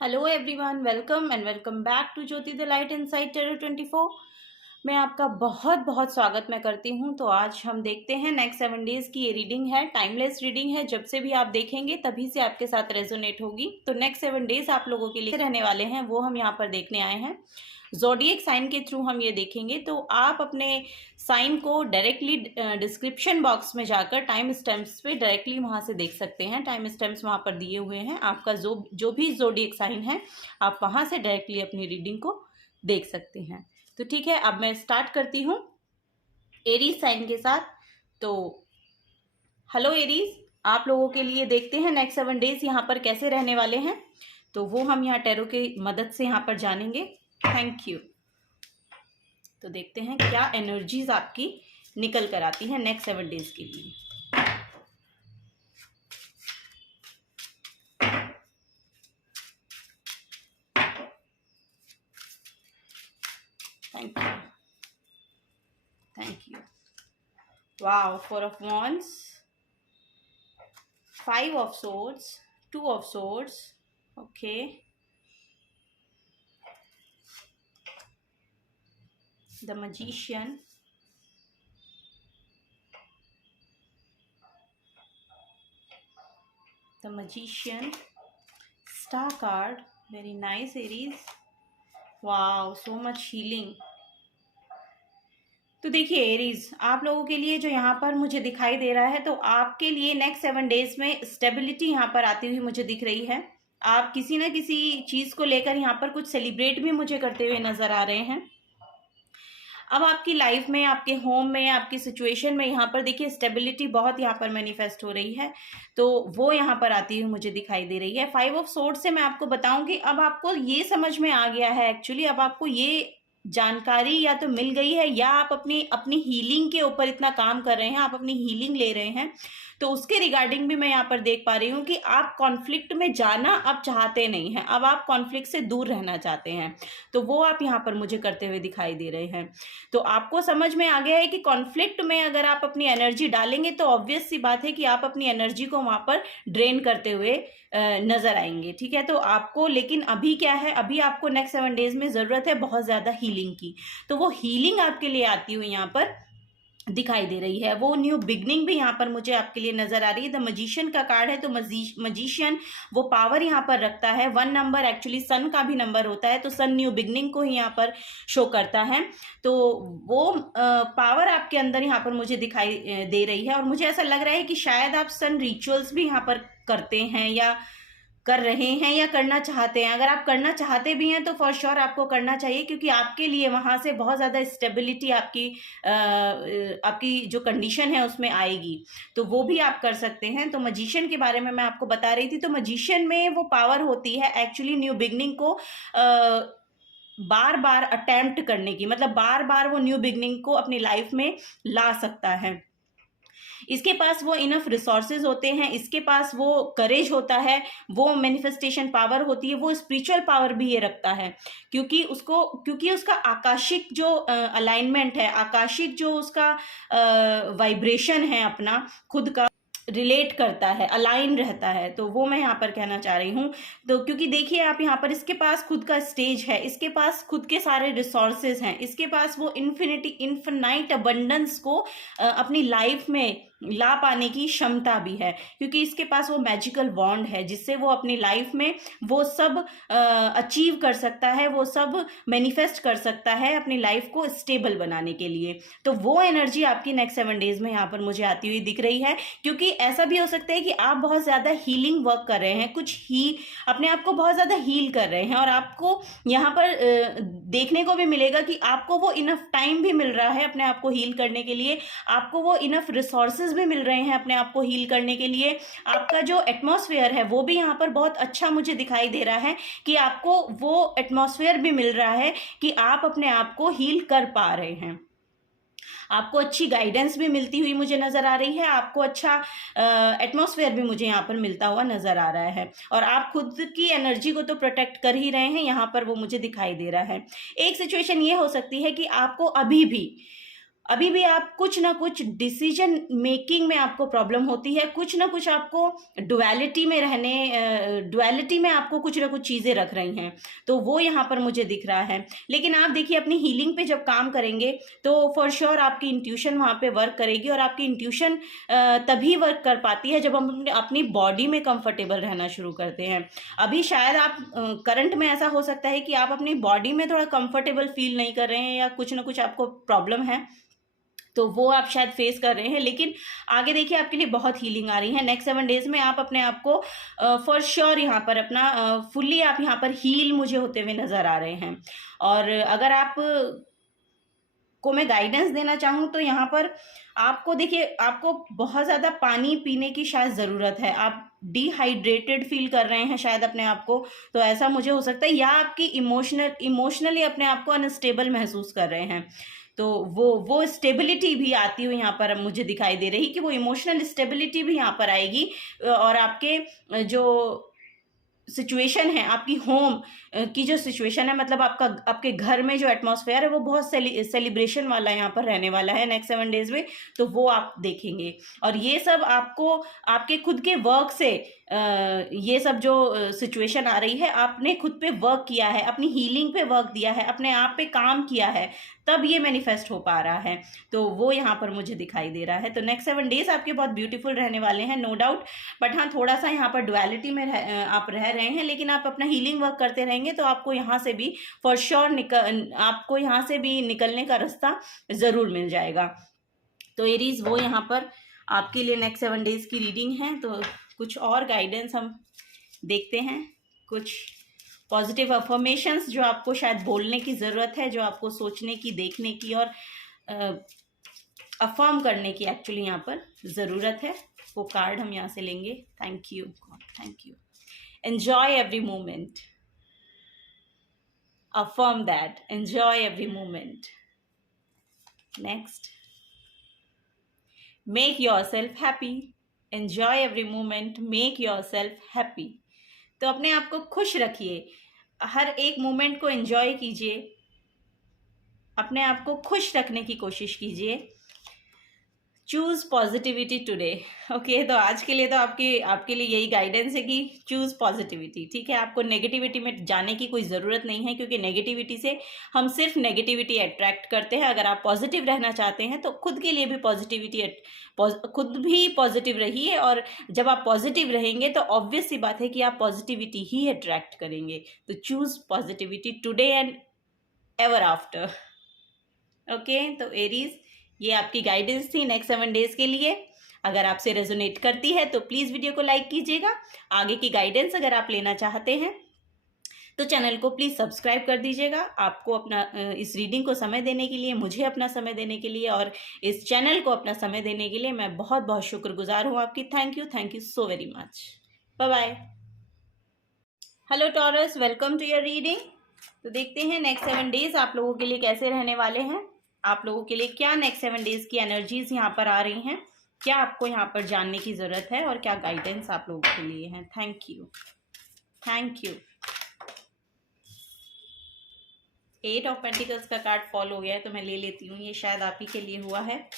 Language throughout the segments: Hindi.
Hello everyone, welcome and welcome back to Jyoti the light inside tarot 24। मैं आपका बहुत बहुत स्वागत मैं करती हूं। तो आज हम देखते हैं नेक्स्ट 7 डेज की ये रीडिंग है, टाइमलेस रीडिंग है। जब से भी आप देखेंगे तभी से आपके साथ रेजोनेट होगी। तो नेक्स्ट 7 डेज आप लोगों के लिए रहने वाले हैं, वो हम यहाँ पर देखने आए हैं। ज़ोडिएक साइन के थ्रू हम ये देखेंगे। तो आप अपने साइन को डायरेक्टली डिस्क्रिप्शन बॉक्स में जाकर टाइम स्टैम्प्स पे डायरेक्टली वहाँ से देख सकते हैं। टाइम स्टैम्प्स वहाँ पर दिए हुए हैं। आपका जो जो भी ज़ोडिएक साइन है, आप वहाँ से डायरेक्टली अपनी रीडिंग को देख सकते हैं। तो ठीक है, अब मैं स्टार्ट करती हूँ एरीज साइन के साथ। तो हेलो एरीज, आप लोगों के लिए देखते हैं नेक्स्ट 7 डेज यहाँ पर कैसे रहने वाले हैं। तो वो हम यहाँ टैरो की मदद से यहाँ पर जानेंगे। Thank you. तो देखते हैं क्या एनर्जीज आपकी निकल कर आती हैं नेक्स्ट 7 डेज के लिए। Thank you, thank you. Wow, 4 of Wands, 5 of Swords, 2 of Swords, okay. The Magician, Star card, very nice Aries. Wow, so much healing. तो देखिए एरीज, आप लोगों के लिए जो यहाँ पर मुझे दिखाई दे रहा है, तो आपके लिए नेक्स्ट 7 डेज में स्टेबिलिटी यहाँ पर आती हुई मुझे दिख रही है। आप किसी न किसी चीज को लेकर यहाँ पर कुछ सेलिब्रेट भी मुझे करते हुए नजर आ रहे हैं। अब आपकी लाइफ में, आपके होम में, आपकी सिचुएशन में यहाँ पर देखिए स्टेबिलिटी बहुत यहाँ पर मैनिफेस्ट हो रही है। तो वो यहाँ पर आती हुई मुझे दिखाई दे रही है। 5 of Swords से मैं आपको बताऊं कि अब आपको ये समझ में आ गया है, एक्चुअली अब आपको ये जानकारी या तो मिल गई है, या आप अपनी अपनी हीलिंग के ऊपर इतना काम कर रहे हैं, आप अपनी हीलिंग ले रहे हैं। तो उसके रिगार्डिंग भी मैं यहाँ पर देख पा रही हूँ कि आप कॉन्फ्लिक्ट में जाना अब चाहते नहीं हैं, अब आप कॉन्फ्लिक्ट से दूर रहना चाहते हैं। तो वो आप यहाँ पर मुझे करते हुए दिखाई दे रहे हैं। तो आपको समझ में आ गया है कि कॉन्फ्लिक्ट में अगर आप अपनी एनर्जी डालेंगे तो ऑब्वियस सी बात है कि आप अपनी एनर्जी को वहां पर ड्रेन करते हुए नजर आएंगे। ठीक है, तो आपको लेकिन अभी क्या है, अभी आपको नेक्स्ट 7 डेज में जरूरत है बहुत ज्यादा हीलिंग की। तो वो हीलिंग आपके लिए आती हुई यहाँ पर दिखाई दे रही है। वो न्यू बिगनिंग भी यहाँ पर मुझे आपके लिए नजर आ रही है। द मजिशियन का कार्ड है, तो मजिशियन वो पावर यहाँ पर रखता है। 1 नंबर एक्चुअली सन का भी नंबर होता है, तो सन न्यू बिगनिंग को ही यहाँ पर शो करता है। तो वो पावर आपके अंदर यहाँ पर मुझे दिखाई दे रही है। और मुझे ऐसा लग रहा है कि शायद आप सन रिचुअल्स भी यहाँ पर करते हैं, या कर रहे हैं, या करना चाहते हैं। अगर आप करना चाहते भी हैं तो फॉर श्योर आपको करना चाहिए, क्योंकि आपके लिए वहां से बहुत ज़्यादा स्टेबिलिटी आपकी जो कंडीशन है उसमें आएगी। तो वो भी आप कर सकते हैं। तो मजिशियन के बारे में मैं आपको बता रही थी। तो मजिशियन में वो पावर होती है एक्चुअली न्यू बिगनिंग को बार बार अटेम्प्ट करने की, मतलब बार बार वो न्यू बिगनिंग को अपनी लाइफ में ला सकता है। इसके पास वो इनफ रिसोर्सेज होते हैं, इसके पास वो करेज होता है, वो मैनिफेस्टेशन पावर होती है, वो स्पिरिचुअल पावर भी ये रखता है। क्योंकि उसका आकाशिक जो अलाइनमेंट है, आकाशिक जो उसका वाइब्रेशन है अपना खुद का, रिलेट करता है, अलाइन रहता है। तो वो मैं यहाँ पर कहना चाह रही हूँ। तो क्योंकि देखिए आप यहाँ पर, इसके पास खुद का स्टेज है, इसके पास खुद के सारे रिसोर्सेज हैं, इसके पास वो इन्फिनाइट अबंडेंस को अपनी लाइफ में ला पाने की क्षमता भी है। क्योंकि इसके पास वो मैजिकल वॉन्ड है जिससे वो अपनी लाइफ में वो सब अचीव कर सकता है, वो सब मैनिफेस्ट कर सकता है अपनी लाइफ को स्टेबल बनाने के लिए। तो वो एनर्जी आपकी नेक्स्ट 7 डेज में यहाँ पर मुझे आती हुई दिख रही है। क्योंकि ऐसा भी हो सकता है कि आप बहुत ज़्यादा हीलिंग वर्क कर रहे हैं, कुछ ही अपने आप को बहुत ज़्यादा हील कर रहे हैं, और आपको यहाँ पर देखने को भी मिलेगा कि आपको वो इनफ टाइम भी मिल रहा है अपने आप को हील करने के लिए, आपको वो इनफ रिसोर्सेज भी मिल रहे हैं अपने आप को हील करने के लिए। आपका जो एटमॉस्फेयर है वो भी यहाँ पर बहुत अच्छा मुझे दिखाई दे रहा है, कि आपको वो एटमॉस्फेयर भी मिल रहा है कि आप अपने आप को हील कर पा रहे हैं। आपको अच्छी गाइडेंस भी मिलती हुई मुझे नजर आ रही है, आपको अच्छा एटमॉस्फेयर भी मुझे यहाँ पर मिलता हुआ नजर आ रहा है। और आप खुद की एनर्जी को तो प्रोटेक्ट कर ही रहे हैं, यहाँ पर वो मुझे दिखाई दे रहा है। एक सिचुएशन ये हो सकती है कि आपको अभी भी अभी भी आप कुछ ना कुछ डिसीजन मेकिंग में आपको प्रॉब्लम होती है, कुछ ना कुछ आपको डुअलिटी में आपको कुछ ना कुछ चीज़ें रख रही हैं, तो वो यहाँ पर मुझे दिख रहा है। लेकिन आप देखिए, अपनी हीलिंग पे जब काम करेंगे तो फॉर श्योर आपकी इंट्यूशन वहाँ पे वर्क करेगी, और आपकी इंट्यूशन तभी वर्क कर पाती है जब हम अपनी बॉडी में कंफर्टेबल रहना शुरू करते हैं। अभी शायद आप करंट में ऐसा हो सकता है कि आप अपनी बॉडी में थोड़ा कंफर्टेबल फील नहीं कर रहे हैं, या कुछ ना कुछ आपको प्रॉब्लम है, तो वो आप शायद फेस कर रहे हैं। लेकिन आगे देखिए, आपके लिए बहुत हीलिंग आ रही है। नेक्स्ट 7 डेज में आप अपने आप को फॉर श्योर यहाँ पर अपना फुल्ली आप यहाँ पर हील मुझे होते हुए नजर आ रहे हैं। और अगर आप को मैं गाइडेंस देना चाहूँ तो यहाँ पर आपको देखिए, आपको बहुत ज़्यादा पानी पीने की शायद ज़रूरत है। आप डिहाइड्रेटेड फील कर रहे हैं शायद अपने आप को, तो ऐसा मुझे हो सकता है, या आपकी इमोशनली अपने आप को अनस्टेबल महसूस कर रहे हैं, तो वो स्टेबिलिटी भी आती हुई यहाँ पर मुझे दिखाई दे रही कि वो इमोशनल स्टेबिलिटी भी यहाँ पर आएगी। और आपके जो सिचुएशन है, आपकी होम की जो सिचुएशन है, मतलब आपके घर में जो एटमॉस्फेयर है वो बहुत सेलिब्रेशन वाला यहाँ पर रहने वाला है नेक्स्ट 7 डेज में, तो वो आप देखेंगे। और ये सब आपको आपके खुद के वर्क से ये सब जो सिचुएशन आ रही है, आपने खुद पे वर्क किया है, अपनी हीलिंग पे वर्क दिया है, अपने आप पे काम किया है, तब ये मैनिफेस्ट हो पा रहा है, तो वो यहाँ पर मुझे दिखाई दे रहा है। तो नेक्स्ट 7 डेज आपके बहुत ब्यूटीफुल रहने वाले हैं, नो डाउट। बट हाँ, थोड़ा सा यहाँ पर डुअलिटी में आप रह रहे हैं, लेकिन आप अपना हीलिंग वर्क करते रहेंगे तो आपको यहाँ से भी फॉर श्योर आपको यहाँ से भी निकलने का रास्ता ज़रूर मिल जाएगा। तो एरीज, वो यहाँ पर आपके लिए नेक्स्ट 7 डेज की रीडिंग है। तो कुछ और गाइडेंस हम देखते हैं, कुछ पॉजिटिव अफर्मेशंस जो आपको शायद बोलने की ज़रूरत है, जो आपको सोचने की, देखने की और अफर्म करने की एक्चुअली यहाँ पर ज़रूरत है। वो कार्ड हम यहाँ से लेंगे। Thank you God, thank you. Enjoy every moment, affirm that, enjoy every moment. Next, make yourself happy, enjoy every moment, make yourself happy. तो अपने आप को खुश रखिए, हर एक मोमेंट को एंजॉय कीजिए, अपने आप को खुश रखने की कोशिश कीजिए। Choose positivity today. ओके, तो आज के लिए तो आपके लिए यही गाइडेंस है कि चूज़ पॉजिटिविटी। ठीक है, आपको नेगेटिविटी में जाने की कोई ज़रूरत नहीं है, क्योंकि नेगेटिविटी से हम सिर्फ नेगेटिविटी अट्रैक्ट करते हैं। अगर आप पॉजिटिव रहना चाहते हैं तो खुद के लिए भी खुद भी पॉजिटिव रहिए, और जब आप पॉजिटिव रहेंगे तो ऑब्वियस सी बात है कि आप पॉजिटिविटी ही अट्रैक्ट करेंगे। तो choose positivity today and ever after. Okay, तो एरीज, ये आपकी गाइडेंस थी नेक्स्ट 7 डेज के लिए। अगर आपसे रेजोनेट करती है तो प्लीज़ वीडियो को लाइक कीजिएगा। आगे की गाइडेंस अगर आप लेना चाहते हैं तो चैनल को प्लीज़ सब्सक्राइब कर दीजिएगा। आपको अपना इस रीडिंग को समय देने के लिए, मुझे अपना समय देने के लिए और इस चैनल को अपना समय देने के लिए मैं बहुत बहुत शुक्रगुजार हूँ आपकी। Thank you so very much. Bye bye. Hello Taurus, welcome to your reading. तो देखते हैं नेक्स्ट 7 डेज आप लोगों के लिए कैसे रहने वाले हैं। आप लोगों के लिए क्या नेक्स्ट 7 डेज की एनर्जीज यहाँ पर आ रही हैं, क्या आपको यहाँ पर जानने की ज़रूरत है, और क्या गाइडेंस आप लोगों के लिए है। Thank you, thank you. 8 of pentacles का कार्ड फॉल हो गया है, तो मैं ले लेती हूँ, ये शायद आप ही के लिए हुआ है।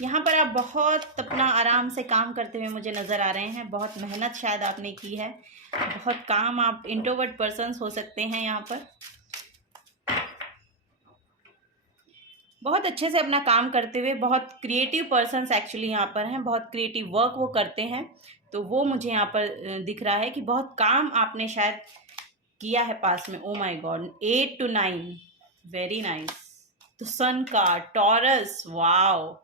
यहाँ पर आप बहुत अपना आराम से काम करते हुए मुझे नज़र आ रहे हैं। बहुत मेहनत शायद आपने की है, बहुत काम, आप इंट्रोवर्ट पर्सन्स हो सकते हैं यहाँ पर। बहुत अच्छे से अपना काम करते हुए, बहुत क्रिएटिव पर्सन्स एक्चुअली यहाँ पर हैं, बहुत क्रिएटिव वर्क वो करते हैं। तो वो मुझे यहाँ पर दिख रहा है कि बहुत काम आपने शायद किया है पास में। Oh my God, 8 to 9, very nice. तो सन का टॉरस, वाओ।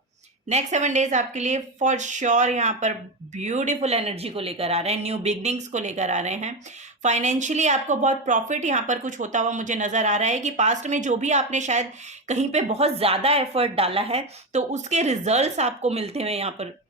नेक्स्ट 7 डेज आपके लिए फॉर श्योर यहाँ पर ब्यूटीफुल एनर्जी को लेकर आ रहे हैं, न्यू बिगनिंग्स को लेकर आ रहे हैं। फाइनेंशियली आपको बहुत प्रॉफिट यहाँ पर कुछ होता हुआ मुझे नज़र आ रहा है कि पास्ट में जो भी आपने शायद कहीं पे बहुत ज़्यादा एफर्ट डाला है, तो उसके रिजल्ट्स आपको मिलते हुए यहाँ पर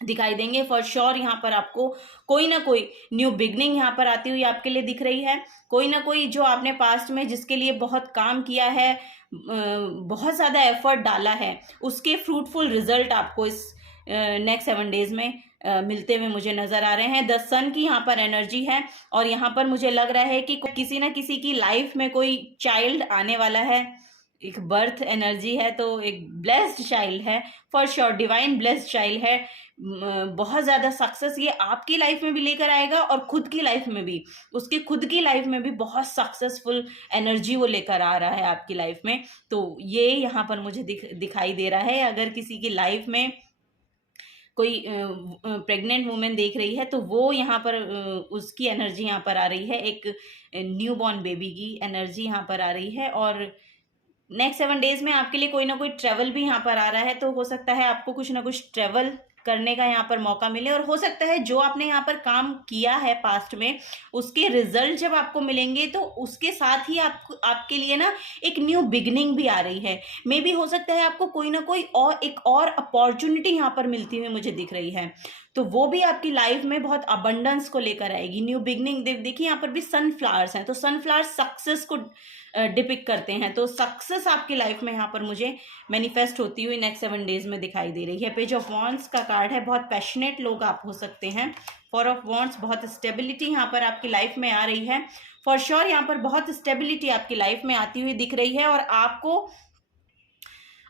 दिखाई देंगे। फॉर श्योर यहाँ पर आपको कोई ना कोई न्यू बिगनिंग यहाँ पर आती हुई आपके लिए दिख रही है। कोई ना कोई जो आपने पास्ट में जिसके लिए बहुत काम किया है, बहुत ज़्यादा एफर्ट डाला है, उसके फ्रूटफुल रिजल्ट आपको इस नेक्स्ट 7 डेज में मिलते हुए मुझे नजर आ रहे हैं। द सन की यहाँ पर एनर्जी है और यहाँ पर मुझे लग रहा है कि किसी ना किसी की लाइफ में कोई चाइल्ड आने वाला है। एक बर्थ एनर्जी है, तो एक ब्लेस्ड चाइल्ड है for sure, divine blessed child है। बहुत ज़्यादा सक्सेस ये आपकी लाइफ में भी लेकर आएगा और खुद की लाइफ में भी, उसके खुद की लाइफ में भी बहुत सक्सेसफुल एनर्जी वो लेकर आ रहा है आपकी लाइफ में। तो ये यहाँ पर मुझे दिखाई दे रहा है। अगर किसी की लाइफ में कोई प्रेग्नेंट वुमेन देख रही है तो वो यहाँ पर उसकी एनर्जी यहाँ पर आ रही है, एक न्यू बॉर्न बेबी की एनर्जी यहाँ पर आ रही है। और नेक्स्ट 7 डेज में आपके लिए कोई ना कोई ट्रेवल भी यहाँ पर आ रहा है, तो हो सकता है आपको कुछ ना कुछ ट्रेवल करने का यहाँ पर मौका मिले, और हो सकता है जो आपने यहाँ पर काम किया है पास्ट में उसके रिजल्ट जब आपको मिलेंगे तो उसके साथ ही आपके लिए ना एक न्यू बिगनिंग भी आ रही है। मे बी हो सकता है आपको कोई ना कोई और एक और अपॉर्चुनिटी यहाँ पर मिलती हुई मुझे दिख रही है, तो वो भी आपकी लाइफ में बहुत अबंडेंस को लेकर आएगी, न्यू बिगनिंग। देखिए यहाँ पर भी सनफ्लावर्स हैं, तो सनफ्लावर्स सक्सेस को डिपिक्ट करते हैं, तो सक्सेस आपकी लाइफ में यहाँ पर मुझे मैनिफेस्ट होती हुई नेक्स्ट 7 डेज में दिखाई दे रही है। पेज ऑफ वॉन्ड्स का कार्ड है, बहुत पैशनेट लोग आप हो सकते हैं। 4 ऑफ वॉन्ड्स, बहुत स्टेबिलिटी यहाँ पर आपकी लाइफ में आ रही है फॉर श्योर। यहाँ पर बहुत स्टेबिलिटी आपकी लाइफ में आती हुई दिख रही है, और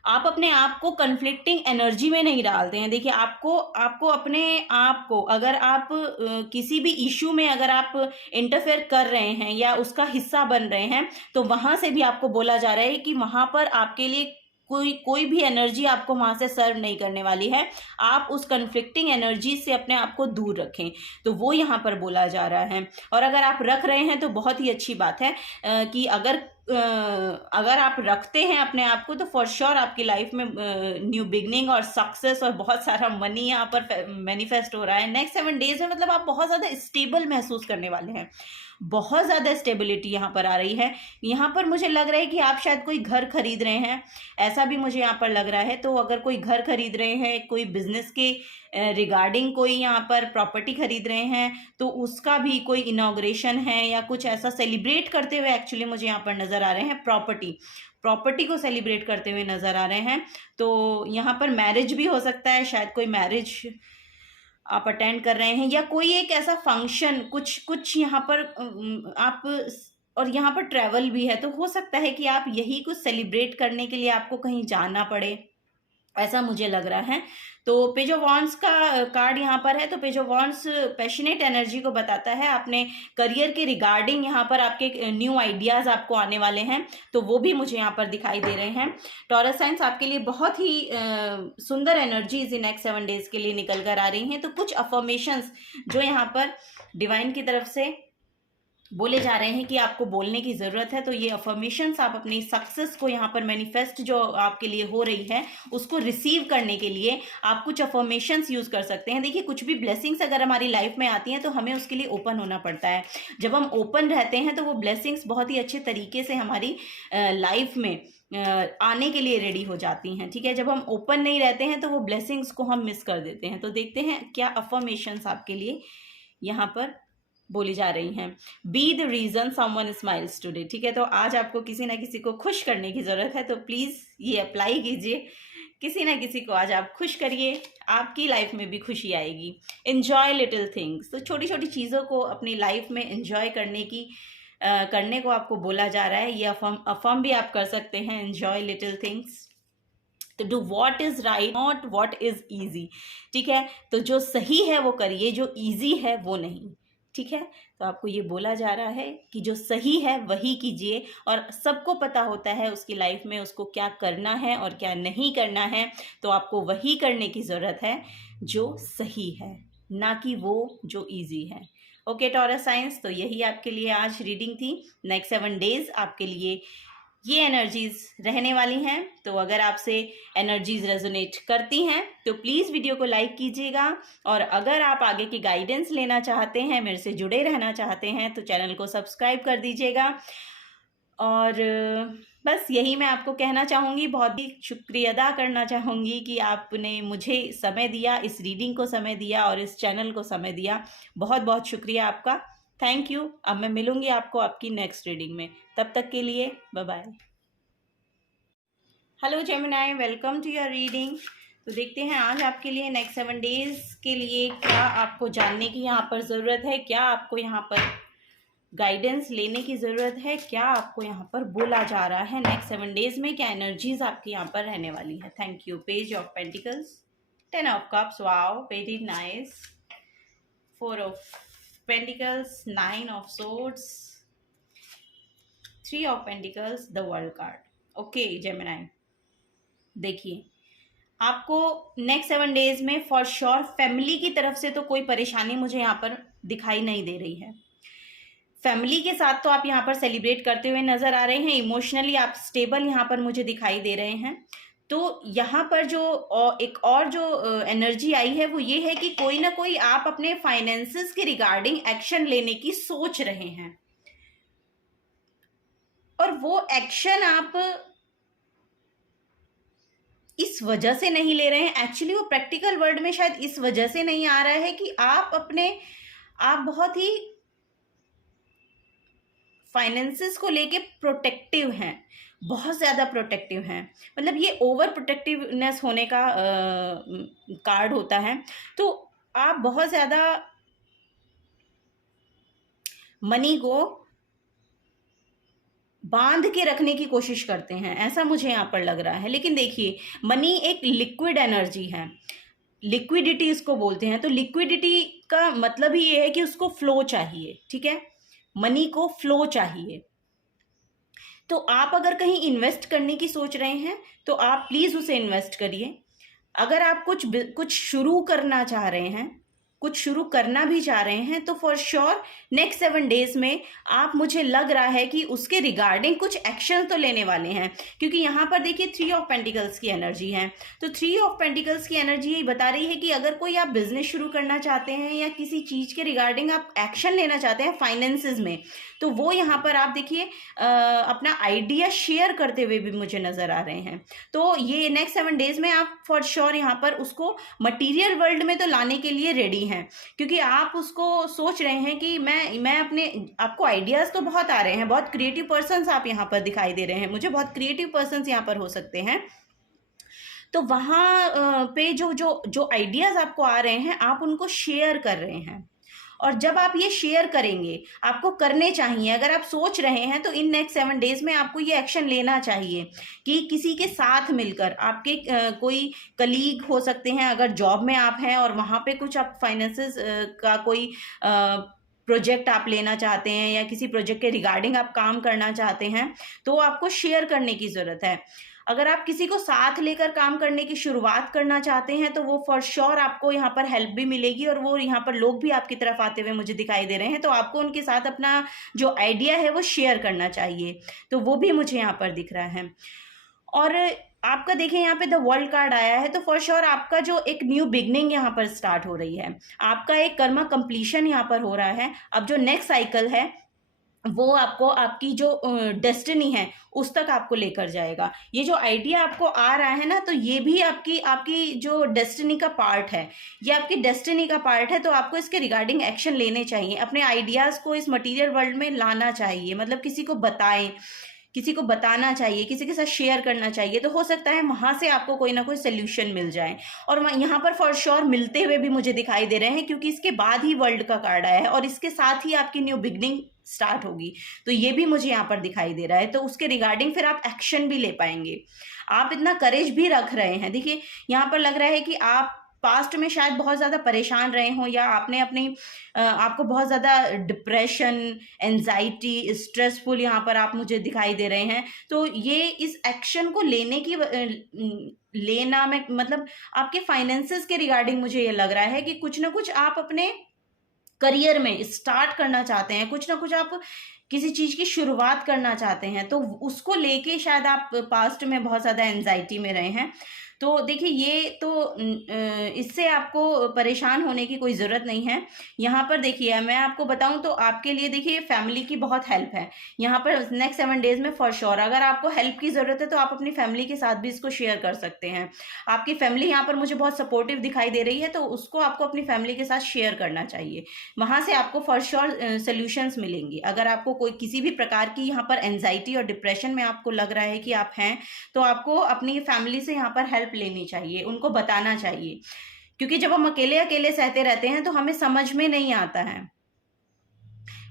आप अपने आप को कन्फ्लिक्टिंग एनर्जी में नहीं डालते हैं। देखिए आपको अपने आप को, अगर आप किसी भी इशू में अगर आप इंटरफेयर कर रहे हैं या उसका हिस्सा बन रहे हैं, तो वहां से भी आपको बोला जा रहा है कि वहां पर आपके लिए कोई भी एनर्जी आपको वहां से सर्व नहीं करने वाली है। आप उस कन्फ्लिक्टिंग एनर्जी से अपने आप को दूर रखें, तो वो यहाँ पर बोला जा रहा है। और अगर आप रख रहे हैं तो बहुत ही अच्छी बात है कि अगर आप रखते हैं अपने आप को, तो फॉर श्योर आपकी लाइफ में न्यू बिगनिंग और सक्सेस और बहुत सारा मनी यहाँ पर मैनिफेस्ट हो रहा है नेक्स्ट 7 डेज में। मतलब आप बहुत ज़्यादा स्टेबल महसूस करने वाले हैं, बहुत ज़्यादा स्टेबिलिटी यहाँ पर आ रही है। यहाँ पर मुझे लग रहा है कि आप शायद कोई घर खरीद रहे हैं, ऐसा भी मुझे यहाँ पर लग रहा है। तो अगर कोई घर खरीद रहे हैं, कोई बिजनेस के रिगार्डिंग कोई यहाँ पर प्रॉपर्टी खरीद रहे हैं, तो उसका भी कोई इनॉग्रेशन है या कुछ ऐसा सेलिब्रेट करते हुए एक्चुअली मुझे यहाँ पर नज़र आ रहे हैं। प्रॉपर्टी को सेलिब्रेट करते हुए नज़र आ रहे हैं। तो यहाँ पर मैरिज भी हो सकता है, शायद कोई मैरिज आप अटेंड कर रहे हैं, या कोई एक ऐसा फंक्शन कुछ यहाँ पर आप, और यहाँ पर ट्रैवल भी है, तो हो सकता है कि आप यही कुछ सेलिब्रेट करने के लिए आपको कहीं जाना पड़े, ऐसा मुझे लग रहा है। तो पेज ऑफ वॉन्ड्स का कार्ड यहाँ पर है, तो page of wands passionate energy को बताता है। आपने करियर के रिगार्डिंग यहाँ पर आपके न्यू आइडियाज़ आपको आने वाले हैं, तो वो भी मुझे यहाँ पर दिखाई दे रहे हैं। टॉरस साइंस आपके लिए बहुत ही सुंदर एनर्जीज इन नेक्स्ट 7 डेज के लिए निकल कर आ रही हैं। तो कुछ अफर्मेशंस जो यहाँ पर डिवाइन की तरफ से बोले जा रहे हैं कि आपको बोलने की ज़रूरत है, तो ये अफर्मेशंस आप अपनी सक्सेस को यहाँ पर मैनिफेस्ट जो आपके लिए हो रही है उसको रिसीव करने के लिए आप कुछ अफर्मेशंस यूज़ कर सकते हैं। देखिए कुछ भी ब्लेसिंग्स अगर हमारी लाइफ में आती हैं तो हमें उसके लिए ओपन होना पड़ता है। जब हम ओपन रहते हैं तो वो ब्लेसिंग्स बहुत ही अच्छे तरीके से हमारी लाइफ में आने के लिए रेडी हो जाती हैं, ठीक है। जब हम ओपन नहीं रहते हैं तो वो ब्लेसिंग्स को हम मिस कर देते हैं। तो देखते हैं क्या अफर्मेशंस आपके लिए यहाँ पर बोली जा रही हैं। Be the reason someone smiles today, ठीक है। तो आज आपको किसी ना किसी को खुश करने की ज़रूरत है, तो प्लीज़ ये अप्लाई कीजिए, किसी ना किसी को आज आप खुश करिए, आपकी लाइफ में भी खुशी आएगी। एन्जॉय लिटिल थिंग्स, तो छोटी छोटी चीज़ों को अपनी लाइफ में एन्जॉय करने को आपको बोला जा रहा है। ये अफर्म भी आप कर सकते हैं, एन्जॉय लिटिल थिंग्स। तो do what is right, not what is easy, ठीक है। तो जो सही है वो करिए, जो ईजी है वो नहीं, ठीक है। तो आपको ये बोला जा रहा है कि जो सही है वही कीजिए, और सबको पता होता है उसकी लाइफ में उसको क्या करना है और क्या नहीं करना है, तो आपको वही करने की ज़रूरत है जो सही है, ना कि वो जो इजी है। ओके टॉरस साइंस, तो यही आपके लिए आज रीडिंग थी। नेक्स्ट 7 डेज आपके लिए ये एनर्जीज रहने वाली हैं। तो अगर आपसे एनर्जीज रेजोनेट करती हैं तो प्लीज़ वीडियो को लाइक कीजिएगा, और अगर आप आगे की गाइडेंस लेना चाहते हैं, मेरे से जुड़े रहना चाहते हैं, तो चैनल को सब्सक्राइब कर दीजिएगा। और बस यही मैं आपको कहना चाहूँगी, बहुत ही शुक्रिया अदा करना चाहूँगी कि आपने मुझे समय दिया, इस रीडिंग को समय दिया और इस चैनल को समय दिया। बहुत बहुत शुक्रिया आपका, थैंक यू। अब मैं मिलूँगी आपको आपकी नेक्स्ट रीडिंग में, तब तक के लिए bye bye. Hello Gemini, welcome to your reading. तो देखते हैं आज आपके लिए नेक्स्ट 7 डेज के लिए क्या आपको जानने की यहाँ पर ज़रूरत है, क्या आपको यहाँ पर गाइडेंस लेने की ज़रूरत है, क्या आपको यहाँ पर बोला जा रहा है नेक्स्ट 7 डेज में, क्या एनर्जीज आपकी यहाँ पर रहने वाली है। Thank you. Page of pentacles, 10 of cups, wow very nice, 4 of pentacles, 9 of swords, 3 of pentacles, the world card. Okay Gemini, देखिए आपको नेक्स्ट 7 डेज में फॉर श्योर फैमिली की तरफ से तो कोई परेशानी मुझे यहाँ पर दिखाई नहीं दे रही है। फैमिली के साथ तो आप यहाँ पर सेलिब्रेट करते हुए नजर आ रहे हैं, इमोशनली आप स्टेबल यहाँ पर मुझे दिखाई दे रहे हैं। तो यहाँ पर जो एक और जो एनर्जी आई है वो ये है कि कोई ना कोई आप अपने फाइनेंसेस के रिगार्डिंग एक्शन लेने की सोच रहे हैं, और वो एक्शन आप इस वजह से नहीं ले रहे हैं, एक्चुअली वो प्रैक्टिकल वर्ल्ड में शायद इस वजह से नहीं आ रहा है कि आप बहुत ही फाइनेंसेस को लेके प्रोटेक्टिव हैं, बहुत ज़्यादा प्रोटेक्टिव हैं। मतलब ये ओवर प्रोटेक्टिवनेस होने का कार्ड होता है। तो आप बहुत ज़्यादा मनी को बांध के रखने की कोशिश करते हैं, ऐसा मुझे यहाँ पर लग रहा है। लेकिन देखिए मनी एक लिक्विड एनर्जी है, लिक्विडिटी इसको बोलते हैं। तो लिक्विडिटी का मतलब ही ये है कि उसको फ्लो चाहिए, ठीक है, मनी को फ्लो चाहिए। तो आप अगर कहीं इन्वेस्ट करने की सोच रहे हैं तो आप प्लीज़ उसे इन्वेस्ट करिए। अगर आप कुछ शुरू करना चाह रहे हैं, कुछ शुरू करना भी चाह रहे हैं, तो फॉर श्योर नेक्स्ट 7 डेज में आप, मुझे लग रहा है कि उसके रिगार्डिंग कुछ एक्शन तो लेने वाले हैं। क्योंकि यहाँ पर देखिए 3 ऑफ पेंटिकल्स की एनर्जी है। तो 3 ऑफ पेंटिकल्स की एनर्जी यही बता रही है कि अगर कोई आप बिजनेस शुरू करना चाहते हैं या किसी चीज़ के रिगार्डिंग आप एक्शन लेना चाहते हैं फाइनेंसेस में, तो वो यहाँ पर आप देखिए अपना आइडिया शेयर करते हुए भी मुझे नज़र आ रहे हैं। तो ये नेक्स्ट 7 डेज में आप फॉर श्योर यहाँ पर उसको मटीरियल वर्ल्ड में तो लाने के लिए रेडी हैं, क्योंकि आप उसको सोच रहे हैं कि मैं अपने, आपको आइडियाज़ तो बहुत आ रहे हैं, बहुत क्रिएटिव पर्सन्स आप यहाँ पर दिखाई दे रहे हैं मुझे, बहुत क्रिएटिव पर्सन्स यहाँ पर हो सकते हैं। तो वहाँ पे जो जो जो आइडियाज़ आपको आ रहे हैं आप उनको शेयर कर रहे हैं, और जब आप ये शेयर करेंगे, आपको करने चाहिए। अगर आप सोच रहे हैं तो इन नेक्स्ट 7 डेज में आपको ये एक्शन लेना चाहिए कि किसी के साथ मिलकर, आपके कोई कलीग हो सकते हैं, अगर जॉब में आप हैं और वहाँ पे कुछ आप फाइनेंसेस का कोई प्रोजेक्ट आप लेना चाहते हैं या किसी प्रोजेक्ट के रिगार्डिंग आप काम करना चाहते हैं, तो आपको शेयर करने की ज़रूरत है। अगर आप किसी को साथ लेकर काम करने की शुरुआत करना चाहते हैं तो वो फॉर श्योर आपको यहाँ पर हेल्प भी मिलेगी, और वो यहाँ पर लोग भी आपकी तरफ आते हुए मुझे दिखाई दे रहे हैं। तो आपको उनके साथ अपना जो आइडिया है वो शेयर करना चाहिए, तो वो भी मुझे यहाँ पर दिख रहा है। और आपका देखिए यहाँ पे द वर्ल्ड कार्ड आया है, तो फॉर श्योर आपका जो एक न्यू बिगनिंग यहाँ पर स्टार्ट हो रही है, आपका एक कर्मा कंप्लीशन यहाँ पर हो रहा है। अब जो नेक्स्ट साइकिल है वो आपको आपकी जो डेस्टिनी है उस तक आपको लेकर जाएगा। ये जो आइडिया आपको आ रहा है ना, तो ये भी आपकी जो डेस्टिनी का पार्ट है, ये आपकी डेस्टिनी का पार्ट है। तो आपको इसके रिगार्डिंग एक्शन लेने चाहिए, अपने आइडियाज़ को इस मटेरियल वर्ल्ड में लाना चाहिए, मतलब किसी को बताएं, किसी को बताना चाहिए, किसी के साथ शेयर करना चाहिए। तो हो सकता है वहाँ से आपको कोई ना कोई सोल्यूशन मिल जाए, और यहाँ पर फॉर श्योर मिलते हुए भी मुझे दिखाई दे रहे हैं, क्योंकि इसके बाद ही वर्ल्ड का कार्ड आया है और इसके साथ ही आपकी न्यू बिगनिंग स्टार्ट होगी। तो ये भी मुझे यहाँ पर दिखाई दे रहा है। तो उसके रिगार्डिंग फिर आप एक्शन भी ले पाएंगे, आप इतना करेज भी रख रहे हैं। देखिए यहाँ पर लग रहा है कि आप पास्ट में शायद बहुत ज़्यादा परेशान रहे हों, या आपने आपको बहुत ज़्यादा डिप्रेशन, एंजाइटी, स्ट्रेसफुल यहाँ पर आप मुझे दिखाई दे रहे हैं। तो ये इस एक्शन को लेना में मतलब आपके फाइनेंसेस के रिगार्डिंग मुझे ये लग रहा है कि कुछ ना कुछ आप अपने करियर में स्टार्ट करना चाहते हैं, कुछ ना कुछ आप किसी चीज़ की शुरुआत करना चाहते हैं। तो उसको लेके शायद आप पास्ट में बहुत ज़्यादा एंजाइटी में रहे हैं। तो देखिए ये तो इससे आपको परेशान होने की कोई ज़रूरत नहीं है। यहाँ पर देखिए मैं आपको बताऊँ तो आपके लिए देखिए फैमिली की बहुत हेल्प है यहाँ पर नेक्स्ट 7 डेज में फॉर श्योर। अगर आपको हेल्प की ज़रूरत है तो आप अपनी फैमिली के साथ भी इसको शेयर कर सकते हैं। आपकी फैमिली यहाँ पर मुझे बहुत सपोर्टिव दिखाई दे रही है, तो उसको आपको अपनी फैमिली के साथ शेयर करना चाहिए, वहाँ से आपको फॉर श्योर सोल्यूशंस मिलेंगी। अगर आपको कोई किसी भी प्रकार की यहाँ पर एंजाइटी और डिप्रेशन में आपको लग रहा है कि आप हैं, तो आपको अपनी फैमिली से यहाँ पर हेल्प हेल्प लेनी चाहिए, उनको बताना चाहिए, क्योंकि जब हम अकेले अकेले सहते रहते हैं तो हमें समझ में नहीं आता है,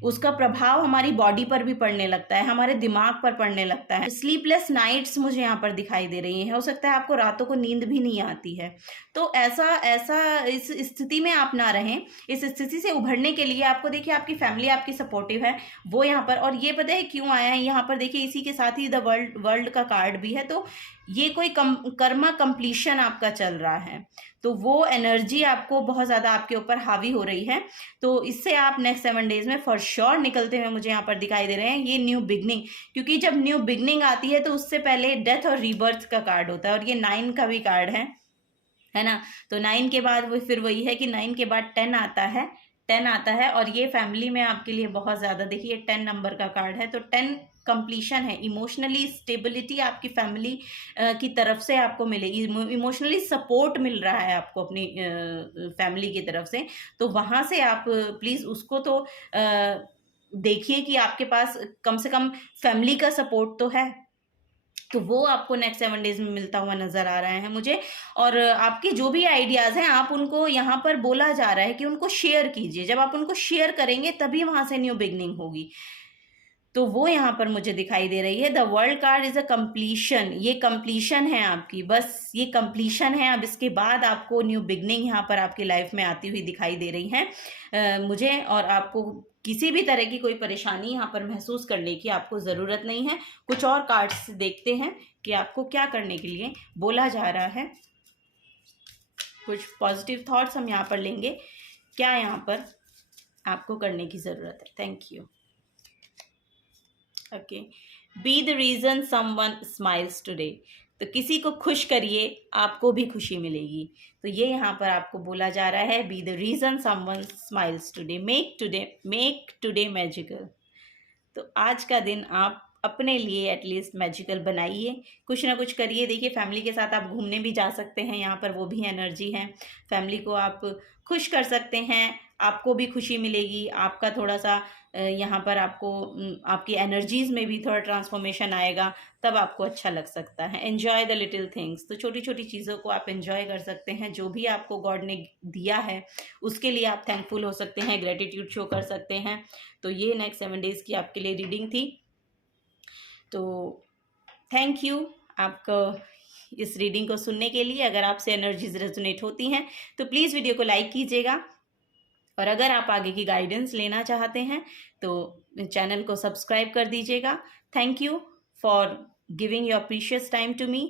उसका प्रभाव हमारी बॉडी पर भी पड़ने लगता है, हमारे दिमाग पर पड़ने लगता है। स्लीपलेस नाइट्स मुझे यहाँ पर दिखाई दे रही हैं, हो सकता है आपको रातों को नींद भी नहीं आती है। तो ऐसा ऐसा इस स्थिति में आप ना रहें। इस स्थिति से उभरने के लिए आपको देखिए आपकी फैमिली आपकी सपोर्टिव है, वो यहाँ पर, और ये पता है क्यों आया है यहाँ पर, देखिए इसी के साथ ही द वर्ल्ड का कार्ड भी है। तो ये कोई कर्मा कंप्लीशन आपका चल रहा है, तो वो एनर्जी आपको बहुत ज़्यादा आपके ऊपर हावी हो रही है। तो इससे आप नेक्स्ट 7 डेज में फॉर श्योर निकलते हुए मुझे यहाँ पर दिखाई दे रहे हैं। ये न्यू बिगनिंग, क्योंकि जब न्यू बिगनिंग आती है तो उससे पहले डेथ और रीबर्थ का कार्ड होता है, और ये 9 का भी कार्ड है ना। तो 9 के बाद वो फिर वही है कि 9 के बाद 10 आता है, 10 आता है, और ये फैमिली में आपके लिए बहुत ज़्यादा, देखिए 10 नंबर का कार्ड है, तो 10 कंप्लीशन है। इमोशनली स्टेबिलिटी आपकी फैमिली की तरफ से आपको मिलेगी, इमोशनली सपोर्ट मिल रहा है आपको अपनी फैमिली की तरफ से। तो वहाँ से आप प्लीज़ उसको तो देखिए कि आपके पास कम से कम फैमिली का सपोर्ट तो है, तो वो आपको नेक्स्ट 7 डेज में मिलता हुआ नज़र आ रहा है मुझे। और आपके जो भी आइडियाज़ हैं आप उनको, यहाँ पर बोला जा रहा है कि उनको शेयर कीजिए, जब आप उनको शेयर करेंगे तभी वहाँ से न्यू बिगनिंग होगी। तो वो यहाँ पर मुझे दिखाई दे रही है। The world card is a completion, ये कंप्लीशन है आपकी, बस ये कंप्लीशन है। अब इसके बाद आपको न्यू बिगनिंग यहाँ पर आपकी लाइफ में आती हुई दिखाई दे रही है मुझे, और आपको किसी भी तरह की कोई परेशानी यहाँ पर महसूस करने की आपको ज़रूरत नहीं है। कुछ और कार्ड्स देखते हैं कि आपको क्या करने के लिए बोला जा रहा है। कुछ पॉजिटिव थॉट्स हम यहाँ पर लेंगे, क्या यहाँ पर आपको करने की ज़रूरत है। Thank you. Okay, be the reason someone smiles today, तो किसी को खुश करिए, आपको भी खुशी मिलेगी। तो ये यहाँ पर आपको बोला जा रहा है, be the reason someone smiles today, make today magical. तो आज का दिन आप अपने लिए एटलीस्ट मैजिकल बनाइए, कुछ ना कुछ करिए। देखिए फैमिली के साथ आप घूमने भी जा सकते हैं, यहाँ पर वो भी एनर्जी है। फैमिली को आप खुश कर सकते हैं, आपको भी खुशी मिलेगी। आपका थोड़ा सा यहाँ पर आपको आपकी एनर्जीज में भी थोड़ा ट्रांसफॉर्मेशन आएगा, तब आपको अच्छा लग सकता है। एन्जॉय द लिटिल थिंग्स, तो छोटी छोटी चीज़ों को आप एन्जॉय कर सकते हैं। जो भी आपको गॉड ने दिया है उसके लिए आप थैंकफुल हो सकते हैं, ग्रेटिट्यूड शो कर सकते हैं। तो ये नेक्स्ट 7 डेज़ की आपके लिए रीडिंग थी। तो थैंक यू आपको इस रीडिंग को सुनने के लिए। अगर आपसे एनर्जीज रेजोनेट होती हैं तो प्लीज़ वीडियो को लाइक कीजिएगा, और अगर आप आगे की गाइडेंस लेना चाहते हैं तो चैनल को सब्सक्राइब कर दीजिएगा। Thank you for giving your precious time to me,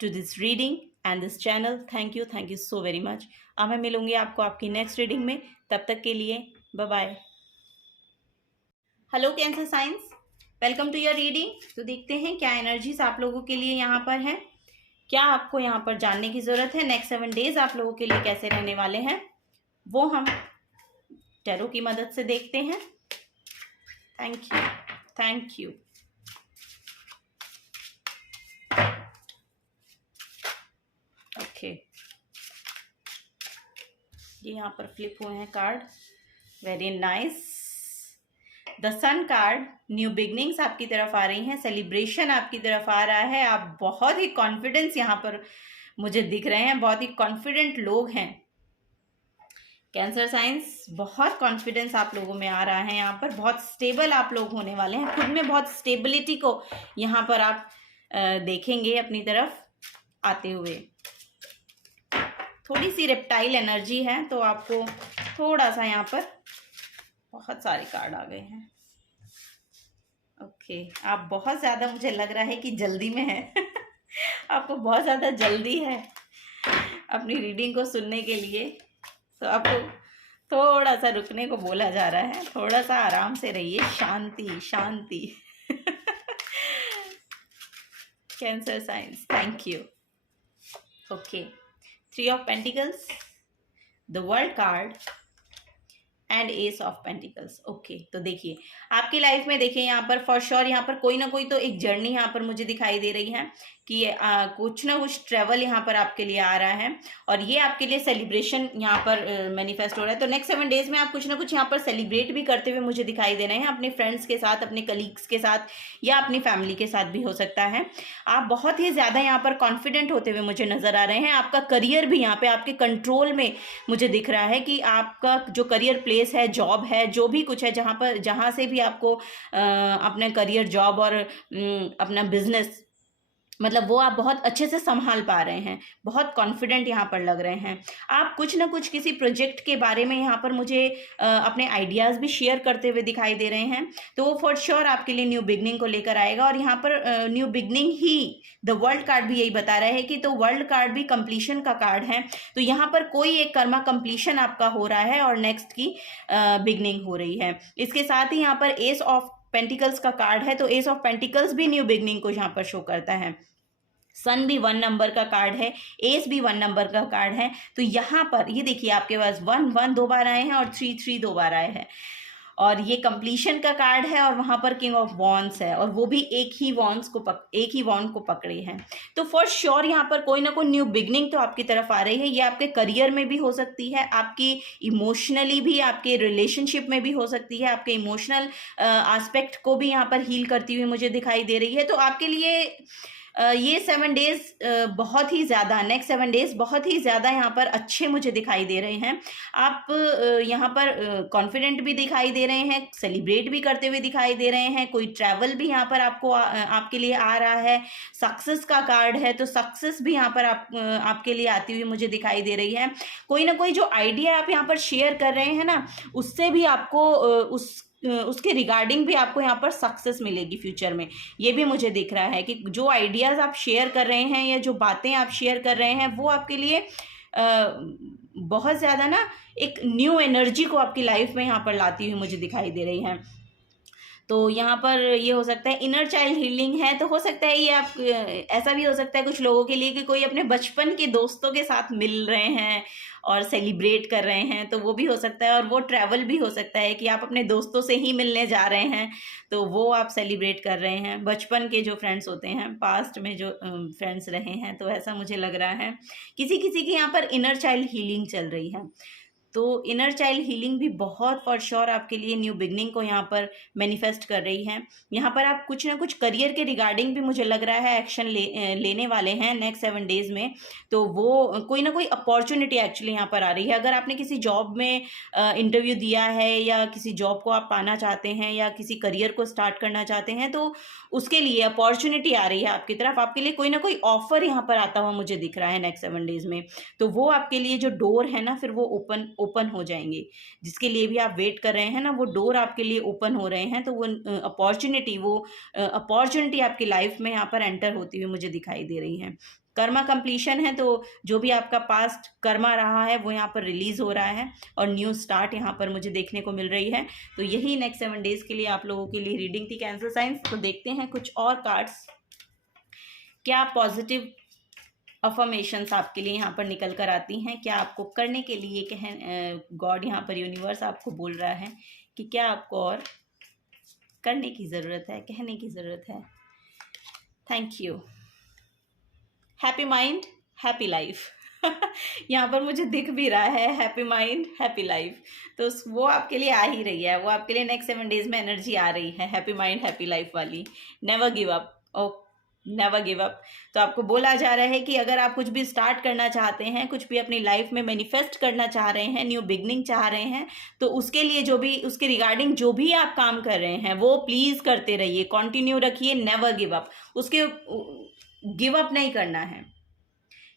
to this reading and this channel. Thank you so very much. अब मैं मिलूंगी आपको आपकी नेक्स्ट रीडिंग में, तब तक के लिए bye bye. Hello Cancer signs, welcome to your reading. तो देखते हैं क्या एनर्जीज आप लोगों के लिए यहाँ पर है, क्या आपको यहाँ पर जानने की ज़रूरत है। नेक्स्ट 7 डेज आप लोगों के लिए कैसे रहने वाले हैं वो हम टैरो की मदद से देखते हैं। Thank you. ओके, ये यहाँ पर फ्लिप हुए हैं card, very nice. The sun card, new beginnings आपकी तरफ आ रही हैं, सेलिब्रेशन आपकी तरफ आ रहा है। आप बहुत ही कॉन्फिडेंस यहाँ पर मुझे दिख रहे हैं, बहुत ही कॉन्फिडेंट लोग हैं कैंसर साइंस, बहुत कॉन्फिडेंस आप लोगों में आ रहा है यहाँ पर। बहुत स्टेबल आप लोग होने वाले हैं, खुद में बहुत स्टेबिलिटी को यहाँ पर आप देखेंगे अपनी तरफ आते हुए। थोड़ी सी रेप्टाइल एनर्जी है, तो आपको थोड़ा सा यहाँ पर, बहुत सारे कार्ड आ गए हैं। ओके, आप बहुत ज़्यादा, मुझे लग रहा है कि जल्दी में है आपको बहुत ज़्यादा जल्दी है अपनी रीडिंग को सुनने के लिए, तो आपको थोड़ा सा रुकने को बोला जा रहा है। थोड़ा सा आराम से रहिए, शांति cancer science, thank you. Okay, 3 of pentacles, the world card and ace of pentacles. Okay, तो देखिए आपकी लाइफ में, देखिए यहाँ पर फॉर श्योर यहाँ पर कोई ना कोई तो एक जर्नी यहाँ पर मुझे दिखाई दे रही है कि कुछ ना कुछ ट्रैवल यहाँ पर आपके लिए आ रहा है और ये आपके लिए सेलिब्रेशन यहाँ पर मैनिफेस्ट हो रहा है। तो नेक्स्ट 7 डेज में आप कुछ ना कुछ यहाँ पर सेलिब्रेट भी करते हुए मुझे दिखाई दे रहे हैं, अपने फ्रेंड्स के साथ, अपने कलीग्स के साथ या अपनी फैमिली के साथ भी हो सकता है। आप बहुत ही ज़्यादा यहाँ पर कॉन्फिडेंट होते हुए मुझे नज़र आ रहे हैं। आपका करियर भी यहाँ पे आपके कंट्रोल में मुझे दिख रहा है कि आपका जो करियर प्लेस है, जॉब है, जो भी कुछ है, जहाँ से भी आपको अपना करियर, जॉब और अपना बिजनेस, मतलब वो आप बहुत अच्छे से संभाल पा रहे हैं, बहुत कॉन्फिडेंट यहाँ पर लग रहे हैं। आप कुछ ना कुछ किसी प्रोजेक्ट के बारे में यहाँ पर मुझे अपने आइडियाज़ भी शेयर करते हुए दिखाई दे रहे हैं। तो वो फॉर श्योर आपके लिए न्यू बिगनिंग को लेकर आएगा और यहाँ पर new beginning he the world card भी यही बता रहा है कि तो वर्ल्ड कार्ड भी कंप्लीशन का कार्ड है। तो यहाँ पर कोई एक कर्मा कंप्लीशन आपका हो रहा है और नेक्स्ट की बिगनिंग हो रही है। इसके साथ ही यहाँ पर एस ऑफ पेंटिकल्स का कार्ड है, तो एस ऑफ पेंटिकल्स भी न्यू बिगनिंग को यहाँ पर शो करता है। सन भी 1 नंबर का कार्ड है, एस भी 1 नंबर का कार्ड है। तो यहाँ पर ये देखिए आपके पास 1 1 2 बार आए हैं और 3 3 2 बार आए हैं और ये कंप्लीशन का कार्ड है और वहाँ पर किंग ऑफ वॉन्ड्स है और वो भी एक ही वॉन्ड को पकड़े हैं। तो फॉर श्योर यहाँ पर कोई ना कोई न्यू बिगनिंग तो आपकी तरफ आ रही है। ये आपके करियर में भी हो सकती है, आपकी इमोशनली भी, आपके रिलेशनशिप में भी हो सकती है, आपके इमोशनल एस्पेक्ट को भी यहाँ पर हील करती हुई मुझे दिखाई दे रही है। तो आपके लिए ये 7 डेज बहुत ही ज़्यादा, नेक्स्ट 7 डेज बहुत ही ज़्यादा यहाँ पर अच्छे मुझे दिखाई दे रहे हैं। आप यहाँ पर कॉन्फिडेंट भी दिखाई दे रहे हैं, सेलिब्रेट भी करते हुए दिखाई दे रहे हैं, कोई ट्रैवल भी यहाँ पर आपके लिए आ रहा है। सक्सेस का कार्ड है, तो सक्सेस भी यहाँ पर आपके लिए आती हुई मुझे दिखाई दे रही है। कोई ना कोई जो आइडिया आप यहाँ पर शेयर कर रहे हैं ना, उससे भी आपको उसके रिगार्डिंग भी आपको यहाँ पर सक्सेस मिलेगी फ्यूचर में। ये भी मुझे दिख रहा है कि जो आइडियाज़ आप शेयर कर रहे हैं या जो बातें आप शेयर कर रहे हैं वो आपके लिए बहुत ज़्यादा ना एक न्यू एनर्जी को आपकी लाइफ में यहाँ पर लाती हुई मुझे दिखाई दे रही है। तो यहाँ पर ये हो सकता है इनर चाइल्ड हीलिंग है, तो हो सकता है ये आप ऐसा भी हो सकता है कुछ लोगों के लिए कि कोई अपने बचपन के दोस्तों के साथ मिल रहे हैं और सेलिब्रेट कर रहे हैं, तो वो भी हो सकता है। और वो ट्रैवल भी हो सकता है कि आप अपने दोस्तों से ही मिलने जा रहे हैं, तो वो आप सेलिब्रेट कर रहे हैं। बचपन के जो फ्रेंड्स होते हैं, पास्ट में जो फ्रेंड्स रहे हैं, तो ऐसा मुझे लग रहा है। किसी किसी की यहाँ पर इनर चाइल्ड हीलिंग चल रही है, तो इनर चाइल्ड हीलिंग भी बहुत फॉर श्योर आपके लिए न्यू बिगनिंग को यहाँ पर मैनिफेस्ट कर रही है। यहाँ पर आप कुछ ना कुछ करियर के रिगार्डिंग भी मुझे लग रहा है एक्शन लेने वाले हैं नेक्स्ट 7 डेज में। तो वो कोई ना कोई अपॉर्चुनिटी एक्चुअली यहाँ पर आ रही है। अगर आपने किसी जॉब में इंटरव्यू दिया है या किसी जॉब को आप पाना चाहते हैं या किसी करियर को स्टार्ट करना चाहते हैं, तो उसके लिए अपॉर्चुनिटी आ रही है आपकी तरफ। आपके लिए कोई ना कोई ऑफर यहाँ पर आता हुआ मुझे दिख रहा है नेक्स्ट 7 डेज में। तो वो आपके लिए जो डोर है ना, फिर वो ओपन हो जाएंगे। जिसके लिए भी आप वेट कर रहे हैं ना, वो डोर आपके लिए ओपन हो रहे हैं। तो वो अपॉर्चुनिटी आपकी लाइफ में यहाँ पर एंटर होती हुई मुझे दिखाई दे रही है। कर्मा कंप्लीशन है, तो जो भी आपका पास्ट कर्मा रहा है वो यहाँ पर रिलीज हो रहा है और न्यू स्टार्ट यहाँ पर मुझे देखने को मिल रही है। तो यही नेक्स्ट 7 डेज के लिए आप लोगों के लिए रीडिंग थी कैंसर साइंस। तो देखते हैं कुछ और कार्ड्स, क्या पॉजिटिव अफर्मेशंस आपके लिए यहाँ पर निकल कर आती हैं, क्या आपको करने के लिए गॉड यहाँ पर यूनिवर्स आपको बोल रहा है कि क्या आपको और करने की ज़रूरत है, कहने की ज़रूरत है। Thank you. Happy mind happy life यहाँ पर मुझे दिख भी रहा है, हैप्पी माइंड हैप्पी लाइफ। तो वो आपके लिए आ ही रही है, वो आपके लिए नेक्स्ट 7 डेज में एनर्जी आ रही है, हैप्पी माइंड हैप्पी लाइफ वाली। Never give up, never give up. तो आपको बोला जा रहा है कि अगर आप कुछ भी स्टार्ट करना चाहते हैं, कुछ भी अपनी लाइफ में मैनिफेस्ट करना चाह रहे हैं, न्यू बिगनिंग चाह रहे हैं, तो उसके लिए जो भी उसके रिगार्डिंग जो भी आप काम कर रहे हैं वो प्लीज़ करते रहिए, कंटिन्यू रखिए, नेवर गिव अप। उसके गिव अप नहीं करना है,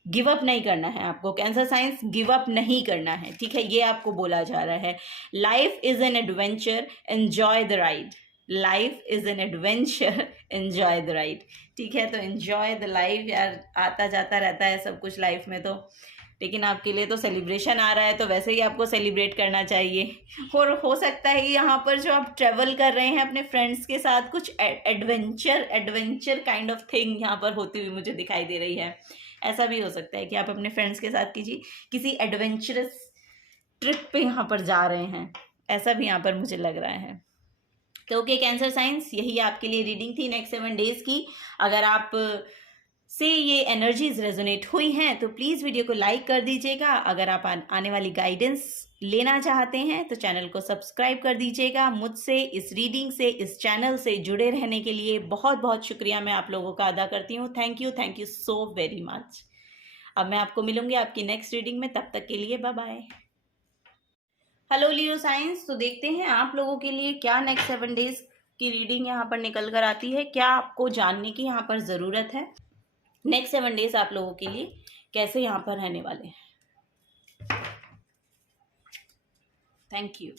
गिव अप नहीं करना है आपको, कैंसर साइंस गिव अप नहीं करना है, ठीक है। ये आपको बोला जा रहा है। Life is an adventure, enjoy the ride. Life is an adventure, enjoy the ride, ठीक है। तो एन्जॉय द लाइफ यार, आता जाता रहता है सब कुछ लाइफ में, तो लेकिन आपके लिए तो सेलिब्रेशन आ रहा है, तो वैसे ही आपको सेलिब्रेट करना चाहिए। और हो सकता है यहाँ पर जो आप ट्रैवल कर रहे हैं अपने फ्रेंड्स के साथ, कुछ एडवेंचर काइंड ऑफ थिंग यहाँ पर होती हुई मुझे दिखाई दे रही है। ऐसा भी हो सकता है कि आप अपने फ्रेंड्स के साथ किसी एडवेंचरस ट्रिप पे यहाँ पर जा रहे हैं, ऐसा भी यहाँ पर मुझे लग रहा है। तो ओके कैंसर साइंस, यही आपके लिए रीडिंग थी नेक्स्ट 7 डेज की। अगर आप से ये एनर्जीज रेजोनेट हुई हैं तो प्लीज़ वीडियो को लाइक कर दीजिएगा। अगर आप आने वाली गाइडेंस लेना चाहते हैं तो चैनल को सब्सक्राइब कर दीजिएगा। मुझसे इस रीडिंग से, इस चैनल से जुड़े रहने के लिए बहुत बहुत शुक्रिया मैं आप लोगों का अदा करती हूँ। Thank you so very much. अब मैं आपको मिलूंगी आपकी नेक्स्ट रीडिंग में, तब तक के लिए बाय बाय। हेलो लियो साइंस, तो देखते हैं आप लोगों के लिए क्या नेक्स्ट 7 डेज की रीडिंग यहाँ पर निकल कर आती है, क्या आपको जानने की यहाँ पर ज़रूरत है। नेक्स्ट 7 डेज आप लोगों के लिए कैसे यहाँ पर रहने वाले हैं। Thank you.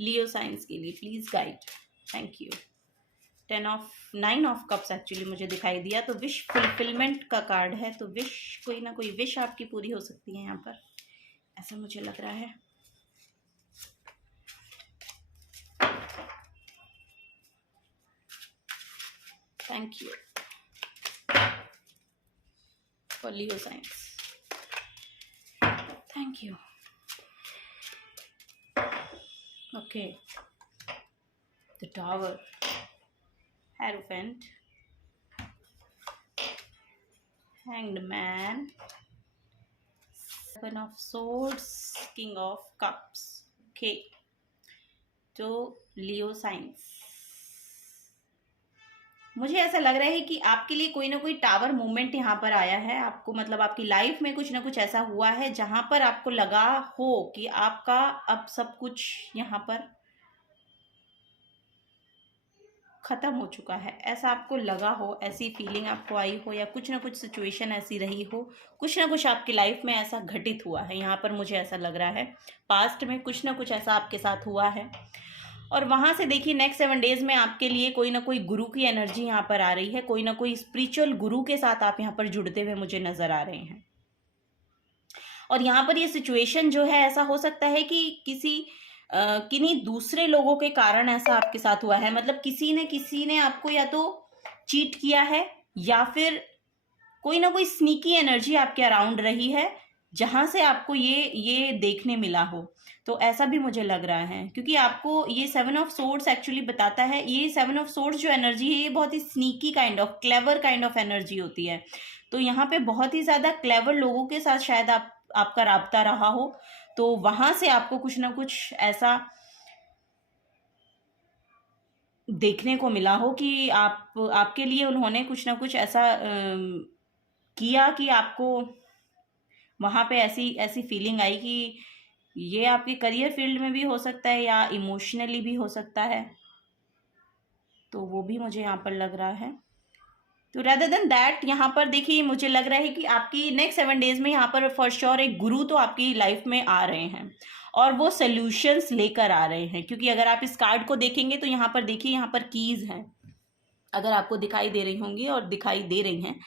लियो साइंस के लिए please guide. Thank you. 9 of cups actually मुझे दिखाई दिया, तो विश फुलफिलमेंट का कार्ड है, तो विश, कोई ना कोई विश आपकी पूरी हो सकती है यहाँ पर, ऐसा मुझे लग रहा है। Thank you for Leo science. Thank you. Okay, the tower, Hierophant, Hanged Man, 7 of Swords, King of Cups. Okay, तो लियो साइंस, मुझे ऐसा लग रहा है कि आपके लिए कोई ना कोई टावर मूवमेंट यहाँ पर आया है। आपको मतलब आपकी लाइफ में कुछ ना कुछ ऐसा हुआ है जहाँ पर आपको लगा हो कि आपका अब सब कुछ यहाँ पर ख़त्म हो चुका है, ऐसा आपको लगा हो, ऐसी फीलिंग आपको आई हो, या कुछ ना कुछ सिचुएशन ऐसी रही हो, कुछ ना कुछ आपकी लाइफ में ऐसा घटित हुआ है यहाँ पर, मुझे ऐसा लग रहा है पास्ट में कुछ ना कुछ ऐसा आपके साथ हुआ है। और वहाँ से देखिए नेक्स्ट 7 डेज में आपके लिए कोई ना कोई गुरु की एनर्जी यहाँ पर आ रही है, कोई ना कोई स्पिरिचुअल गुरु के साथ आप यहाँ पर जुड़ते हुए मुझे नज़र आ रहे हैं। और यहाँ पर ये सिचुएशन जो है, ऐसा हो सकता है कि किन्हीं दूसरे लोगों के कारण ऐसा आपके साथ हुआ है, मतलब किसी ने आपको या तो चीट किया है, या फिर कोई ना कोई स्नीकी एनर्जी आपके अराउंड रही है जहां से आपको ये देखने मिला हो, तो ऐसा भी मुझे लग रहा है। क्योंकि आपको ये 7 ऑफ सोर्ड्स एक्चुअली बताता है, ये 7 ऑफ सोर्ड्स जो एनर्जी है ये बहुत ही sneaky kind of, clever kind of energy होती है। तो यहाँ पे बहुत ही ज़्यादा क्लेवर लोगों के साथ शायद आपका राब्ता रहा हो, तो वहां से आपको कुछ ना कुछ ऐसा देखने को मिला हो कि आपके लिए उन्होंने कुछ ना कुछ ऐसा किया कि आपको वहां पे ऐसी फीलिंग आई कि ये आपके करियर फील्ड में भी हो सकता है या इमोशनली भी हो सकता है, तो वो भी मुझे यहाँ पर लग रहा है। तो रेदर देन दैट यहाँ पर देखिए मुझे लग रहा है कि आपकी नेक्स्ट 7 डेज में यहाँ पर फॉर श्योर एक गुरु तो आपकी लाइफ में आ रहे हैं, और वो सॉल्यूशंस लेकर आ रहे हैं। क्योंकि अगर आप इस कार्ड को देखेंगे तो यहाँ पर देखिए, यहाँ पर कीज हैं, अगर आपको दिखाई दे रही होंगी और दिखाई दे रही हैं,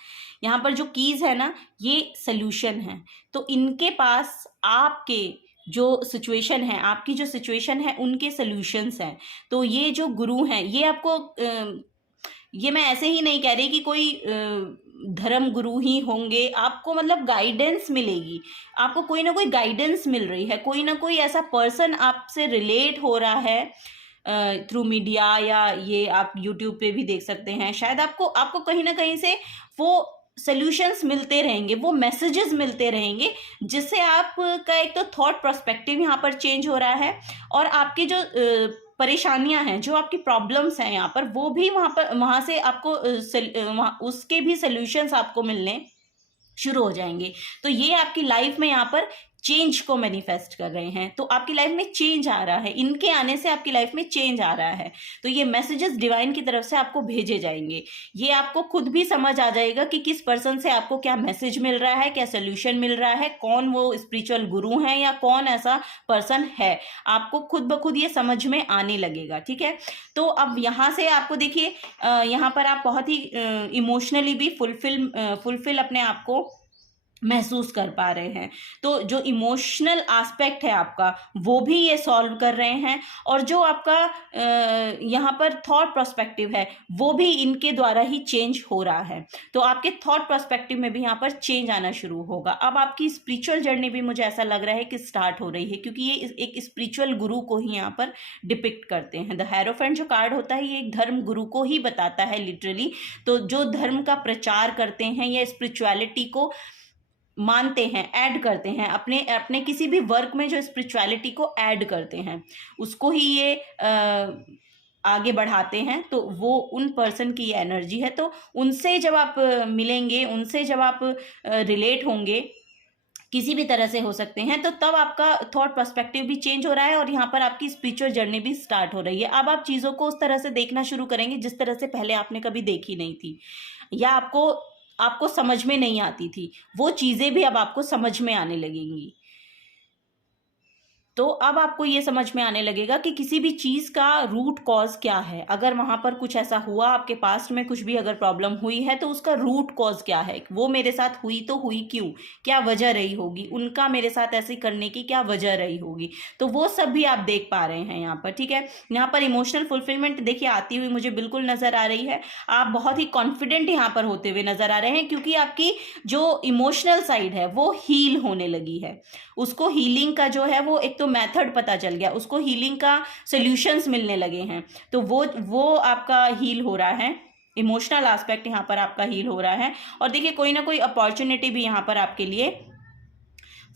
यहाँ पर जो कीज है ना, ये सॉल्यूशन है। तो इनके पास आपके जो सिचुएशन है, आपकी जो सिचुएशन है, उनके सॉल्यूशंस हैं। तो ये जो गुरु हैं, ये आपको ये मैं ऐसे ही नहीं कह रही कि कोई धर्म गुरु ही होंगे, आपको मतलब गाइडेंस मिलेगी, आपको कोई ना कोई गाइडेंस मिल रही है, कोई ना कोई ऐसा पर्सन आपसे रिलेट हो रहा है थ्रू मीडिया, या ये आप यूट्यूब पे भी देख सकते हैं। शायद आपको कहीं ना कहीं से वो सॉल्यूशंस मिलते रहेंगे, वो मैसेजेस मिलते रहेंगे, जिससे आपका एक तो थॉट पर्सपेक्टिव यहाँ पर चेंज हो रहा है, और आपके जो परेशानियां हैं, जो आपकी प्रॉब्लम्स हैं यहाँ पर, वो भी वहाँ से आपको उसके भी सॉल्यूशंस आपको मिलने शुरू हो जाएंगे। तो ये आपकी लाइफ में यहाँ पर चेंज को मैनिफेस्ट कर रहे हैं। तो आपकी लाइफ में चेंज आ रहा है, इनके आने से आपकी लाइफ में चेंज आ रहा है। तो ये मैसेजेस डिवाइन की तरफ से आपको भेजे जाएंगे। ये आपको खुद भी समझ आ जाएगा कि किस पर्सन से आपको क्या मैसेज मिल रहा है, क्या सोल्यूशन मिल रहा है, कौन वो स्पिरिचुअल गुरु हैं या कौन ऐसा पर्सन है। आपको खुद ब खुद ये समझ में आने लगेगा, ठीक है। तो अब यहाँ से आपको देखिए, यहाँ पर आप बहुत ही इमोशनली भी फुलफिल अपने आप को महसूस कर पा रहे हैं। तो जो इमोशनल एस्पेक्ट है आपका, वो भी ये सॉल्व कर रहे हैं, और जो आपका यहाँ पर थॉट पर्सपेक्टिव है, वो भी इनके द्वारा ही चेंज हो रहा है। तो आपके थॉट पर्सपेक्टिव में भी यहाँ पर चेंज आना शुरू होगा। अब आपकी स्पिरिचुअल जर्नी भी मुझे ऐसा लग रहा है कि स्टार्ट हो रही है, क्योंकि ये एक स्पिरिचुअल गुरु को ही यहाँ पर डिपिक्ट करते हैं। द हेरोफेंट जो कार्ड होता है, ये एक धर्म गुरु को ही बताता है लिटरली। तो जो धर्म का प्रचार करते हैं या स्पिरिचुअलिटी को मानते हैं, ऐड करते हैं अपने अपने किसी भी वर्क में, जो स्पिरिचुअलिटी को ऐड करते हैं, उसको ही ये आगे बढ़ाते हैं। तो वो उन पर्सन की एनर्जी है। तो उनसे जब आप मिलेंगे, उनसे जब आप रिलेट होंगे, किसी भी तरह से हो सकते हैं, तो तब आपका थॉट पर्सपेक्टिव भी चेंज हो रहा है, और यहाँ पर आपकी स्पिरिचुअल जर्नी भी स्टार्ट हो रही है। अब आप चीज़ों को उस तरह से देखना शुरू करेंगे जिस तरह से पहले आपने कभी देखी नहीं थी, या आपको समझ में नहीं आती थी। वो चीज़ें भी अब आपको समझ में आने लगेंगी। तो अब आपको ये समझ में आने लगेगा कि किसी भी चीज़ का रूट कॉज क्या है। अगर वहाँ पर कुछ ऐसा हुआ, आपके पास्ट में कुछ भी अगर प्रॉब्लम हुई है, तो उसका रूट कॉज क्या है, वो मेरे साथ हुई तो हुई क्यों, क्या वजह रही होगी, उनका मेरे साथ ऐसे करने की क्या वजह रही होगी। तो वो सब भी आप देख पा रहे हैं यहाँ पर, ठीक है। यहाँ पर इमोशनल फुलफिलमेंट देखिए आती हुई मुझे बिल्कुल नज़र आ रही है। आप बहुत ही कॉन्फिडेंट यहाँ पर होते हुए नज़र आ रहे हैं, क्योंकि आपकी जो इमोशनल साइड है वो हील होने लगी है। उसको हीलिंग का जो है वो एक तो मेथड पता चल गया, उसको हीलिंग का सॉल्यूशंस मिलने लगे हैं। तो वो आपका हील हो रहा है, इमोशनल एस्पेक्ट यहाँ पर आपका हील हो रहा है। और देखिए कोई ना कोई अपॉर्चुनिटी भी यहाँ पर आपके लिए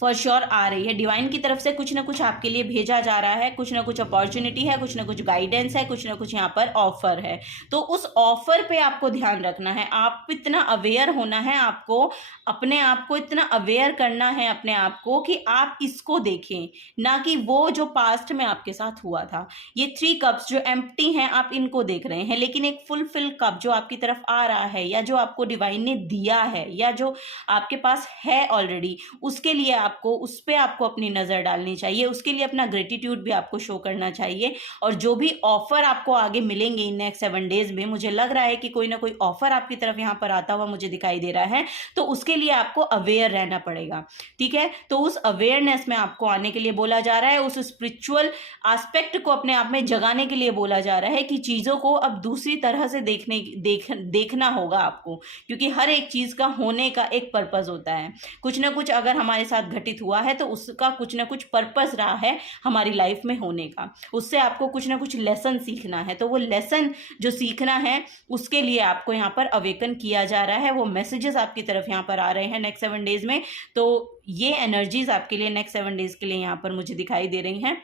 फॉर श्योर आ रही है। डिवाइन की तरफ से कुछ ना कुछ आपके लिए भेजा जा रहा है, कुछ ना कुछ अपॉर्चुनिटी है, कुछ ना कुछ गाइडेंस है, कुछ ना कुछ यहाँ पर ऑफर है। तो उस ऑफर पे आपको ध्यान रखना है, आप इतना अवेयर होना है, आपको अपने आप को इतना अवेयर करना है अपने आप को, कि आप इसको देखें, ना कि वो जो पास्ट में आपके साथ हुआ था। ये 3 कप्स जो एम्प्टी हैं, आप इनको देख रहे हैं, लेकिन एक फुलफिल कप जो आपकी तरफ आ रहा है, या जो आपको डिवाइन ने दिया है, या जो आपके पास है ऑलरेडी, उसके लिए आपको उस पे आपको अपनी नज़र डालनी चाहिए, उसके लिए अपना ग्रेटिट्यूड भी आपको शो करना चाहिए। और जो भी ऑफर आपको आगे मिलेंगे इन नेक्स्ट 7 डेज में, मुझे लग रहा है कि कोई ना कोई ऑफर आपकी तरफ यहाँ पर आता हुआ मुझे दिखाई दे रहा है। तो उसके लिए आपको अवेयर रहना पड़ेगा, ठीक है। तो उस अवेयरनेस में आपको आने के लिए बोला जा रहा है, उस स्पिरिचुअल एस्पेक्ट को अपने आप में जगाने के लिए बोला जा रहा है, कि चीज़ों को अब दूसरी तरह से देखना होगा आपको, क्योंकि हर एक चीज़ का होने का एक पर्पज़ होता है। कुछ ना कुछ अगर हमारे साथ घटित हुआ है, तो उसका कुछ ना कुछ पर्पस रहा है हमारी लाइफ में होने का, उससे आपको कुछ ना कुछ लेसन सीखना है। तो वो लेसन जो सीखना है, उसके लिए आपको यहाँ पर अवेकन किया जा रहा है। वो मैसेजेस आपकी तरफ यहाँ पर आ रहे हैं नेक्स्ट 7 डेज में। तो ये एनर्जीज आपके लिए नेक्स्ट 7 डेज के लिए यहाँ पर मुझे दिखाई दे रही हैं।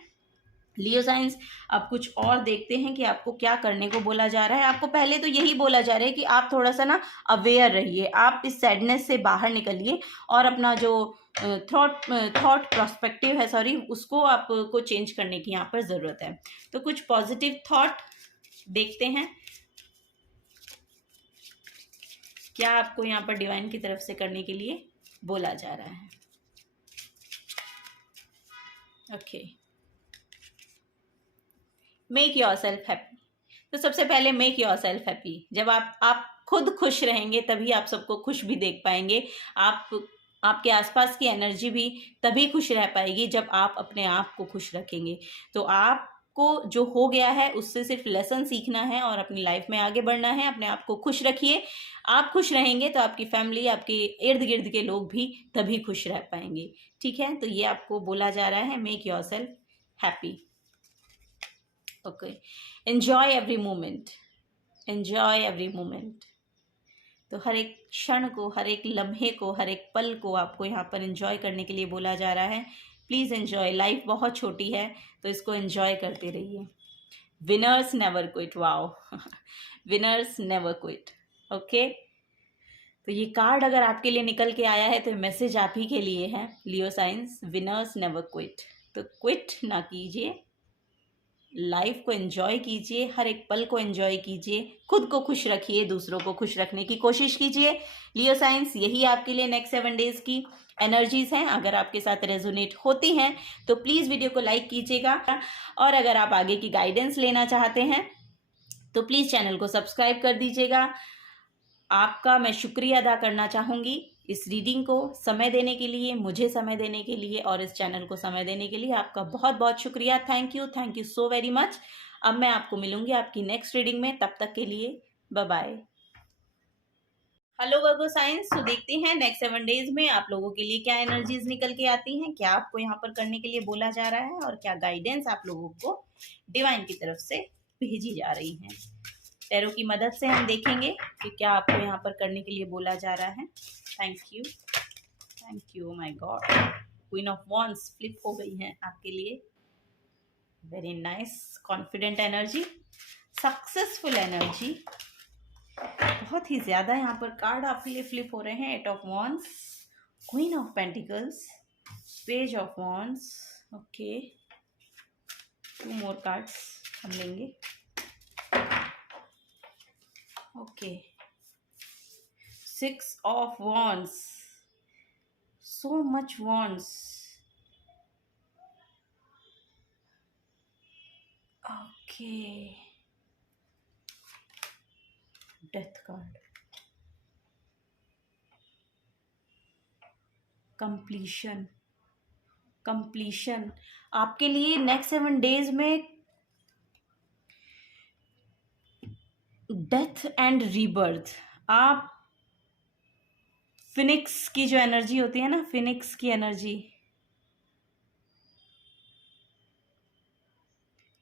लियो साइंस, अब कुछ और देखते हैं कि आपको क्या करने को बोला जा रहा है। आपको पहले तो यही बोला जा रहा है कि आप थोड़ा सा ना अवेयर रहिए, आप इस सैडनेस से बाहर निकलिए, और अपना जो थॉट प्रोस्पेक्टिव है, सॉरी, उसको आपको चेंज करने की यहाँ पर ज़रूरत है। तो कुछ पॉजिटिव थॉट देखते हैं क्या आपको यहाँ पर डिवाइन की तरफ से करने के लिए बोला जा रहा है। Okay, make your self happy. तो सबसे पहले मेक योर सेल्फ हैप्पी। जब आप खुद खुश रहेंगे, तभी आप सबको खुश भी देख पाएंगे। आपके आसपास की एनर्जी भी तभी खुश रह पाएगी जब आप अपने आप को खुश रखेंगे। तो आपको जो हो गया है उससे सिर्फ लेसन सीखना है और अपनी लाइफ में आगे बढ़ना है। अपने आप को खुश रखिए। आप खुश रहेंगे तो आपकी फैमिली, आपके इर्द गिर्द के लोग भी तभी खुश रह पाएंगे, ठीक है। तो ये आपको बोला जा रहा है, make your self happy. Okay, enjoy every moment, enjoy every moment. तो हर एक क्षण को, हर एक लम्हे को, हर एक पल को आपको यहाँ पर एंजॉय करने के लिए बोला जा रहा है। प्लीज़ एंजॉय, लाइफ बहुत छोटी है, तो इसको एंजॉय करते रहिए। Winners never quit, wow, winners never quit. Okay, तो ये कार्ड अगर आपके लिए निकल के आया है तो मैसेज आप ही के लिए है, लियो साइंस, विनर्स नेवर क्विट। तो क्विट ना कीजिए, लाइफ को एंजॉय कीजिए, हर एक पल को एंजॉय कीजिए, खुद को खुश रखिए, दूसरों को खुश रखने की कोशिश कीजिए। लियो साइंस, यही आपके लिए नेक्स्ट 7 डेज की एनर्जीज हैं। अगर आपके साथ रेजोनेट होती हैं तो प्लीज़ वीडियो को लाइक कीजिएगा, और अगर आप आगे की गाइडेंस लेना चाहते हैं तो प्लीज़ चैनल को सब्सक्राइब कर दीजिएगा। आपका मैं शुक्रिया अदा करना चाहूँगी इस रीडिंग को समय देने के लिए, मुझे समय देने के लिए और इस चैनल को समय देने के लिए आपका बहुत बहुत शुक्रिया। Thank you so very much. अब मैं आपको मिलूंगी आपकी नेक्स्ट रीडिंग में, तब तक के लिए बाय बाय। हेलो वर्गो साइंस, तो देखते हैं नेक्स्ट 7 डेज में आप लोगों के लिए क्या एनर्जीज निकल के आती हैं, क्या आपको यहाँ पर करने के लिए बोला जा रहा है और क्या गाइडेंस आप लोगों को डिवाइन की तरफ से भेजी जा रही है। टैरो की मदद से हम देखेंगे कि क्या आपको यहाँ पर करने के लिए बोला जा रहा है। Thank you my God. Queen of wands flip हो गई है आपके लिए। Very nice, confident energy, successful energy, बहुत ही ज्यादा यहाँ पर कार्ड आपके लिए फ्लिप हो रहे हैं। 8 of wands, queen of pentacles, page of wands. Okay, 2 more cards हम लेंगे। Okay, 6 of wands, so much wands. Okay, death card, completion आपके लिए नेक्स्ट 7 डेज में डेथ एंड रीबर्थ। आप फिनिक्स की जो एनर्जी होती है ना, फिनिक्स की energy,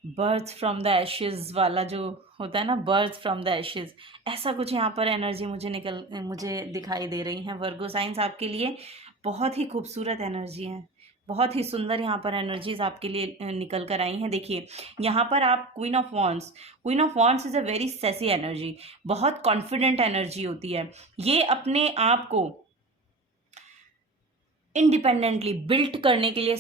birth from the Ashes वाला जो होता है ना, बर्थ फ्रॉम द एशेज, ऐसा कुछ यहाँ पर एनर्जी मुझे दिखाई दे रही है। वर्गो साइंस आपके लिए बहुत ही खूबसूरत एनर्जी है, बहुत ही सुंदर यहाँ पर एनर्जीज आपके लिए निकल कर आई हैं। देखिए यहाँ पर आप queen of wands is a very sassy energy, बहुत कॉन्फिडेंट एनर्जी होती है। ये अपने आप को इंडिपेंडेंटली बिल्ट करने के लिए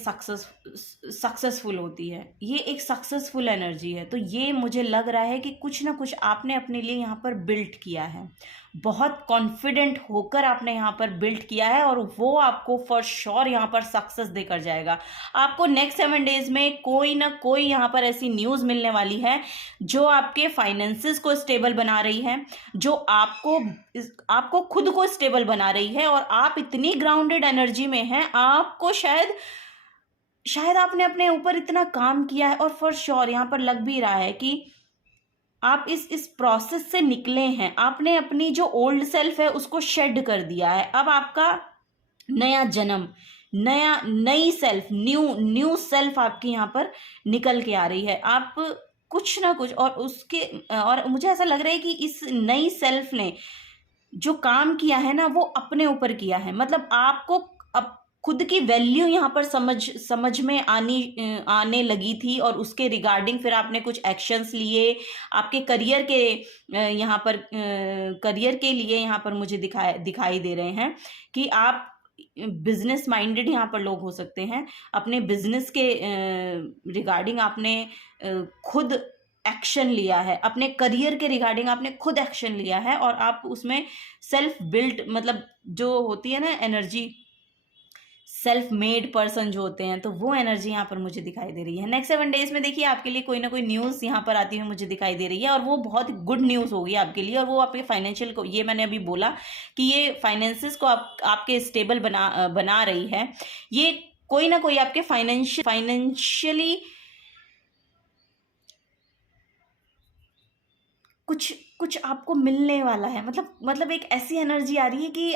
सक्सेसफुल होती है। ये एक सक्सेसफुल एनर्जी है। तो ये मुझे लग रहा है कि कुछ ना कुछ आपने अपने लिए यहाँ पर बिल्ट किया है, बहुत कॉन्फिडेंट होकर आपने यहाँ पर बिल्ट किया है और वो आपको फॉर श्योर यहाँ पर सक्सेस देकर जाएगा। आपको नेक्स्ट 7 डेज में कोई ना कोई यहाँ पर ऐसी न्यूज़ मिलने वाली है जो आपके फाइनेंसेस को स्टेबल बना रही है, जो आपको खुद को स्टेबल बना रही है। और आप इतनी ग्राउंडेड एनर्जी में हैं, आपको शायद आपने अपने ऊपर इतना काम किया है और फॉर श्योर यहाँ पर लग भी रहा है कि आप इस प्रोसेस से निकले हैं। आपने अपनी जो ओल्ड सेल्फ है उसको शेड कर दिया है। अब आपका नया जन्म, नई सेल्फ, न्यू सेल्फ आपकी यहाँ पर निकल के आ रही है। आप कुछ ना कुछ और मुझे ऐसा लग रहा है कि इस नई सेल्फ ने जो काम किया है ना वो अपने ऊपर किया है। मतलब आपको अब खुद की वैल्यू यहाँ पर समझ में आने लगी थी और उसके रिगार्डिंग फिर आपने कुछ एक्शंस लिए। आपके करियर के लिए यहाँ पर मुझे दिखाई दे रहे हैं कि आप बिजनेस माइंडेड यहाँ पर लोग हो सकते हैं। अपने बिजनेस के रिगार्डिंग आपने खुद एक्शन लिया है, अपने करियर के रिगार्डिंग आपने खुद एक्शन लिया है और आप उसमें सेल्फ बिल्ट, मतलब जो होती है ना एनर्जी, सेल्फ मेड पर्सन जो होते हैं, तो वो एनर्जी यहाँ पर मुझे दिखाई दे रही है। नेक्स्ट 7 डेज में देखिए आपके लिए कोई ना कोई न्यूज़ यहाँ पर आती हुई मुझे दिखाई दे रही है और वो बहुत गुड न्यूज़ होगी आपके लिए। और वो आपके फाइनेंशियल को, ये मैंने अभी बोला कि ये फाइनेंसेस को आपके स्टेबल बना रही है। ये कोई ना कोई आपके फाइनेंशियली कुछ आपको मिलने वाला है। मतलब एक ऐसी एनर्जी आ रही है कि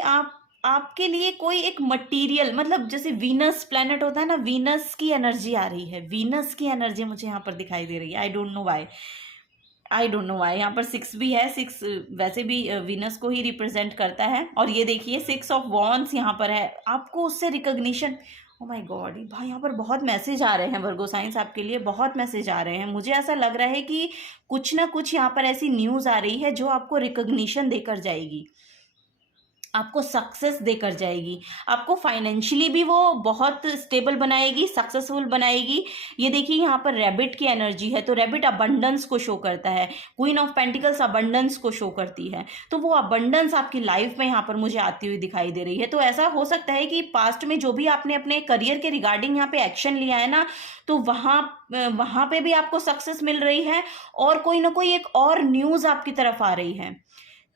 आपके लिए कोई एक मटेरियल, मतलब जैसे वीनस प्लैनेट होता है ना, वीनस की एनर्जी आ रही है। वीनस की एनर्जी मुझे यहाँ पर दिखाई दे रही है। आई डोंट नो वाई यहाँ पर 6 भी है। 6 वैसे भी वीनस को ही रिप्रेजेंट करता है। और ये देखिए 6 ऑफ वॉन्ड्स यहाँ पर है। आपको उससे रिकॉग्निशन, ओ माय गॉड भाई, यहाँ पर बहुत मैसेज आ रहे हैं वर्गो साइंस आपके लिए, बहुत मैसेज आ रहे हैं। मुझे ऐसा लग रहा है कि कुछ ना कुछ यहाँ पर ऐसी न्यूज़ आ रही है जो आपको रिकॉग्निशन देकर जाएगी, आपको सक्सेस देकर जाएगी, आपको फाइनेंशियली भी वो बहुत स्टेबल बनाएगी, सक्सेसफुल बनाएगी। ये देखिए यहाँ पर रैबिट की एनर्जी है, तो रैबिट अबंडेंस को शो करता है। क्वीन ऑफ पेंटिकल्स अबंडेंस को शो करती है। तो वो अबंडेंस आपकी लाइफ में यहाँ पर मुझे आती हुई दिखाई दे रही है। तो ऐसा हो सकता है कि पास्ट में जो भी आपने अपने करियर के रिगार्डिंग यहाँ पे एक्शन लिया है ना, तो वहाँ पे भी आपको सक्सेस मिल रही है और कोई ना कोई एक और न्यूज़ आपकी तरफ आ रही है।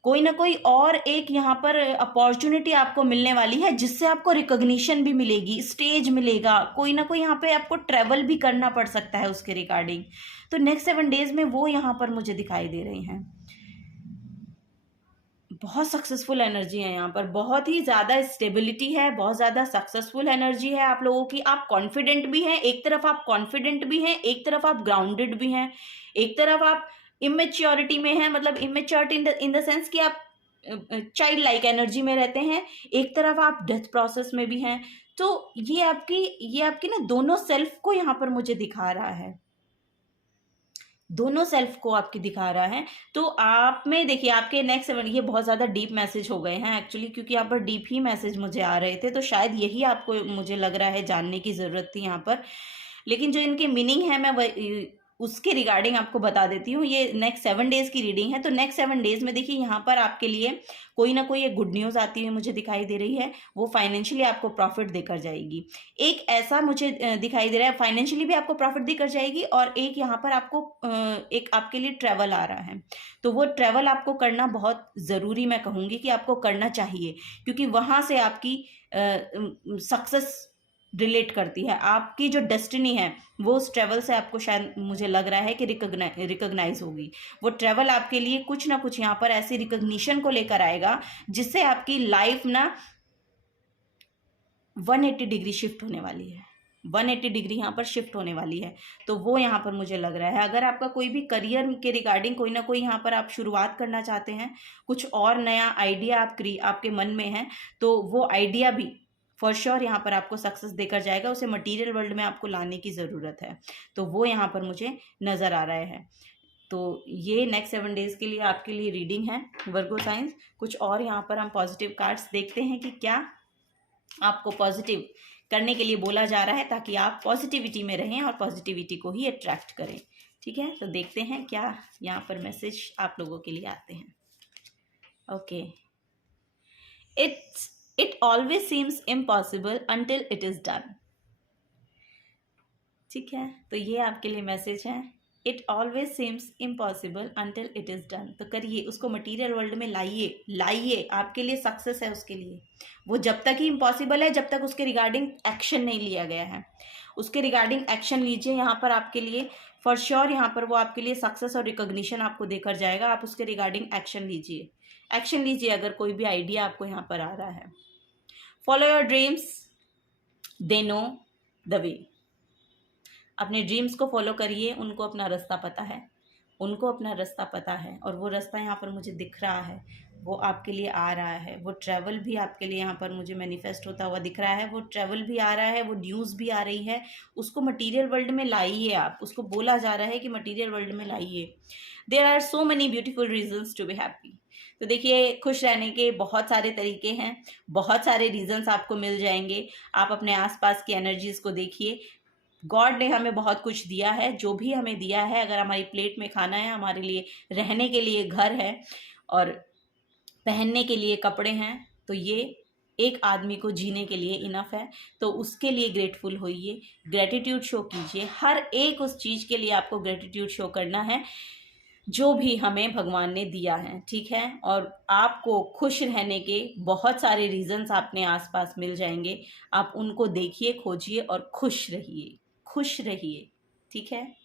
कोई ना कोई और एक यहाँ पर अपॉर्चुनिटी आपको मिलने वाली है, जिससे आपको रिकॉग्निशन भी मिलेगी, स्टेज मिलेगा, कोई ना कोई यहाँ पे आपको ट्रैवल भी करना पड़ सकता है उसके रिगार्डिंग। तो नेक्स्ट 7 डेज में वो यहाँ पर मुझे दिखाई दे रही हैं। बहुत सक्सेसफुल एनर्जी है यहाँ पर, बहुत ही ज़्यादा स्टेबिलिटी है, बहुत ज़्यादा सक्सेसफुल एनर्जी है आप लोगों की। आप कॉन्फिडेंट भी हैं, एक तरफ आप कॉन्फिडेंट भी हैं, एक तरफ आप ग्राउंडेड भी हैं, एक तरफ आप इमेच्योरिटी में हैं, मतलब इमेच्योरिटी इन द सेंस कि आप चाइल्ड लाइक एनर्जी में रहते हैं, एक तरफ आप डेथ प्रोसेस में भी हैं। तो ये आपकी ना दोनों सेल्फ को यहाँ पर मुझे दिखा रहा है, दोनों सेल्फ को आपकी दिखा रहा है। तो आप में देखिए आपके नेक्स्ट 7, ये बहुत ज़्यादा डीप मैसेज हो गए हैं एक्चुअली, क्योंकि यहाँ पर डीप ही मैसेज मुझे आ रहे थे, तो शायद यही आपको मुझे लग रहा है जानने की ज़रूरत थी यहाँ पर। लेकिन जो इनके मीनिंग है मैं उसके रिगार्डिंग आपको बता देती हूँ। ये नेक्स्ट 7 डेज की रीडिंग है। तो नेक्स्ट 7 डेज में देखिए यहाँ पर आपके लिए कोई ना कोई एक गुड न्यूज़ आती हुई मुझे दिखाई दे रही है, वो फाइनेंशियली आपको प्रॉफिट देकर जाएगी। एक ऐसा मुझे दिखाई दे रहा है, फाइनेंशियली भी आपको प्रॉफिट देकर जाएगी, और एक यहाँ पर आपको एक आपके लिए ट्रैवल आ रहा है। तो वो ट्रैवल आपको करना बहुत ज़रूरी, मैं कहूँगी कि आपको करना चाहिए, क्योंकि वहाँ से आपकी सक्सेस रिलेट करती है। आपकी जो डेस्टिनी है वो उस ट्रैवल से आपको शायद मुझे लग रहा है कि रिकॉग्नाइज होगी। वो ट्रैवल आपके लिए कुछ ना कुछ यहाँ पर ऐसी रिकॉग्निशन को लेकर आएगा, जिससे आपकी लाइफ ना 180 डिग्री शिफ्ट होने वाली है, 180 डिग्री यहाँ पर शिफ्ट होने वाली है। तो वो यहाँ पर मुझे लग रहा है, अगर आपका कोई भी करियर के रिगार्डिंग कोई ना कोई यहाँ पर आप शुरुआत करना चाहते हैं, कुछ और नया आइडिया आपके मन में है, तो वो आइडिया भी फॉर श्योर यहाँ पर आपको सक्सेस देकर जाएगा। उसे मटेरियल वर्ल्ड में आपको लाने की ज़रूरत है, तो वो यहाँ पर मुझे नज़र आ रहा है। तो ये नेक्स्ट 7 डेज के लिए आपके लिए रीडिंग है वर्गो साइंस। कुछ और यहाँ पर हम पॉजिटिव कार्ड्स देखते हैं कि क्या आपको पॉजिटिव करने के लिए बोला जा रहा है, ताकि आप पॉजिटिविटी में रहें और पॉजिटिविटी को ही अट्रैक्ट करें। ठीक है, तो देखते हैं क्या यहाँ पर मैसेज आप लोगों के लिए आते हैं। Okay, it always seems impossible until it is done. ठीक है, तो ये आपके लिए मैसेज है। It always seems impossible until it is done. तो करिए, उसको मटीरियल वर्ल्ड में लाइए, आपके लिए सक्सेस है उसके लिए। वो जब तक ही इम्पॉसिबल है, जब तक उसके रिगार्डिंग एक्शन नहीं लिया गया है। उसके रिगार्डिंग एक्शन लीजिए यहाँ पर, आपके लिए फॉर श्योर यहाँ पर वो आपके लिए सक्सेस और रिकॉग्निशन आपको देकर जाएगा। आप उसके रिगार्डिंग एक्शन लीजिए अगर कोई भी आइडिया आपको यहाँ पर आ रहा है। Follow your dreams, they know the way. अपने ड्रीम्स को फॉलो करिए, उनको अपना रास्ता पता है, और वो रास्ता यहाँ पर मुझे दिख रहा है, वो आपके लिए आ रहा है। वो ट्रैवल भी आपके लिए यहाँ पर मुझे मैनिफेस्ट होता हुआ दिख रहा है। वो ट्रैवल भी आ रहा है, वो न्यूज़ भी आ रही है। उसको मटीरियल वर्ल्ड में लाइए आप, उसको बोला जा रहा है कि मटीरियल वर्ल्ड में लाइए। There are so many beautiful reasons to be happy. तो देखिए, खुश रहने के बहुत सारे तरीके हैं, बहुत सारे रीजन्स आपको मिल जाएंगे। आप अपने आसपास की एनर्जीज़ को देखिए। गॉड ने हमें बहुत कुछ दिया है, जो भी हमें दिया है, अगर हमारी प्लेट में खाना है, हमारे लिए रहने के लिए घर है और पहनने के लिए कपड़े हैं, तो ये एक आदमी को जीने के लिए इनफ है। तो उसके लिए ग्रेटफुल होइए, ग्रेटिट्यूड शो कीजिए। हर एक उस चीज़ के लिए आपको ग्रेटिट्यूड शो करना है जो भी हमें भगवान ने दिया है। ठीक है, और आपको खुश रहने के बहुत सारे रीजंस अपने आसपास मिल जाएंगे। आप उनको देखिए, खोजिए और खुश रहिए। ठीक है,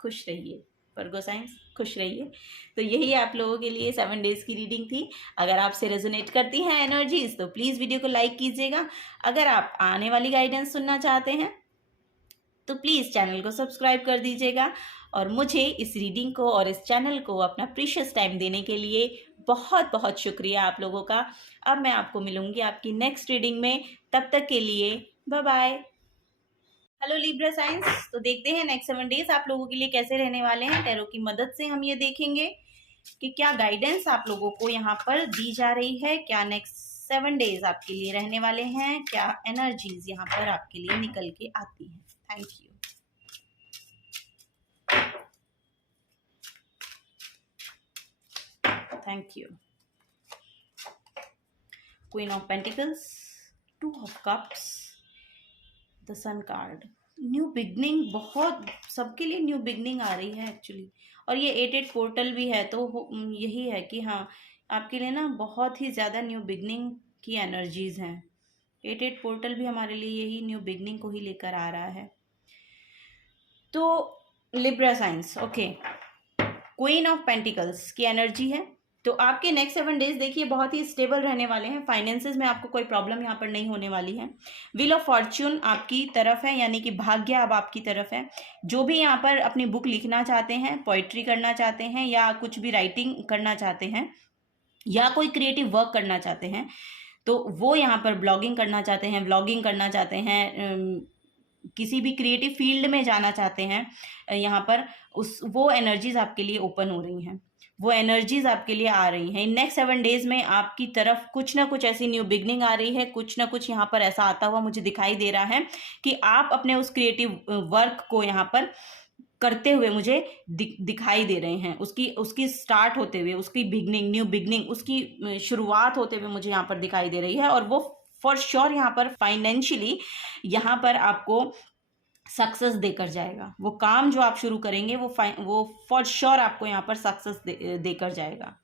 खुश रहिए वर्गो साइंस, खुश रहिए। तो यही आप लोगों के लिए 7 डेज की रीडिंग थी। अगर आपसे रेजोनेट करती हैं एनर्जीज तो प्लीज़ वीडियो को लाइक कीजिएगा। अगर आप आने वाली गाइडेंस सुनना चाहते हैं तो प्लीज़ चैनल को सब्सक्राइब कर दीजिएगा। और मुझे इस रीडिंग को और इस चैनल को अपना प्रीशियस टाइम देने के लिए बहुत बहुत शुक्रिया आप लोगों का। अब मैं आपको मिलूंगी आपकी नेक्स्ट रीडिंग में, तब तक के लिए bye bye. Hello Libra signs, तो देखते हैं नेक्स्ट 7 डेज आप लोगों के लिए कैसे रहने वाले हैं। टैरो की मदद से हम ये देखेंगे कि क्या गाइडेंस आप लोगों को यहाँ पर दी जा रही है, क्या नेक्स्ट 7 डेज आपके लिए रहने वाले हैं, क्या एनर्जीज यहाँ पर आपके लिए निकल के आती हैं। Thank you. Thank you. Queen of Pentacles, 2 of Cups, the Sun card. New beginning बहुत सबके लिए न्यू बिगनिंग आ रही है एक्चुअली। और ये 8-8 पोर्टल भी है, तो यही है कि हाँ, आपके लिए ना बहुत ही ज़्यादा न्यू बिगनिंग की एनर्जीज हैं। 8-8 पोर्टल भी हमारे लिए यही न्यू बिगनिंग को ही लेकर आ रहा है। तो Libra science, okay, queen of pentacles की एनर्जी है। तो आपके नेक्स्ट 7 डेज देखिए बहुत ही स्टेबल रहने वाले हैं। फाइनेंसेस में आपको कोई प्रॉब्लम यहाँ पर नहीं होने वाली है। व्हील ऑफ फॉर्च्यून आपकी तरफ है, यानी कि भाग्य अब आपकी तरफ है। जो भी यहाँ पर अपनी बुक लिखना चाहते हैं, पोइट्री करना चाहते हैं, या कुछ भी राइटिंग करना चाहते हैं, या कोई क्रिएटिव वर्क करना चाहते हैं, तो वो यहाँ पर ब्लॉगिंग करना चाहते हैं, व्लॉगिंग करना चाहते हैं, किसी भी क्रिएटिव फील्ड में जाना चाहते हैं, यहाँ पर वो एनर्जीज आपके लिए ओपन हो रही हैं, वो एनर्जीज आपके लिए आ रही हैं। इन नेक्स्ट 7 डेज में आपकी तरफ कुछ ना कुछ ऐसी न्यू बिगनिंग आ रही है, कुछ ना कुछ यहाँ पर ऐसा आता हुआ मुझे दिखाई दे रहा है कि आप अपने उस क्रिएटिव वर्क को यहाँ पर करते हुए मुझे दिखाई दे रहे हैं। उसकी स्टार्ट होते हुए, उसकी बिगनिंग, न्यू बिगनिंग, उसकी शुरुआत होते हुए मुझे यहाँ पर दिखाई दे रही है। और वो फॉर श्योर यहाँ पर फाइनेंशियली यहाँ पर आपको सक्सेस देकर जाएगा। वो काम जो आप शुरू करेंगे वो फॉर श्योर आपको यहाँ पर सक्सेस देकर जाएगा।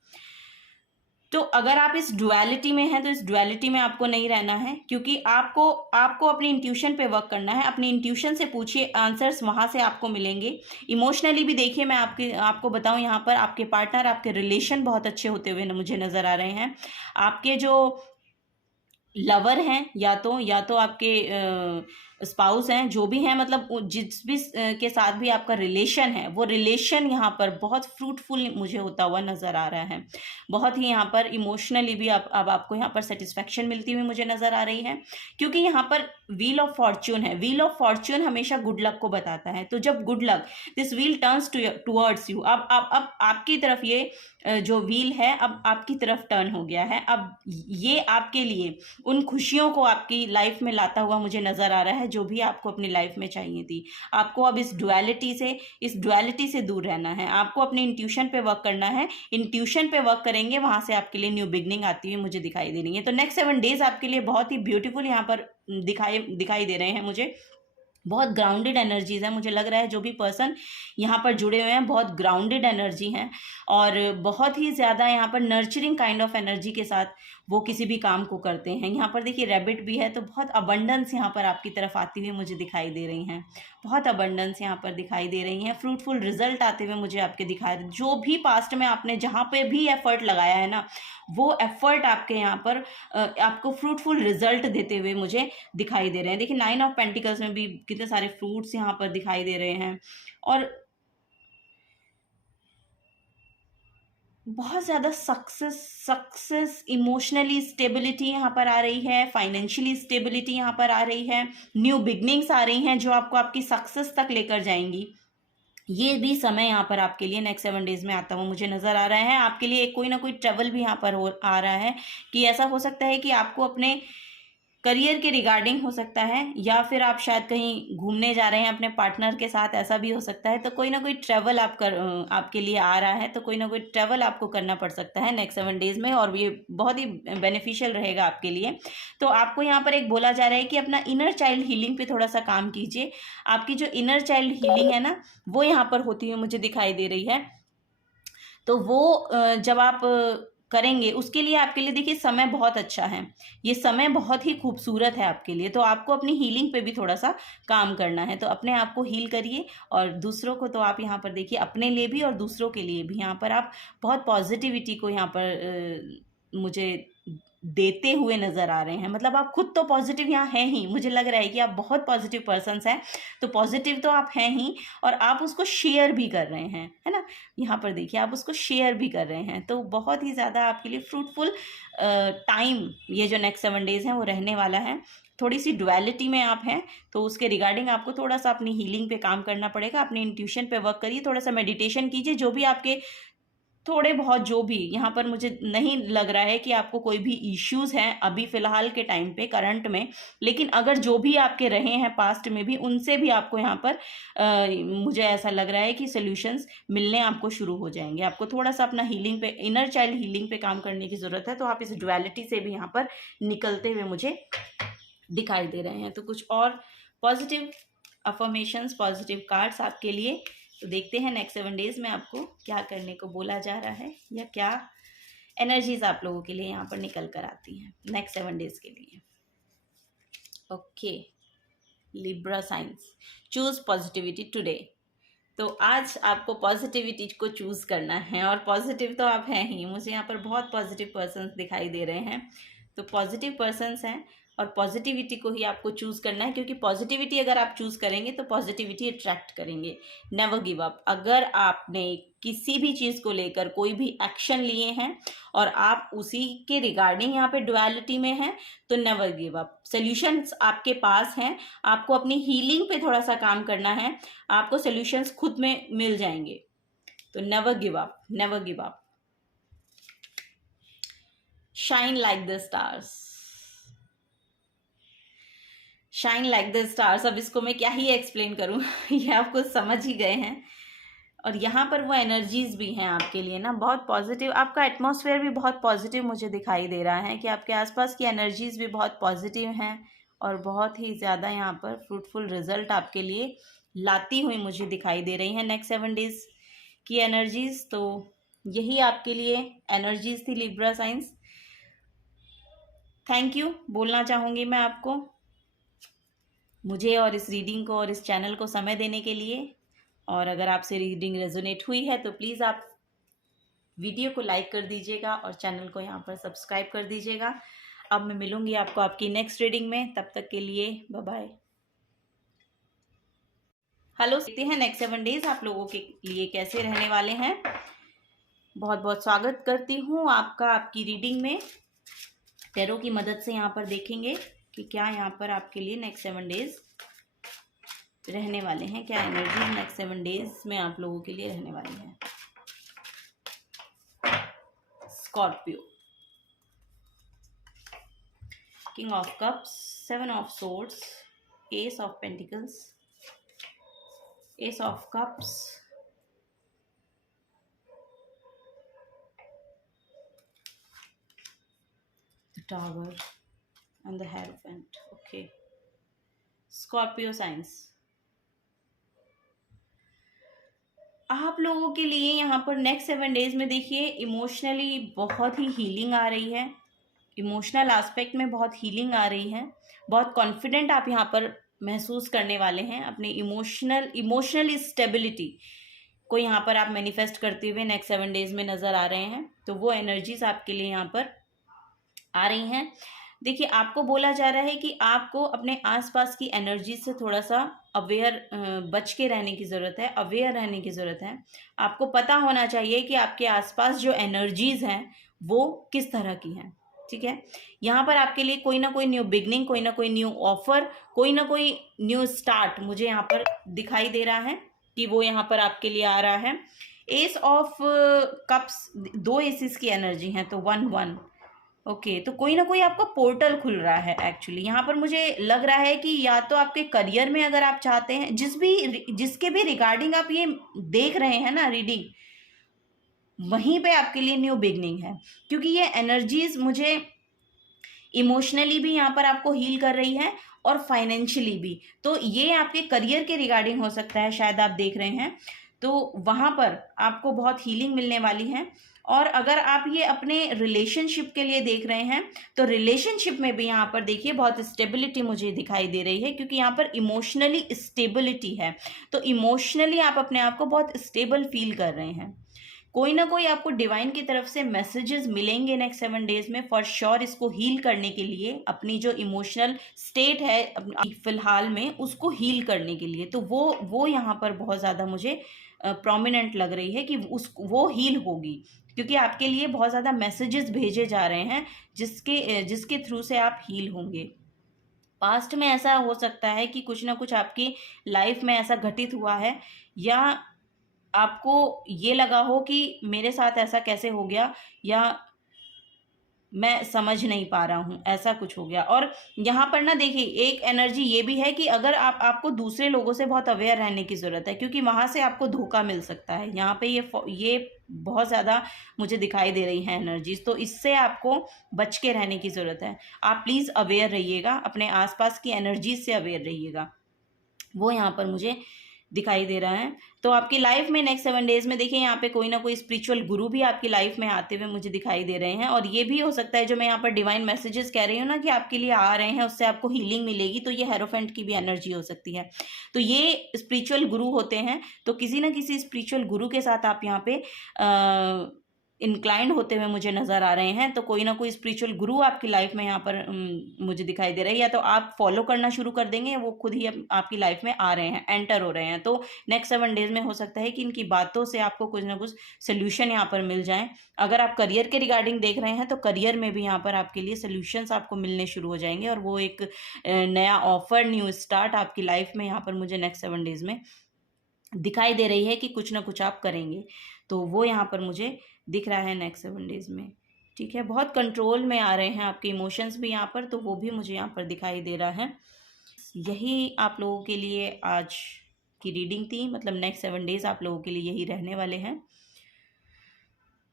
तो अगर आप इस डुअलिटी में हैं तो इस डुअलिटी में आपको नहीं रहना है, क्योंकि आपको अपनी इंट्यूशन पे वर्क करना है। अपनी इंट्यूशन से पूछिए, आंसर्स वहाँ से आपको मिलेंगे। इमोशनली भी देखिए, मैं आपको बताऊं, यहाँ पर आपके पार्टनर, आपके रिलेशन बहुत अच्छे होते हुए मुझे नज़र आ रहे हैं। आपके जो लवर हैं, या तो आपके स्पाउस हैं, जो भी हैं, मतलब जिस भी के साथ भी आपका रिलेशन है, वो रिलेशन यहाँ पर बहुत फ्रूटफुल मुझे होता हुआ नज़र आ रहा है। बहुत ही यहाँ पर इमोशनली भी अब आपको यहाँ पर सेटिस्फैक्शन मिलती हुई मुझे नज़र आ रही है, क्योंकि यहाँ पर व्हील ऑफ फॉर्च्यून है। व्हील ऑफ फॉर्च्यून हमेशा गुड लक को बताता है। तो जब good luck, this wheel turns towards you, अब आपकी तरफ ये जो व्हील है अब आपकी तरफ टर्न हो गया है। अब ये आपके लिए उन खुशियों को आपकी लाइफ में लाता हुआ मुझे नज़र आ रहा है जो भी आपको अपनी लाइफ में चाहिए थी। आपको अब इस डुअलिटी से दूर रहना है। आपको अपने इंट्यूशन पे वर्क करना है। इंट्यूशन पे वर्क करेंगे, वहाँ से आपके लिए न्यू बिगनिंग आती हुई मुझे दिखाई दे रही है। तो नेक्स्ट 7 डेज आपके लिए बहुत ही ब्यूटीफुल यहाँ पर दिखाई दे रहे हैं मुझे। बहुत ग्राउंडेड एनर्जीज है। मुझे लग रहा है जो भी पर्सन यहाँ पर जुड़े हुए हैं बहुत ग्राउंडेड एनर्जी हैं, और बहुत ही ज़्यादा यहाँ पर नर्चरिंग काइंड ऑफ एनर्जी के साथ वो किसी भी काम को करते हैं। यहाँ पर देखिए रैबिट भी है, तो बहुत अबंडेंस यहाँ पर आपकी तरफ आती हुई मुझे दिखाई दे रही हैं। बहुत अबंडेंस यहाँ पर दिखाई दे रही हैं। फ्रूटफुल रिजल्ट आते हुए मुझे आपके दिखाई दे। जो भी पास्ट में आपने जहाँ पे भी एफर्ट लगाया है ना, वो एफर्ट आपके यहाँ पर आपको फ्रूटफुल रिजल्ट देते हुए मुझे दिखाई दे रहे हैं। देखिए 9 ऑफ पेंटिकल्स में भी कितने सारे फ्रूट्स यहाँ पर दिखाई दे रहे हैं, और बहुत ज़्यादा सक्सेस, इमोशनली स्टेबिलिटी यहाँ पर आ रही है, फाइनेंशियली स्टेबिलिटी यहाँ पर आ रही है, न्यू बिगनिंग्स आ रही हैं जो आपको आपकी सक्सेस तक लेकर जाएंगी। ये भी समय यहाँ पर आपके लिए नेक्स्ट 7 डेज में आता हुआ मुझे नज़र आ रहा है। आपके लिए कोई ना कोई ट्रैवल भी यहाँ पर आ रहा है, कि ऐसा हो सकता है कि आपको अपने करियर के रिगार्डिंग हो सकता है, या फिर आप शायद कहीं घूमने जा रहे हैं अपने पार्टनर के साथ, ऐसा भी हो सकता है। तो कोई ना कोई ट्रैवल आपके लिए आ रहा है, तो कोई ना कोई ट्रैवल आपको करना पड़ सकता है नेक्स्ट 7 डेज में, और ये बहुत ही बेनिफिशियल रहेगा आपके लिए। तो आपको यहाँ पर एक बोला जा रहा है कि अपना इनर चाइल्ड हीलिंग पे थोड़ा सा काम कीजिए। आपकी जो इनर चाइल्ड हीलिंग है ना, वो यहाँ पर होती हुई मुझे दिखाई दे रही है। तो वो जब आप करेंगे, उसके लिए आपके लिए देखिए समय बहुत अच्छा है। ये समय बहुत ही खूबसूरत है आपके लिए। तो आपको अपनी हीलिंग पे भी थोड़ा सा काम करना है। तो अपने आप को हील करिए, और दूसरों को तो आप यहाँ पर देखिए, अपने लिए भी और दूसरों के लिए भी यहाँ पर आप बहुत पॉजिटिविटी को यहाँ पर मुझे देते हुए नज़र आ रहे हैं। मतलब आप खुद तो पॉजिटिव यहाँ हैं ही, मुझे लग रहा है कि आप बहुत पॉजिटिव पर्सन्स हैं। तो पॉजिटिव तो आप हैं ही, और आप उसको शेयर भी कर रहे हैं, है ना। यहाँ पर देखिए आप उसको शेयर भी कर रहे हैं। तो बहुत ही ज़्यादा आपके लिए फ्रूटफुल टाइम ये जो नेक्स्ट 7 डेज़ हैं वो रहने वाला है। थोड़ी सी डुअलिटी में आप हैं, तो उसके रिगार्डिंग आपको थोड़ा सा अपनी हीलिंग पे काम करना पड़ेगा। अपने इंट्यूशन पे वर्क करिए, थोड़ा सा मेडिटेशन कीजिए। जो भी आपके थोड़े बहुत, जो भी यहाँ पर मुझे नहीं लग रहा है कि आपको कोई भी इश्यूज़ हैं अभी फ़िलहाल के टाइम पे, करंट में, लेकिन अगर जो भी आपके रहे हैं पास्ट में भी, उनसे भी आपको यहाँ पर मुझे ऐसा लग रहा है कि सॉल्यूशंस मिलने आपको शुरू हो जाएंगे। आपको थोड़ा सा अपना हीलिंग पे, इनर चाइल्ड हीलिंग पे काम करने की ज़रूरत है। तो आप इस डुअलिटी से भी यहाँ पर निकलते हुए मुझे दिखाई दे रहे हैं। तो कुछ और पॉजिटिव अफर्मेशंस, पॉजिटिव कार्ड्स आपके लिए। तो देखते हैं नेक्स्ट 7 डेज में आपको क्या करने को बोला जा रहा है या क्या एनर्जीज आप लोगों के लिए यहाँ पर निकल कर आती हैं नेक्स्ट 7 डेज के लिए। Okay, Libra science, choose positivity today. तो आज आपको पॉजिटिविटी को चूज करना है, और पॉजिटिव तो आप हैं ही। मुझे यहाँ पर बहुत पॉजिटिव पर्सन्स दिखाई दे रहे हैं, तो पॉजिटिव पर्सन्स हैं और पॉजिटिविटी को ही आपको चूज़ करना है, क्योंकि पॉजिटिविटी अगर आप चूज़ करेंगे तो पॉजिटिविटी अट्रैक्ट करेंगे। Never give up. अगर आपने किसी भी चीज़ को लेकर कोई भी एक्शन लिए हैं और आप उसी के रिगार्डिंग यहाँ पे डुअलिटी में हैं, तो नेवर गिव अप। सॉल्यूशंस आपके पास हैं, आपको अपनी हीलिंग पे थोड़ा सा काम करना है, आपको सॉल्यूशंस खुद में मिल जाएंगे। तो never give up, never give up. Shine like the stars, shine like the stars. अब इसको मैं क्या ही एक्सप्लेन करूँ ये आपको समझ ही गए हैं। और यहाँ पर वो एनर्जीज भी हैं आपके लिए ना, बहुत पॉजिटिव। आपका एटमॉस्फेयर भी बहुत पॉजिटिव मुझे दिखाई दे रहा है कि आपके आसपास की एनर्जीज भी बहुत पॉजिटिव हैं और बहुत ही ज़्यादा यहाँ पर फ्रूटफुल रिजल्ट आपके लिए लाती हुई मुझे दिखाई दे रही हैं नेक्स्ट 7 डेज की एनर्जीज। तो यही आपके लिए एनर्जीज थी लिब्रा साइंस। थैंक यू बोलना चाहूँगी मैं आपको, मुझे और इस रीडिंग को और इस चैनल को समय देने के लिए। और अगर आपसे रीडिंग रेजोनेट हुई है तो प्लीज़ आप वीडियो को लाइक कर दीजिएगा और चैनल को यहाँ पर सब्सक्राइब कर दीजिएगा। अब मैं मिलूँगी आपको आपकी नेक्स्ट रीडिंग में, तब तक के लिए बाय बाय। हेलो, देखते हैं नेक्स्ट 7 डेज आप लोगों के लिए कैसे रहने वाले हैं। बहुत बहुत स्वागत करती हूँ आपका आपकी रीडिंग में। टैरो की मदद से यहाँ पर देखेंगे कि क्या यहाँ पर आपके लिए नेक्स्ट 7 डेज रहने वाले हैं, क्या एनर्जी नेक्स्ट 7 डेज में आप लोगों के लिए रहने वाली है। Scorpio, king of cups, 7 of swords, S of pentacles, S of cups, tower and the Hierophant. Okay, Scorpio science, आप लोगों के लिए यहाँ पर नेक्स्ट 7 डेज में देखिए इमोशनली बहुत ही हीलिंग आ रही है, इमोशनल एस्पेक्ट में बहुत हीलिंग आ रही है। बहुत कॉन्फिडेंट आप यहाँ पर महसूस करने वाले हैं, अपने इमोशनल स्टेबिलिटी को यहाँ पर आप मैनिफेस्ट करते हुए नेक्स्ट 7 डेज में नज़र आ रहे हैं। तो वो एनर्जीज आपके लिए यहाँ पर आ रही हैं। देखिए, आपको बोला जा रहा है कि आपको अपने आसपास की एनर्जी से थोड़ा सा अवेयर बच के रहने की ज़रूरत है, अवेयर रहने की ज़रूरत है। आपको पता होना चाहिए कि आपके आसपास जो एनर्जीज़ हैं वो किस तरह की हैं, ठीक है। यहाँ पर आपके लिए कोई ना कोई न्यू बिगनिंग, कोई ना कोई न्यू ऑफर, कोई ना कोई न्यू स्टार्ट मुझे यहाँ पर दिखाई दे रहा है कि वो यहाँ पर आपके लिए आ रहा है। एस ऑफ कप्स, 2 एसिस की एनर्जी हैं, तो 1-1। ओके, तो कोई ना कोई आपका पोर्टल खुल रहा है एक्चुअली। यहाँ पर मुझे लग रहा है कि या तो आपके करियर में अगर आप चाहते हैं, जिसके भी रिगार्डिंग आप ये देख रहे हैं ना रीडिंग, वहीं पे आपके लिए न्यू बिगनिंग है, क्योंकि ये एनर्जीज मुझे इमोशनली भी यहाँ पर आपको हील कर रही है और फाइनेंशियली भी। तो ये आपके करियर के रिगार्डिंग हो सकता है, शायद आप देख रहे हैं, तो वहाँ पर आपको बहुत हीलिंग मिलने वाली है। और अगर आप ये अपने रिलेशनशिप के लिए देख रहे हैं तो रिलेशनशिप में भी यहाँ पर देखिए बहुत स्टेबिलिटी मुझे दिखाई दे रही है, क्योंकि यहाँ पर इमोशनली स्टेबिलिटी है। तो इमोशनली आप अपने आप को बहुत स्टेबल फील कर रहे हैं। कोई ना कोई आपको डिवाइन की तरफ से मैसेजेस मिलेंगे नेक्स्ट 7 डेज में फॉर श्योर, इसको हील करने के लिए, अपनी जो इमोशनल स्टेट है फिलहाल में उसको हील करने के लिए। तो वो यहाँ पर बहुत ज़्यादा मुझे प्रोमिनेंट लग रही है कि वो हील होगी, क्योंकि आपके लिए बहुत ज़्यादा मैसेजेस भेजे जा रहे हैं जिसके थ्रू से आप हील होंगे। पास्ट में ऐसा हो सकता है कि कुछ ना कुछ आपकी लाइफ में ऐसा घटित हुआ है, या आपको ये लगा हो कि मेरे साथ ऐसा कैसे हो गया, या मैं समझ नहीं पा रहा हूँ, ऐसा कुछ हो गया। और यहाँ पर ना देखिए एक एनर्जी ये भी है कि अगर आपको दूसरे लोगों से बहुत अवेयर रहने की ज़रूरत है, क्योंकि वहाँ से आपको धोखा मिल सकता है। यहाँ पे ये बहुत ज़्यादा मुझे दिखाई दे रही हैं एनर्जीज, तो इससे आपको बच के रहने की ज़रूरत है। आप प्लीज़ अवेयर रहिएगा, अपने आसपास की एनर्जीज से अवेयर रहिएगा। वो यहाँ पर मुझे दिखाई दे रहा है। तो आपकी लाइफ में नेक्स्ट 7 डेज में देखिए यहाँ पे कोई ना कोई स्पिरिचुअल गुरु भी आपकी लाइफ में आते हुए मुझे दिखाई दे रहे हैं। और ये भी हो सकता है जो मैं यहाँ पर डिवाइन मैसेजेस कह रही हूँ ना कि आपके लिए आ रहे हैं, उससे आपको हीलिंग मिलेगी, तो ये हेरोफेंट की भी एनर्जी हो सकती है। तो ये स्पिरिचुअल गुरु होते हैं, तो किसी ना किसी स्पिरिचुअल गुरु के साथ आप यहाँ पे इंक्लाइंड होते हुए मुझे नज़र आ रहे हैं। तो कोई ना कोई स्पिरिचुअल गुरु आपकी लाइफ में यहाँ पर मुझे दिखाई दे रहा है, या तो आप फॉलो करना शुरू कर देंगे, वो खुद ही आपकी लाइफ में आ रहे हैं, एंटर हो रहे हैं। तो नेक्स्ट 7 डेज में हो सकता है कि इनकी बातों से आपको कुछ ना कुछ सोल्यूशन यहाँ पर मिल जाए। अगर आप करियर के रिगार्डिंग देख रहे हैं तो करियर में भी यहाँ पर आपके लिए सोल्यूशंस आपको मिलने शुरू हो जाएंगे, और वो एक नया ऑफर, न्यू स्टार्ट आपकी लाइफ में यहाँ पर मुझे नेक्स्ट 7 डेज में दिखाई दे रही है कि कुछ ना कुछ आप करेंगे। तो वो यहाँ पर मुझे दिख रहा है नेक्स्ट 7 डेज में। ठीक है, बहुत कंट्रोल में आ रहे हैं आपके इमोशंस भी यहाँ पर, तो वो भी मुझे यहाँ पर दिखाई दे रहा है। यही आप लोगों के लिए आज की रीडिंग थी, मतलब नेक्स्ट 7 डेज आप लोगों के लिए यही रहने वाले हैं।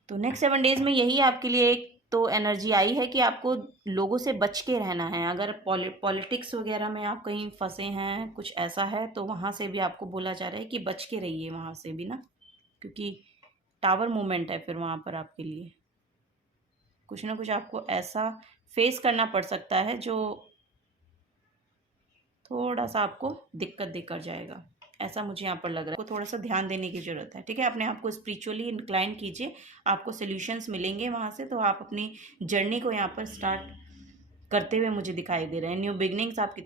तो नेक्स्ट 7 डेज में यही आपके लिए एक तो एनर्जी आई है कि आपको लोगों से बच के रहना है। अगर पॉलिटिक्स वगैरह में आप कहीं फंसे हैं, कुछ ऐसा है, तो वहाँ से भी आपको बोला जा रहा है कि बच के रहिए वहाँ से भी ना, क्योंकि टावर मूवमेंट है फिर वहाँ पर आपके लिए कुछ ना कुछ आपको ऐसा फेस करना पड़ सकता है जो थोड़ा सा आपको दिक्कत देकर जाएगा, ऐसा मुझे यहाँ पर लग रहा है। आपको थोड़ा सा ध्यान देने की ज़रूरत है। ठीक है, अपने आप को स्पिरिचुअली इंक्लाइन कीजिए, आपको सॉल्यूशंस मिलेंगे वहाँ से। तो आप अपनी जर्नी को यहाँ पर स्टार्ट करते हुए मुझे दिखाई दे रहे हैं। न्यू बिगनिंग्स आपकी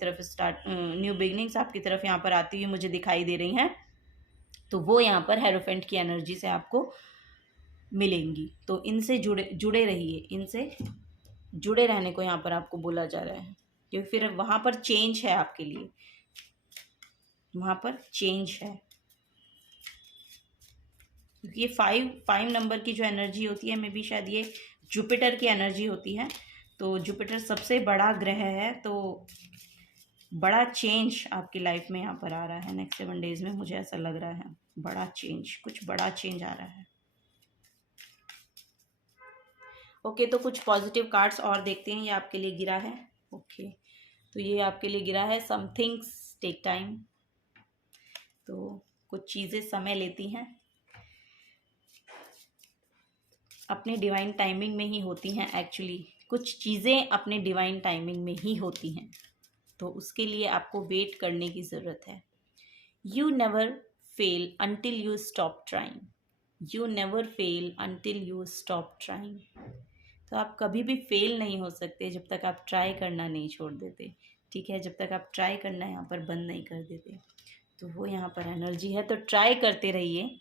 तरफ यहाँ पर आती हुई मुझे दिखाई दे रही हैं। तो वो यहाँ पर हेरोफेंट की एनर्जी से आपको मिलेंगी। तो इनसे जुड़े रहिए, इनसे जुड़े रहने को यहाँ पर आपको बोला जा रहा है, क्योंकि फिर वहाँ पर चेंज है आपके लिए, वहाँ पर चेंज है। क्योंकि ये 5 नंबर की जो एनर्जी होती है, मे बी शायद ये जुपिटर की एनर्जी होती है। तो जुपिटर सबसे बड़ा ग्रह है, तो बड़ा चेंज आपकी लाइफ में यहाँ पर आ रहा है नेक्स्ट 7 डेज में, मुझे ऐसा लग रहा है। बड़ा चेंज, कुछ बड़ा चेंज आ रहा है। ओके, तो कुछ पॉजिटिव कार्ड्स और देखते हैं। ये आपके लिए गिरा है। ओके, तो ये आपके लिए गिरा है सम थिंग्स टेक टाइम। तो कुछ चीज़ें समय लेती हैं, अपने डिवाइन टाइमिंग में ही होती हैं। एक्चुअली कुछ चीज़ें अपने डिवाइन टाइमिंग में ही होती हैं, तो उसके लिए आपको वेट करने की ज़रूरत है। You never fail until you stop trying, you never fail until you stop trying. तो आप कभी भी फेल नहीं हो सकते जब तक आप ट्राई करना नहीं छोड़ देते। ठीक है, जब तक आप ट्राई करना यहाँ पर बंद नहीं कर देते। तो वो यहाँ पर एनर्जी है। तो ट्राई करते रहिए,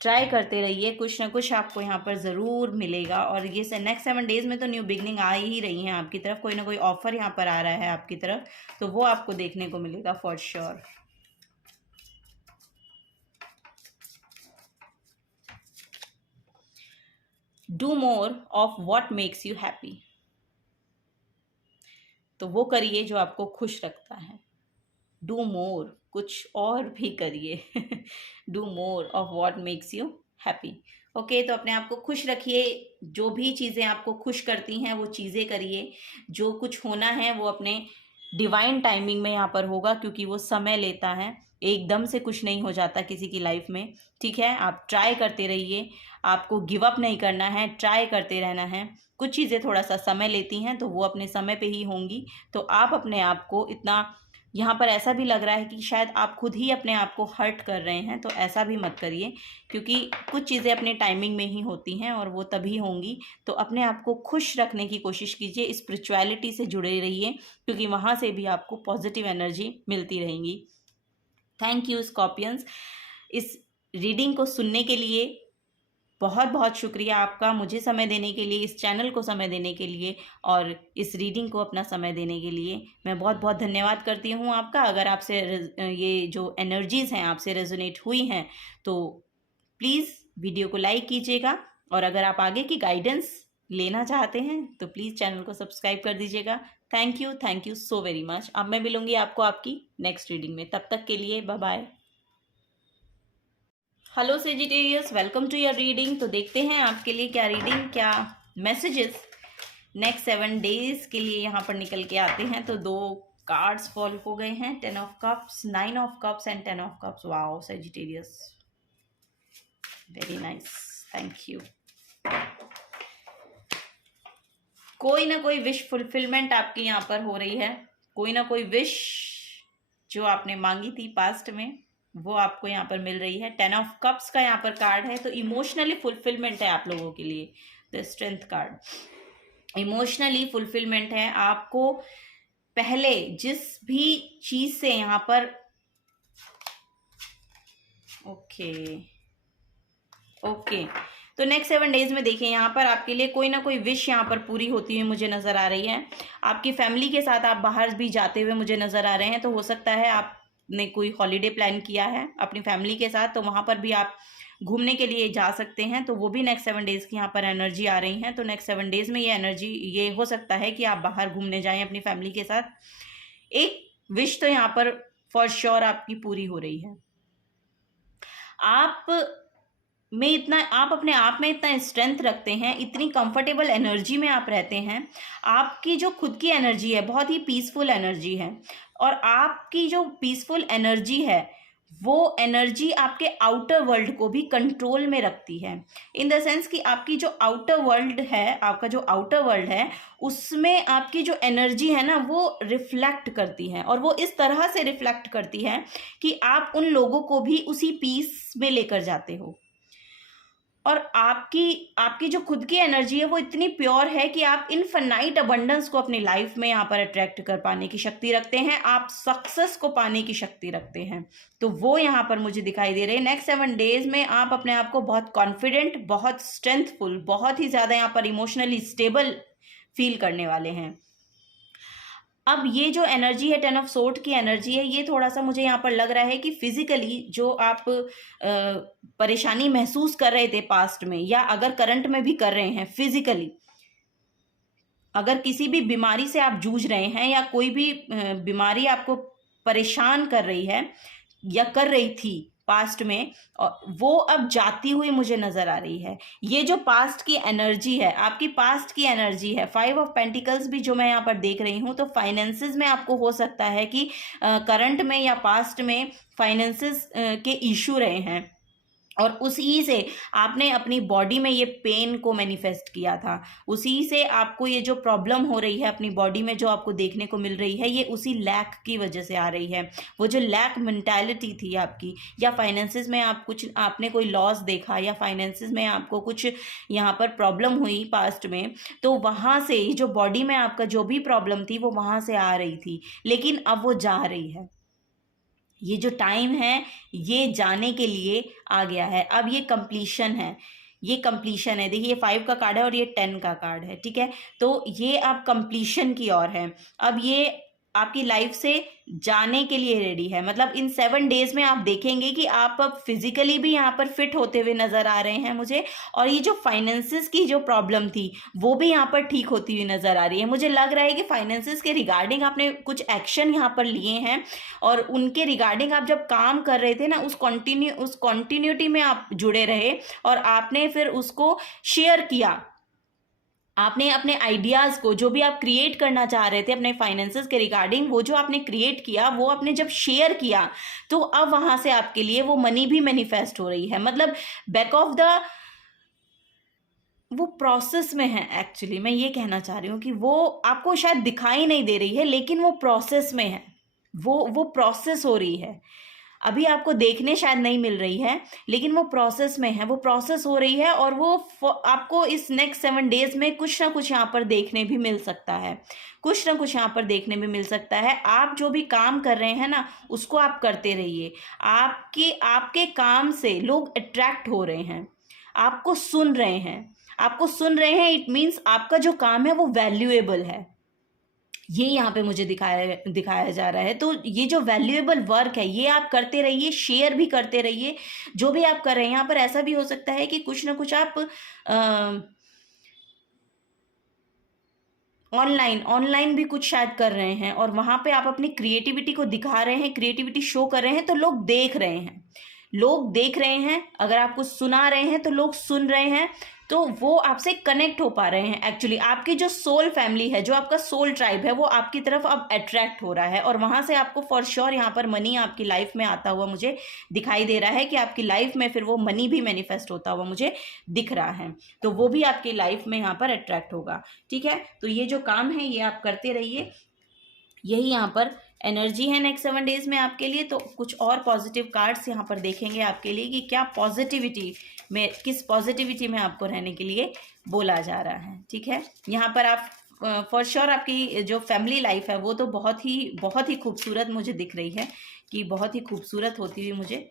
ट्राई करते रहिए, कुछ ना कुछ आपको यहाँ पर ज़रूर मिलेगा। और ये नेक्स्ट 7 डेज में तो न्यू बिगनिंग आ ही रही हैं आपकी तरफ, कोई ना कोई ऑफर यहाँ पर आ रहा है आपकी तरफ, तो वो आपको देखने को मिलेगा for sure. Do more of what makes you happy. तो वो करिए जो आपको खुश रखता है। डू मोर, कुछ और भी करिए। Do more of what makes you happy. Okay, तो अपने आप को खुश रखिए, जो भी चीज़ें आपको खुश करती हैं वो चीज़ें करिए। जो कुछ होना है वो अपने डिवाइन टाइमिंग में यहाँ पर होगा, क्योंकि वो समय लेता है, एकदम से कुछ नहीं हो जाता किसी की लाइफ में। ठीक है, आप ट्राई करते रहिए, आपको गिव अप नहीं करना है, ट्राई करते रहना है। कुछ चीज़ें थोड़ा सा समय लेती हैं, तो वो अपने समय पे ही होंगी। तो आप अपने आप को इतना, यहाँ पर ऐसा भी लग रहा है कि शायद आप खुद ही अपने आप को हर्ट कर रहे हैं, तो ऐसा भी मत करिए, क्योंकि कुछ चीज़ें अपने टाइमिंग में ही होती हैं और वो तभी होंगी। तो अपने आप को खुश रखने की कोशिश कीजिए, स्पिरिचुअलिटी से जुड़े रहिए, क्योंकि वहाँ से भी आपको पॉजिटिव एनर्जी मिलती रहेंगी। थैंक यू स्कॉर्पियंस, इस रीडिंग को सुनने के लिए बहुत बहुत शुक्रिया आपका, मुझे समय देने के लिए, इस चैनल को समय देने के लिए, और इस रीडिंग को अपना समय देने के लिए मैं बहुत बहुत धन्यवाद करती हूँ आपका। अगर आपसे ये जो एनर्जीज़ हैं आपसे रेजोनेट हुई हैं तो प्लीज़ वीडियो को लाइक कीजिएगा, और अगर आप आगे की गाइडेंस लेना चाहते हैं तो प्लीज़ चैनल को सब्सक्राइब कर दीजिएगा। Thank you so very much. अब मैं मिलूँगी आपको आपकी नेक्स्ट रीडिंग में, तब तक के लिए bye bye. Hello Sagittarius, welcome to your reading. तो देखते हैं आपके लिए क्या रीडिंग, क्या मैसेजेस नेक्स्ट 7 डेज के लिए यहाँ पर निकल के आते हैं। तो 2 कार्ड्स फॉल हो गए हैं, 10 of cups, 9 of cups and 10 of cups. Wow Sagittarius, very nice, thank you. कोई ना कोई विश फुलफिलमेंट आपकी यहाँ पर हो रही है, कोई ना कोई विश जो आपने मांगी थी पास्ट में वो आपको यहाँ पर मिल रही है। 10 ऑफ कप्स का यहाँ पर कार्ड है, तो इमोशनली फुलफिलमेंट है आप लोगों के लिए। The strength card, emotionally fulfilment है। आपको पहले जिस भी चीज से यहाँ पर, ओके तो नेक्स्ट 7 डेज में देखिए यहाँ पर आपके लिए कोई ना कोई विश यहाँ पर पूरी होती हुई मुझे नजर आ रही है। आपकी फैमिली के साथ आप बाहर भी जाते हुए मुझे नजर आ रहे हैं, तो हो सकता है आपने कोई हॉलीडे प्लान किया है अपनी फैमिली के साथ, तो वहां पर भी आप घूमने के लिए जा सकते हैं। तो वो भी नेक्स्ट 7 डेज की यहाँ पर एनर्जी आ रही है। तो नेक्स्ट 7 डेज में ये एनर्जी, ये हो सकता है कि आप बाहर घूमने जाएं अपनी फैमिली के साथ। एक विश तो यहाँ पर फॉर श्योर आपकी पूरी हो रही है। आप अपने आप में इतना स्ट्रेंथ रखते हैं, इतनी कंफर्टेबल एनर्जी में आप रहते हैं। आपकी जो खुद की एनर्जी है बहुत ही पीसफुल एनर्जी है, और आपकी जो पीसफुल एनर्जी है वो एनर्जी आपके आउटर वर्ल्ड को भी कंट्रोल में रखती है। इन द सेंस कि आपकी जो आउटर वर्ल्ड है, आपका जो आउटर वर्ल्ड है, उसमें आपकी जो एनर्जी है ना वो रिफ्लेक्ट करती है, और वो इस तरह से रिफ्लेक्ट करती है कि आप उन लोगों को भी उसी पीस में लेकर जाते हो। और आपकी जो खुद की एनर्जी है वो इतनी प्योर है कि आप इनफाइनाइट अबंडेंस को अपनी लाइफ में यहाँ पर अट्रैक्ट कर पाने की शक्ति रखते हैं, आप सक्सेस को पाने की शक्ति रखते हैं। तो वो यहाँ पर मुझे दिखाई दे रहे हैं। नेक्स्ट 7 डेज में आप अपने आप को बहुत कॉन्फिडेंट, बहुत स्ट्रेंथफुल, बहुत ही ज़्यादा यहाँ पर इमोशनली स्टेबल फील करने वाले हैं। अब ये जो एनर्जी है 10 ऑफ सोर्ड की एनर्जी है, ये थोड़ा सा मुझे यहाँ पर लग रहा है कि फिजिकली जो आप परेशानी महसूस कर रहे थे पास्ट में, या अगर करंट में भी कर रहे हैं, फिजिकली अगर किसी भी बीमारी से आप जूझ रहे हैं या कोई भी बीमारी आपको परेशान कर रही है या कर रही थी पास्ट में, वो अब जाती हुई मुझे नजर आ रही है। ये जो पास्ट की एनर्जी है, आपकी पास्ट की एनर्जी है। 5 ऑफ पेंटिकल्स भी जो मैं यहाँ पर देख रही हूँ, तो फाइनेंसेस में आपको हो सकता है कि करंट में या पास्ट में फाइनेंसेस के इशू रहे हैं, और उसी से आपने अपनी बॉडी में ये पेन को मैनिफेस्ट किया था। उसी से आपको ये जो प्रॉब्लम हो रही है अपनी बॉडी में, जो आपको देखने को मिल रही है, ये उसी लैक की वजह से आ रही है। वो जो लैक मेंटालिटी थी आपकी, या फाइनेंसेस में आपने कोई लॉस देखा, या फाइनेंसेस में आपको कुछ यहाँ पर प्रॉब्लम हुई पास्ट में, तो वहाँ से जो बॉडी में आपका जो भी प्रॉब्लम थी वो वहाँ से आ रही थी, लेकिन अब वो जा रही है। ये जो टाइम है ये जाने के लिए आ गया है। अब ये कंप्लीशन है, ये कंप्लीशन है। देखिए, ये 5 का कार्ड है और ये 10 का कार्ड है, ठीक है। तो ये अब कंप्लीशन की ओर है। अब ये आपकी लाइफ से जाने के लिए रेडी है। मतलब इन 7 डेज में आप देखेंगे कि आप अब फिजिकली भी यहाँ पर फिट होते हुए नजर आ रहे हैं मुझे, और ये जो फाइनेंसेस की जो प्रॉब्लम थी वो भी यहाँ पर ठीक होती हुई नजर आ रही है। मुझे लग रहा है कि फाइनेंसेस के रिगार्डिंग आपने कुछ एक्शन यहाँ पर लिए हैं, और उनके रिगार्डिंग आप जब काम कर रहे थे ना, उस कॉन्टिन्यूटी में आप जुड़े रहे, और आपने फिर उसको शेयर किया। आपने अपने आइडियाज को, जो भी आप क्रिएट करना चाह रहे थे अपने फाइनेंसेस के रिगार्डिंग, वो जो आपने क्रिएट किया, वो आपने जब शेयर किया, तो अब वहां से आपके लिए वो मनी भी मैनिफेस्ट हो रही है। मतलब बैक ऑफ द, वो प्रोसेस में है। एक्चुअली मैं ये कहना चाह रही हूँ कि वो आपको शायद दिखाई नहीं दे रही है, लेकिन वो प्रोसेस में है, वो प्रोसेस हो रही है। अभी आपको देखने शायद नहीं मिल रही है, लेकिन वो प्रोसेस में है, वो प्रोसेस हो रही है, और वो आपको इस नेक्स्ट 7 डेज में कुछ ना कुछ यहाँ पर देखने भी मिल सकता है, कुछ ना कुछ यहाँ पर देखने भी मिल सकता है। आप जो भी काम कर रहे हैं ना, उसको आप करते रहिए। आपके काम से लोग अट्रैक्ट हो रहे हैं, आपको सुन रहे हैं, इट मीन्स आपका जो काम है वो वैल्यूएबल है। ये यहाँ पे मुझे दिखाया जा रहा है। तो ये जो वैल्यूएबल वर्क है ये आप करते रहिए, शेयर भी करते रहिए जो भी आप कर रहे हैं। यहाँ पर ऐसा भी हो सकता है कि कुछ ना कुछ आप ऑनलाइन भी कुछ शायद कर रहे हैं, और वहां पे आप अपनी क्रिएटिविटी को दिखा रहे हैं, क्रिएटिविटी शो कर रहे हैं, तो लोग देख रहे हैं। अगर आप कुछ सुना रहे हैं तो लोग सुन रहे हैं। तो वो आपसे कनेक्ट हो पा रहे हैं। एक्चुअली आपकी जो सोल फैमिली है, जो आपका सोल ट्राइब है, वो आपकी तरफ अब अट्रैक्ट हो रहा है और वहाँ से आपको फॉर श्योर यहाँ पर मनी आपकी लाइफ में आता हुआ मुझे दिखाई दे रहा है कि आपकी लाइफ में फिर वो मनी भी मैनिफेस्ट होता हुआ मुझे दिख रहा है। तो वो भी आपकी लाइफ में यहाँ पर अट्रैक्ट होगा। ठीक है, तो ये जो काम है ये आप करते रहिए। यही यहाँ पर एनर्जी है नेक्स्ट 7 डेज में आपके लिए। तो कुछ और पॉजिटिव कार्ड्स यहाँ पर देखेंगे आपके लिए कि क्या पॉजिटिविटी में, किस पॉजिटिविटी में आपको रहने के लिए बोला जा रहा है। ठीक है, यहाँ पर आप फॉर श्योर आपकी जो फैमिली लाइफ है वो तो बहुत ही खूबसूरत मुझे दिख रही है, कि बहुत ही खूबसूरत होती हुई मुझे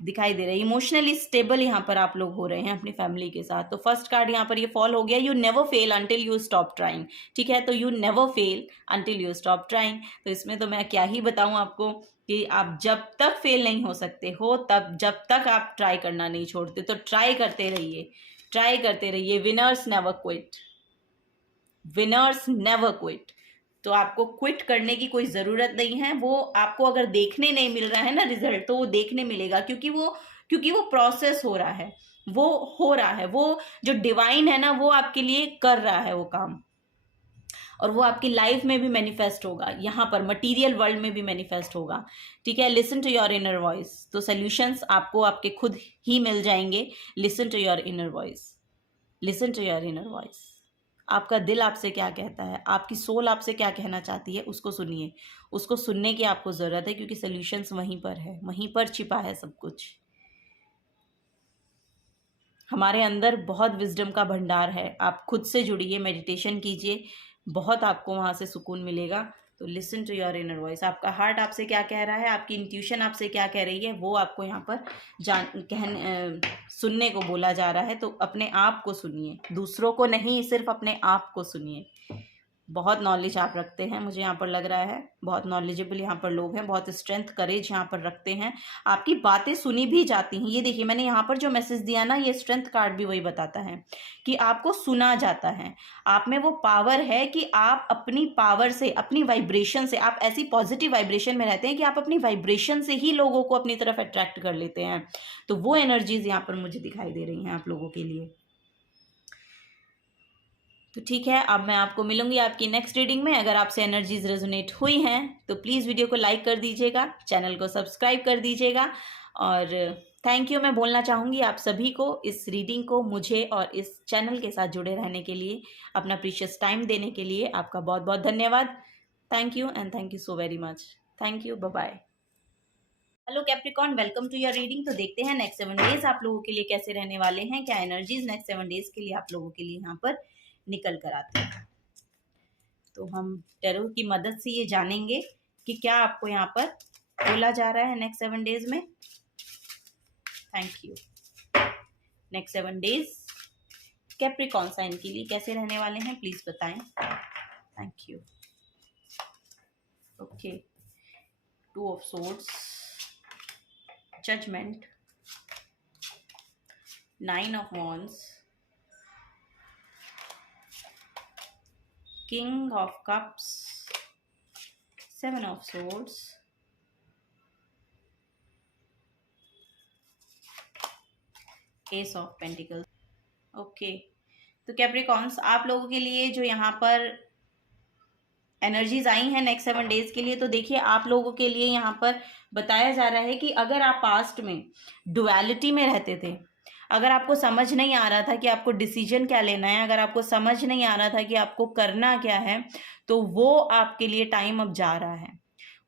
दिखाई दे रहा है। इमोशनली स्टेबल यहाँ पर आप लोग हो रहे हैं अपनी फैमिली के साथ। तो फर्स्ट कार्ड यहाँ पर ये फॉल हो गया, you never fail until you stop trying. ठीक है, तो you never fail until you stop trying. तो इसमें तो मैं क्या ही बताऊँ आपको कि आप जब तक फेल नहीं हो सकते हो, तब जब तक आप ट्राई करना नहीं छोड़ते, तो ट्राई करते रहिए, ट्राई करते रहिए। Winners never quit, winners never quit. तो आपको क्विट करने की कोई ज़रूरत नहीं है। वो आपको अगर देखने नहीं मिल रहा है ना रिजल्ट, तो वो देखने मिलेगा, क्योंकि वो प्रोसेस हो रहा है, वो हो रहा है। वो जो डिवाइन है ना, वो आपके लिए कर रहा है वो काम, और वो आपकी लाइफ में भी मैनिफेस्ट होगा, यहाँ पर मटेरियल वर्ल्ड में भी मैनिफेस्ट होगा। ठीक है, listen to your inner voice. तो सॉल्यूशंस आपको आपके खुद ही मिल जाएंगे। Listen to your inner voice, listen to your inner voice. आपका दिल आपसे क्या कहता है, आपकी सोल आपसे क्या कहना चाहती है, उसको सुनिए। उसको सुनने की आपको ज़रूरत है, क्योंकि सॉल्यूशंस वहीं पर है, वहीं पर छिपा है सब कुछ। हमारे अंदर बहुत विजडम का भंडार है। आप खुद से जुड़िए, मेडिटेशन कीजिए, बहुत आपको वहाँ से सुकून मिलेगा। तो listen to your inner voice. आपका हार्ट आपसे क्या कह रहा है, आपकी इंट्यूशन आपसे क्या कह रही है, वो आपको यहाँ पर सुनने को बोला जा रहा है। तो अपने आप को सुनिए, दूसरों को नहीं, सिर्फ अपने आप को सुनिए। बहुत नॉलेज आप रखते हैं, मुझे यहाँ पर लग रहा है बहुत नॉलेजेबल यहाँ पर लोग हैं, बहुत स्ट्रेंथ करेज यहाँ पर रखते हैं। आपकी बातें सुनी भी जाती हैं। ये देखिए, मैंने यहाँ पर जो मैसेज दिया ना, ये स्ट्रेंथ कार्ड भी वही बताता है कि आपको सुना जाता है। आप में वो पावर है कि आप अपनी पावर से, अपनी वाइब्रेशन से, आप ऐसी पॉजिटिव वाइब्रेशन में रहते हैं कि आप अपनी वाइब्रेशन से ही लोगों को अपनी तरफ अट्रैक्ट कर लेते हैं। तो वो एनर्जीज यहाँ पर मुझे दिखाई दे रही हैं आप लोगों के लिए। तो ठीक है, अब मैं आपको मिलूंगी आपकी नेक्स्ट रीडिंग में। अगर आपसे एनर्जीज रेजोनेट हुई हैं तो प्लीज़ वीडियो को लाइक कर दीजिएगा, चैनल को सब्सक्राइब कर दीजिएगा। और थैंक यू मैं बोलना चाहूँगी आप सभी को, इस रीडिंग को, मुझे और इस चैनल के साथ जुड़े रहने के लिए, अपना प्रीशियस टाइम देने के लिए आपका बहुत बहुत धन्यवाद। Thank you and thank you so very much. Thank you, bye bye. Hello Capricorn, welcome to your reading. तो देखते हैं नेक्स्ट 7 डेज आप लोगों के लिए कैसे रहने वाले हैं, क्या एनर्जीज नेक्स्ट 7 डेज के लिए आप लोगों के लिए यहाँ पर निकल कर आते हैं। तो हम टैरो की मदद से ये जानेंगे कि क्या आपको यहाँ पर बोला जा रहा है नेक्स्ट 7 डेज में। Thank you. Next 7 days Capricorn sign के लिए कैसे रहने वाले हैं, प्लीज बताएं। Thank you. Okay, 2 of swords, judgement, 9 of wands, King of Cups, 7 of Swords, Ace of Pentacles। Okay, तो कैप्रिकॉर्न्स आप लोगों के लिए जो यहाँ पर एनर्जीज आई हैं नेक्स्ट 7 डेज के लिए, तो देखिए आप लोगों के लिए यहाँ पर बताया जा रहा है कि अगर आप पास्ट में डुअलिटी में रहते थे, अगर आपको समझ नहीं आ रहा था कि आपको डिसीजन क्या लेना है, अगर आपको समझ नहीं आ रहा था कि आपको करना क्या है, तो वो आपके लिए टाइम अब जा रहा है,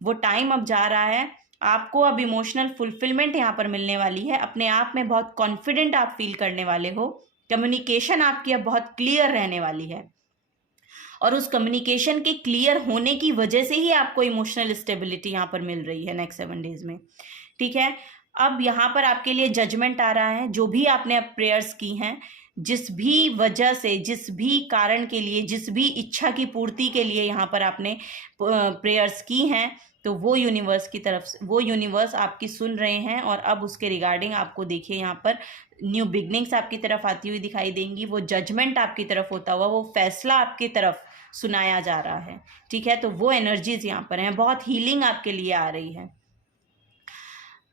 वो टाइम अब जा रहा है। आपको अब इमोशनल फुलफिलमेंट यहाँ पर मिलने वाली है, अपने आप में बहुत कॉन्फिडेंट आप फील करने वाले हो, कम्युनिकेशन आपकी अब बहुत क्लियर रहने वाली है, और उस कम्युनिकेशन के क्लियर होने की वजह से ही आपको इमोशनल स्टेबिलिटी यहाँ पर मिल रही है नेक्स्ट 7 डेज में। ठीक है, अब यहाँ पर आपके लिए जजमेंट आ रहा है। जो भी आपने अब प्रेयर्स की हैं, जिस भी वजह से, जिस भी कारण के लिए, जिस भी इच्छा की पूर्ति के लिए यहाँ पर आपने प्रेयर्स की हैं, तो वो यूनिवर्स की तरफ से, वो यूनिवर्स आपकी सुन रहे हैं, और अब उसके रिगार्डिंग आपको देखिए यहाँ पर न्यू बिगनिंग्स आपकी तरफ आती हुई दिखाई देंगी। वो जजमेंट आपकी तरफ होता हुआ, वो फैसला आपकी तरफ सुनाया जा रहा है। ठीक है, तो वो एनर्जीज यहाँ पर हैं, बहुत हीलिंग आपके लिए आ रही है।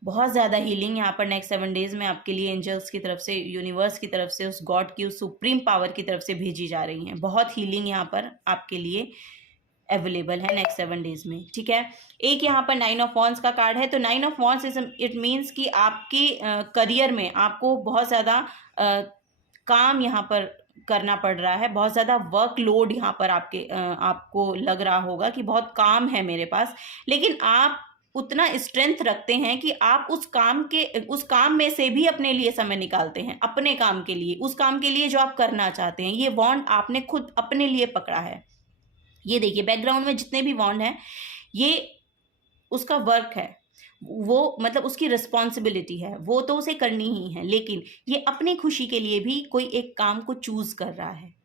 बहुत ज़्यादा हीलिंग यहाँ पर नेक्स्ट 7 डेज में आपके लिए एंजल्स की तरफ से, यूनिवर्स की तरफ से, उस गॉड की, उस सुप्रीम पावर की तरफ से भेजी जा रही हैं। बहुत हीलिंग यहाँ पर आपके लिए अवेलेबल है नेक्स्ट 7 डेज में, ठीक है। एक यहाँ पर 9 ऑफ वॉन्ड्स का कार्ड है, तो 9 ऑफ वॉन्ड्स इट मीन्स कि आपके करियर में आपको बहुत ज़्यादा काम यहाँ पर करना पड़ रहा है, बहुत ज़्यादा वर्कलोड यहाँ पर आपको लग रहा होगा कि बहुत काम है मेरे पास, लेकिन आप उतना स्ट्रेंथ रखते हैं कि आप उस काम में से भी अपने लिए समय निकालते हैं, अपने काम के लिए, उस काम के लिए जो आप करना चाहते हैं। ये वॉन्ड आपने खुद अपने लिए पकड़ा है। ये देखिए बैकग्राउंड में जितने भी वॉन्ड हैं, ये उसका वर्क है, वो मतलब उसकी रिस्पॉन्सिबिलिटी है, वो तो उसे करनी ही है, लेकिन ये अपनी खुशी के लिए भी कोई एक काम को चूज कर रहा है,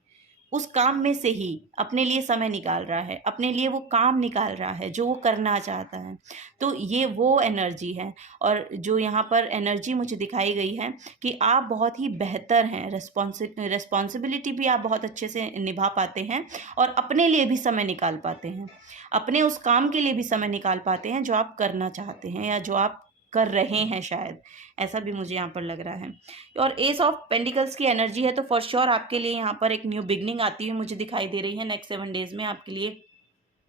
उस काम में से ही अपने लिए समय निकाल रहा है, अपने लिए वो काम निकाल रहा है जो वो करना चाहता है। तो ये वो एनर्जी है। और जो यहाँ पर एनर्जी मुझे दिखाई गई है कि आप बहुत ही बेहतर हैं, रिस्पॉन्सिबिलिटी भी आप बहुत अच्छे से निभा पाते हैं और अपने लिए भी समय निकाल पाते हैं, अपने उस काम के लिए भी समय निकाल पाते हैं जो आप करना चाहते हैं या जो आप कर रहे हैं, शायद ऐसा भी मुझे यहाँ पर लग रहा है। और एस ऑफ पेंटिकल्स की एनर्जी है, तो फॉर श्योर आपके लिए यहाँ पर एक न्यू बिगनिंग आती हुई मुझे दिखाई दे रही है नेक्स्ट 7 डेज में। आपके लिए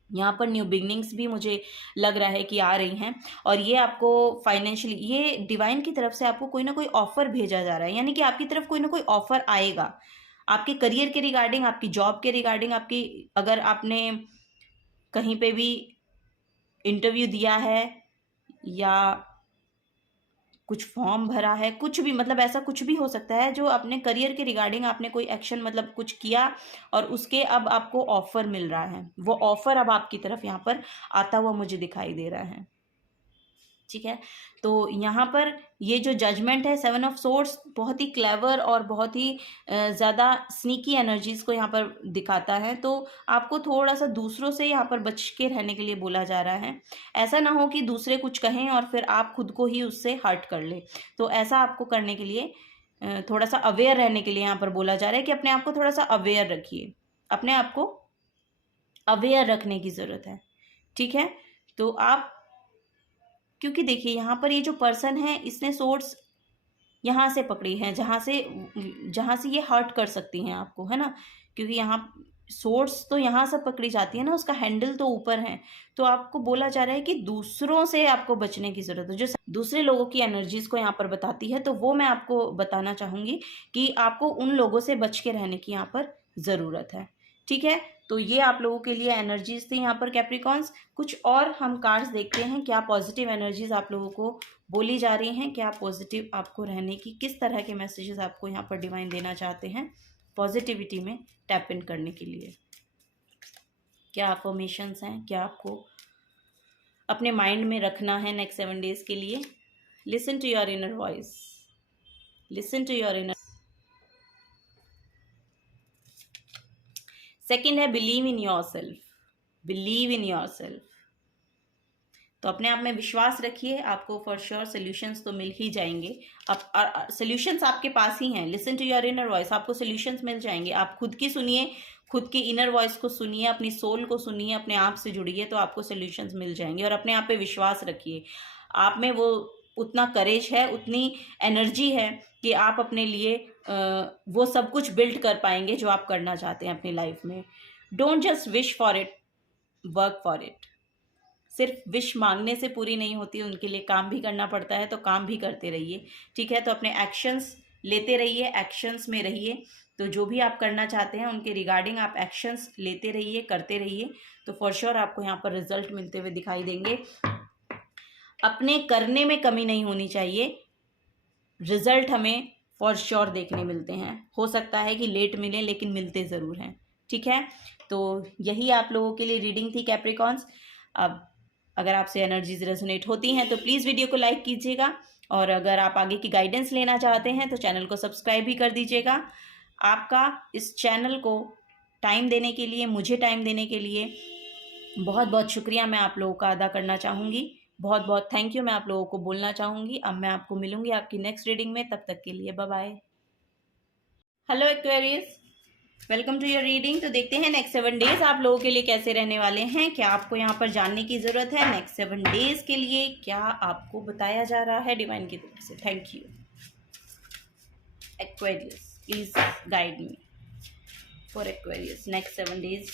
यहाँ पर न्यू बिगनिंग्स भी मुझे लग रहा है कि आ रही हैं, और ये आपको फाइनेंशियली, ये डिवाइन की तरफ से आपको कोई ना कोई ऑफर भेजा जा रहा है, यानी कि आपकी तरफ कोई ना कोई ऑफर आएगा आपके करियर के रिगार्डिंग, आपकी जॉब के रिगार्डिंग, आपकी अगर आपने कहीं पे भी इंटरव्यू दिया है या कुछ फॉर्म भरा है, कुछ भी, मतलब ऐसा कुछ भी हो सकता है जो अपने करियर के रिगार्डिंग आपने कोई एक्शन मतलब कुछ किया और उसके अब आपको ऑफर मिल रहा है, वो ऑफर अब आपकी तरफ यहाँ पर आता हुआ मुझे दिखाई दे रहा है, ठीक है। तो यहाँ पर ये जो जजमेंट है, 7 ऑफ सोर्ड्स बहुत ही क्लेवर और बहुत ही ज़्यादा स्नीकी एनर्जीज को यहाँ पर दिखाता है। तो आपको थोड़ा सा दूसरों से यहाँ पर बच के रहने के लिए बोला जा रहा है। ऐसा ना हो कि दूसरे कुछ कहें और फिर आप खुद को ही उससे हर्ट कर ले, तो ऐसा आपको करने के लिए थोड़ा सा अवेयर रहने के लिए यहाँ पर बोला जा रहा है कि अपने आप को थोड़ा सा अवेयर रखिए, अपने आप को अवेयर रखने की ज़रूरत है, ठीक है। तो आप, क्योंकि देखिए यहाँ पर ये जो पर्सन है, इसने सोर्ड्स यहाँ से पकड़ी हैं जहाँ से ये हर्ट कर सकती हैं आपको, है ना, क्योंकि यहाँ सोर्ड्स तो यहाँ से पकड़ी जाती है ना, उसका हैंडल तो ऊपर है। तो आपको बोला जा रहा है कि दूसरों से आपको बचने की ज़रूरत है, जो दूसरे लोगों की एनर्जीज को यहाँ पर बताती है, तो वो मैं आपको बताना चाहूँगी कि आपको उन लोगों से बच के रहने की यहाँ पर ज़रूरत है, ठीक है। तो ये आप लोगों के लिए एनर्जीज थी यहाँ पर कैप्रिकॉन्स। कुछ और हम कार्ड्स देखते हैं, क्या पॉजिटिव एनर्जीज आप लोगों को बोली जा रही हैं, क्या पॉजिटिव आपको रहने की, किस तरह के मैसेजेस आपको यहाँ पर डिवाइन देना चाहते हैं पॉजिटिविटी में टैप इन करने के लिए। क्या अफर्मेशंस हैं, क्या आपको अपने माइंड में रखना है नेक्स्ट 7 डेज के लिए। Listen to your inner voice, listen to your inner. Second है believe in yourself, believe in yourself. तो अपने आप में विश्वास रखिए, आपको फॉर श्योर सोल्यूशंस तो मिल ही जाएंगे। अब सोल्यूशंस आपके पास ही हैं। Listen to your inner voice, आपको सोल्यूशंस मिल जाएंगे। आप खुद की सुनिए, खुद की इनर वॉइस को सुनिए, अपनी सोल को सुनिए, अपने आप से जुड़िए, तो आपको सोल्यूशंस मिल जाएंगे। और अपने आप पे विश्वास रखिए, आप में वो उतना करेज है, उतनी एनर्जी है कि आप अपने लिए वो सब कुछ बिल्ड कर पाएंगे जो आप करना चाहते हैं अपनी लाइफ में। Don't just wish for it, work for it. सिर्फ विश मांगने से पूरी नहीं होती, उनके लिए काम भी करना पड़ता है, तो काम भी करते रहिए, ठीक है। तो अपने एक्शंस लेते रहिए, एक्शंस में रहिए। तो जो भी आप करना चाहते हैं उनके रिगार्डिंग आप एक्शंस लेते रहिए, करते रहिए, तो फॉर श्योर आपको यहाँ पर रिजल्ट मिलते हुए दिखाई देंगे। अपने करने में कमी नहीं होनी चाहिए, रिजल्ट हमें फॉर श्योर देखने मिलते हैं। हो सकता है कि लेट मिले, लेकिन मिलते ज़रूर हैं, ठीक है। तो यही आप लोगों के लिए रीडिंग थी कैप्रिकॉन्स। अब अगर आपसे एनर्जीज रेजोनेट होती हैं तो प्लीज़ वीडियो को लाइक कीजिएगा, और अगर आप आगे की गाइडेंस लेना चाहते हैं तो चैनल को सब्सक्राइब भी कर दीजिएगा। आपका इस चैनल को टाइम देने के लिए, मुझे टाइम देने के लिए बहुत बहुत शुक्रिया मैं आप लोगों का अदा करना चाहूँगी। बहुत बहुत थैंक यू मैं आप लोगों को बोलना चाहूँगी। अब मैं आपको मिलूंगी आपकी नेक्स्ट रीडिंग में, तब तक के लिए bye bye. Hello Aquarius, welcome to your reading. तो देखते हैं नेक्स्ट 7 डेज आप लोगों के लिए कैसे रहने वाले हैं। क्या आपको यहाँ पर जानने की ज़रूरत है नेक्स्ट 7 डेज के लिए क्या आपको बताया जा रहा है डिवाइन की तरफ से। Thank you Aquarius, please guide me for Aquarius next 7 days.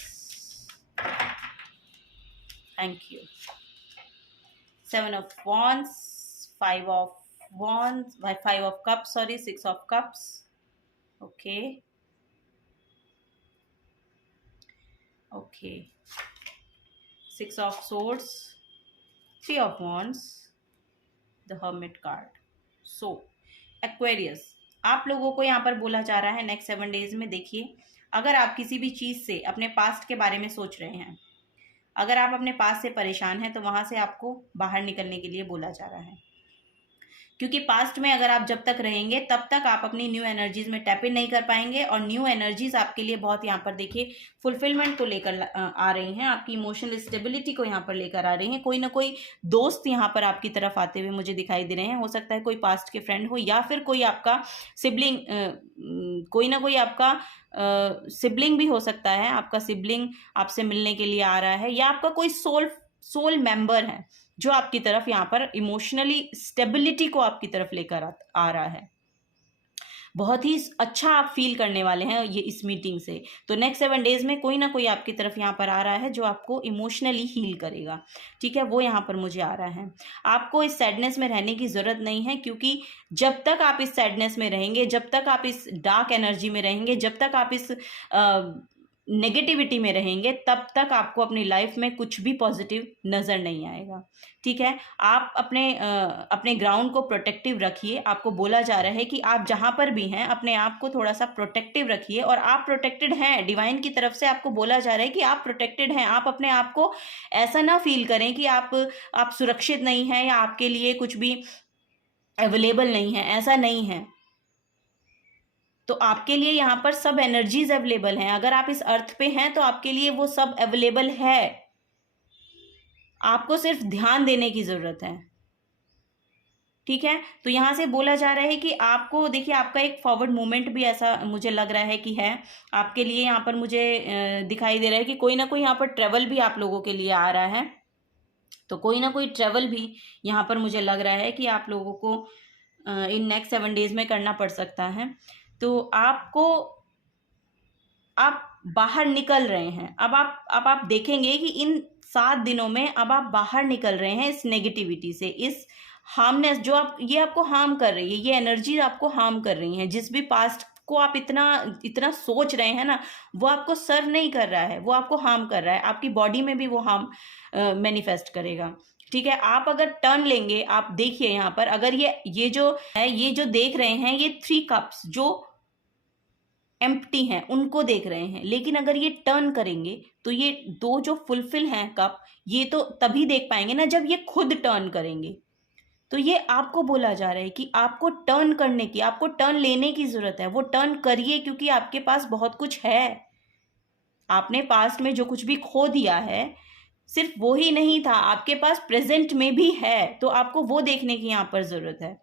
Thank you. 7 of wands, 5 of wands, 5 of cups, sorry, 6 of cups. Okay. Okay. 6 of swords, 3 of wands, the hermit card. So, Aquarius, आप लोगों को यहाँ पर बोला जा रहा है नेक्स्ट 7 डेज में। देखिए, अगर आप किसी भी चीज़ से अपने पास्ट के बारे में सोच रहे हैं, अगर आप अपने पास से परेशान हैं, तो वहाँ से आपको बाहर निकलने के लिए बोला जा रहा है। क्योंकि पास्ट में अगर आप जब तक रहेंगे तब तक आप अपनी न्यू एनर्जीज में टैप इन नहीं कर पाएंगे, और न्यू एनर्जीज आपके लिए बहुत यहाँ पर देखिए फुलफिलमेंट को लेकर आ रही हैं, आपकी इमोशनल स्टेबिलिटी को यहाँ पर लेकर आ रही हैं। कोई ना कोई दोस्त यहाँ पर आपकी तरफ आते हुए मुझे दिखाई दे रहे हैं। हो सकता है कोई पास्ट के फ्रेंड हो, या फिर कोई आपका सिबलिंग, कोई ना कोई आपका सिबलिंग भी हो सकता है। आपका सिबलिंग आपसे मिलने के लिए आ रहा है, या आपका कोई सोल मेंबर है जो आपकी तरफ यहाँ पर इमोशनली स्टेबिलिटी को आपकी तरफ लेकर आ रहा है। बहुत ही अच्छा आप फील करने वाले हैं ये इस मीटिंग से। तो नेक्स्ट 7 डेज में कोई ना कोई आपकी तरफ यहाँ पर आ रहा है जो आपको इमोशनली हील करेगा। ठीक है, वो यहाँ पर मुझे आ रहा है। आपको इस सैडनेस में रहने की ज़रूरत नहीं है, क्योंकि जब तक आप इस सैडनेस में रहेंगे, जब तक आप इस डार्क एनर्जी में रहेंगे, जब तक आप इस नेगेटिविटी में रहेंगे, तब तक आपको अपनी लाइफ में कुछ भी पॉजिटिव नज़र नहीं आएगा। ठीक है, आप अपने ग्राउंड को प्रोटेक्टिव रखिए। आपको बोला जा रहा है कि आप जहाँ पर भी हैं अपने आप को थोड़ा सा प्रोटेक्टिव रखिए, और आप प्रोटेक्टेड हैं। डिवाइन की तरफ से आपको बोला जा रहा है कि आप प्रोटेक्टेड हैं। आप अपने आप को ऐसा ना फील करें कि आप सुरक्षित नहीं हैं, या आपके लिए कुछ भी अवेलेबल नहीं है। ऐसा नहीं है। तो आपके लिए यहाँ पर सब एनर्जीज अवेलेबल हैं। अगर आप इस अर्थ पे हैं तो आपके लिए वो सब अवेलेबल है। आपको सिर्फ ध्यान देने की जरूरत है। ठीक है, तो यहाँ से बोला जा रहा है कि आपको देखिए, आपका एक फॉरवर्ड मूवमेंट भी ऐसा मुझे लग रहा है कि है आपके लिए। यहाँ पर मुझे दिखाई दे रहा है कि कोई ना कोई यहाँ पर ट्रेवल भी आप लोगों के लिए आ रहा है। तो कोई ना कोई ट्रेवल भी यहाँ पर मुझे लग रहा है कि आप लोगों को इन नेक्स्ट 7 डेज में करना पड़ सकता है। तो आप बाहर निकल रहे हैं। अब आप देखेंगे कि इन 7 दिनों में अब आप बाहर निकल रहे हैं इस नेगेटिविटी से, इस हार्मनेस जो ये आपको हार्म कर रही है, ये एनर्जी आपको हार्म कर रही है। जिस भी पास्ट को आप इतना सोच रहे हैं ना, वो आपको सर्व नहीं कर रहा है, वो आपको हार्म कर रहा है। आपकी बॉडी में भी वो हार्म मैनिफेस्ट करेगा। ठीक है, आप अगर टर्न लेंगे, आप देखिए यहाँ पर, अगर ये जो देख रहे हैं, ये 3 कप्स जो एम्प्टी हैं उनको देख रहे हैं, लेकिन अगर ये टर्न करेंगे तो ये 2 जो फुलफिल हैं कप, ये तो तभी देख पाएंगे ना जब ये खुद टर्न करेंगे। तो ये आपको बोला जा रहा है कि आपको टर्न करने की, आपको टर्न लेने की जरूरत है। वो टर्न करिए, क्योंकि आपके पास बहुत कुछ है। आपने पास्ट में जो कुछ भी खो दिया है, सिर्फ वो ही नहीं था, आपके पास प्रेजेंट में भी है। तो आपको वो देखने की यहाँ पर जरूरत है।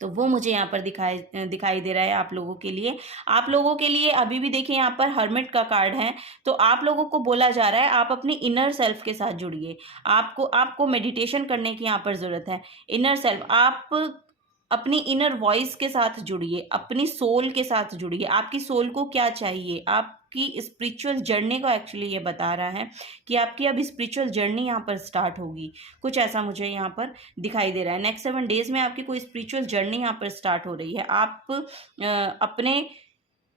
तो वो मुझे यहाँ पर दिखाई दे रहा है आप लोगों के लिए। आप लोगों के लिए अभी भी देखिए, यहाँ पर हर्मिट का कार्ड है। तो आप लोगों को बोला जा रहा है आप अपनी इनर सेल्फ के साथ जुड़िए। आपको मेडिटेशन करने की यहाँ पर ज़रूरत है। इनर सेल्फ, आप अपनी इनर वॉइस के साथ जुड़िए, अपनी सोल के साथ जुड़िए। आपकी सोल को क्या चाहिए, आपकी स्पिरिचुअल जर्नी को एक्चुअली ये बता रहा है कि आपकी अब स्पिरिचुअल जर्नी यहाँ पर स्टार्ट होगी। कुछ ऐसा मुझे यहाँ पर दिखाई दे रहा है। नेक्स्ट 7 डेज में आपकी कोई स्पिरिचुअल जर्नी यहाँ पर स्टार्ट हो रही है।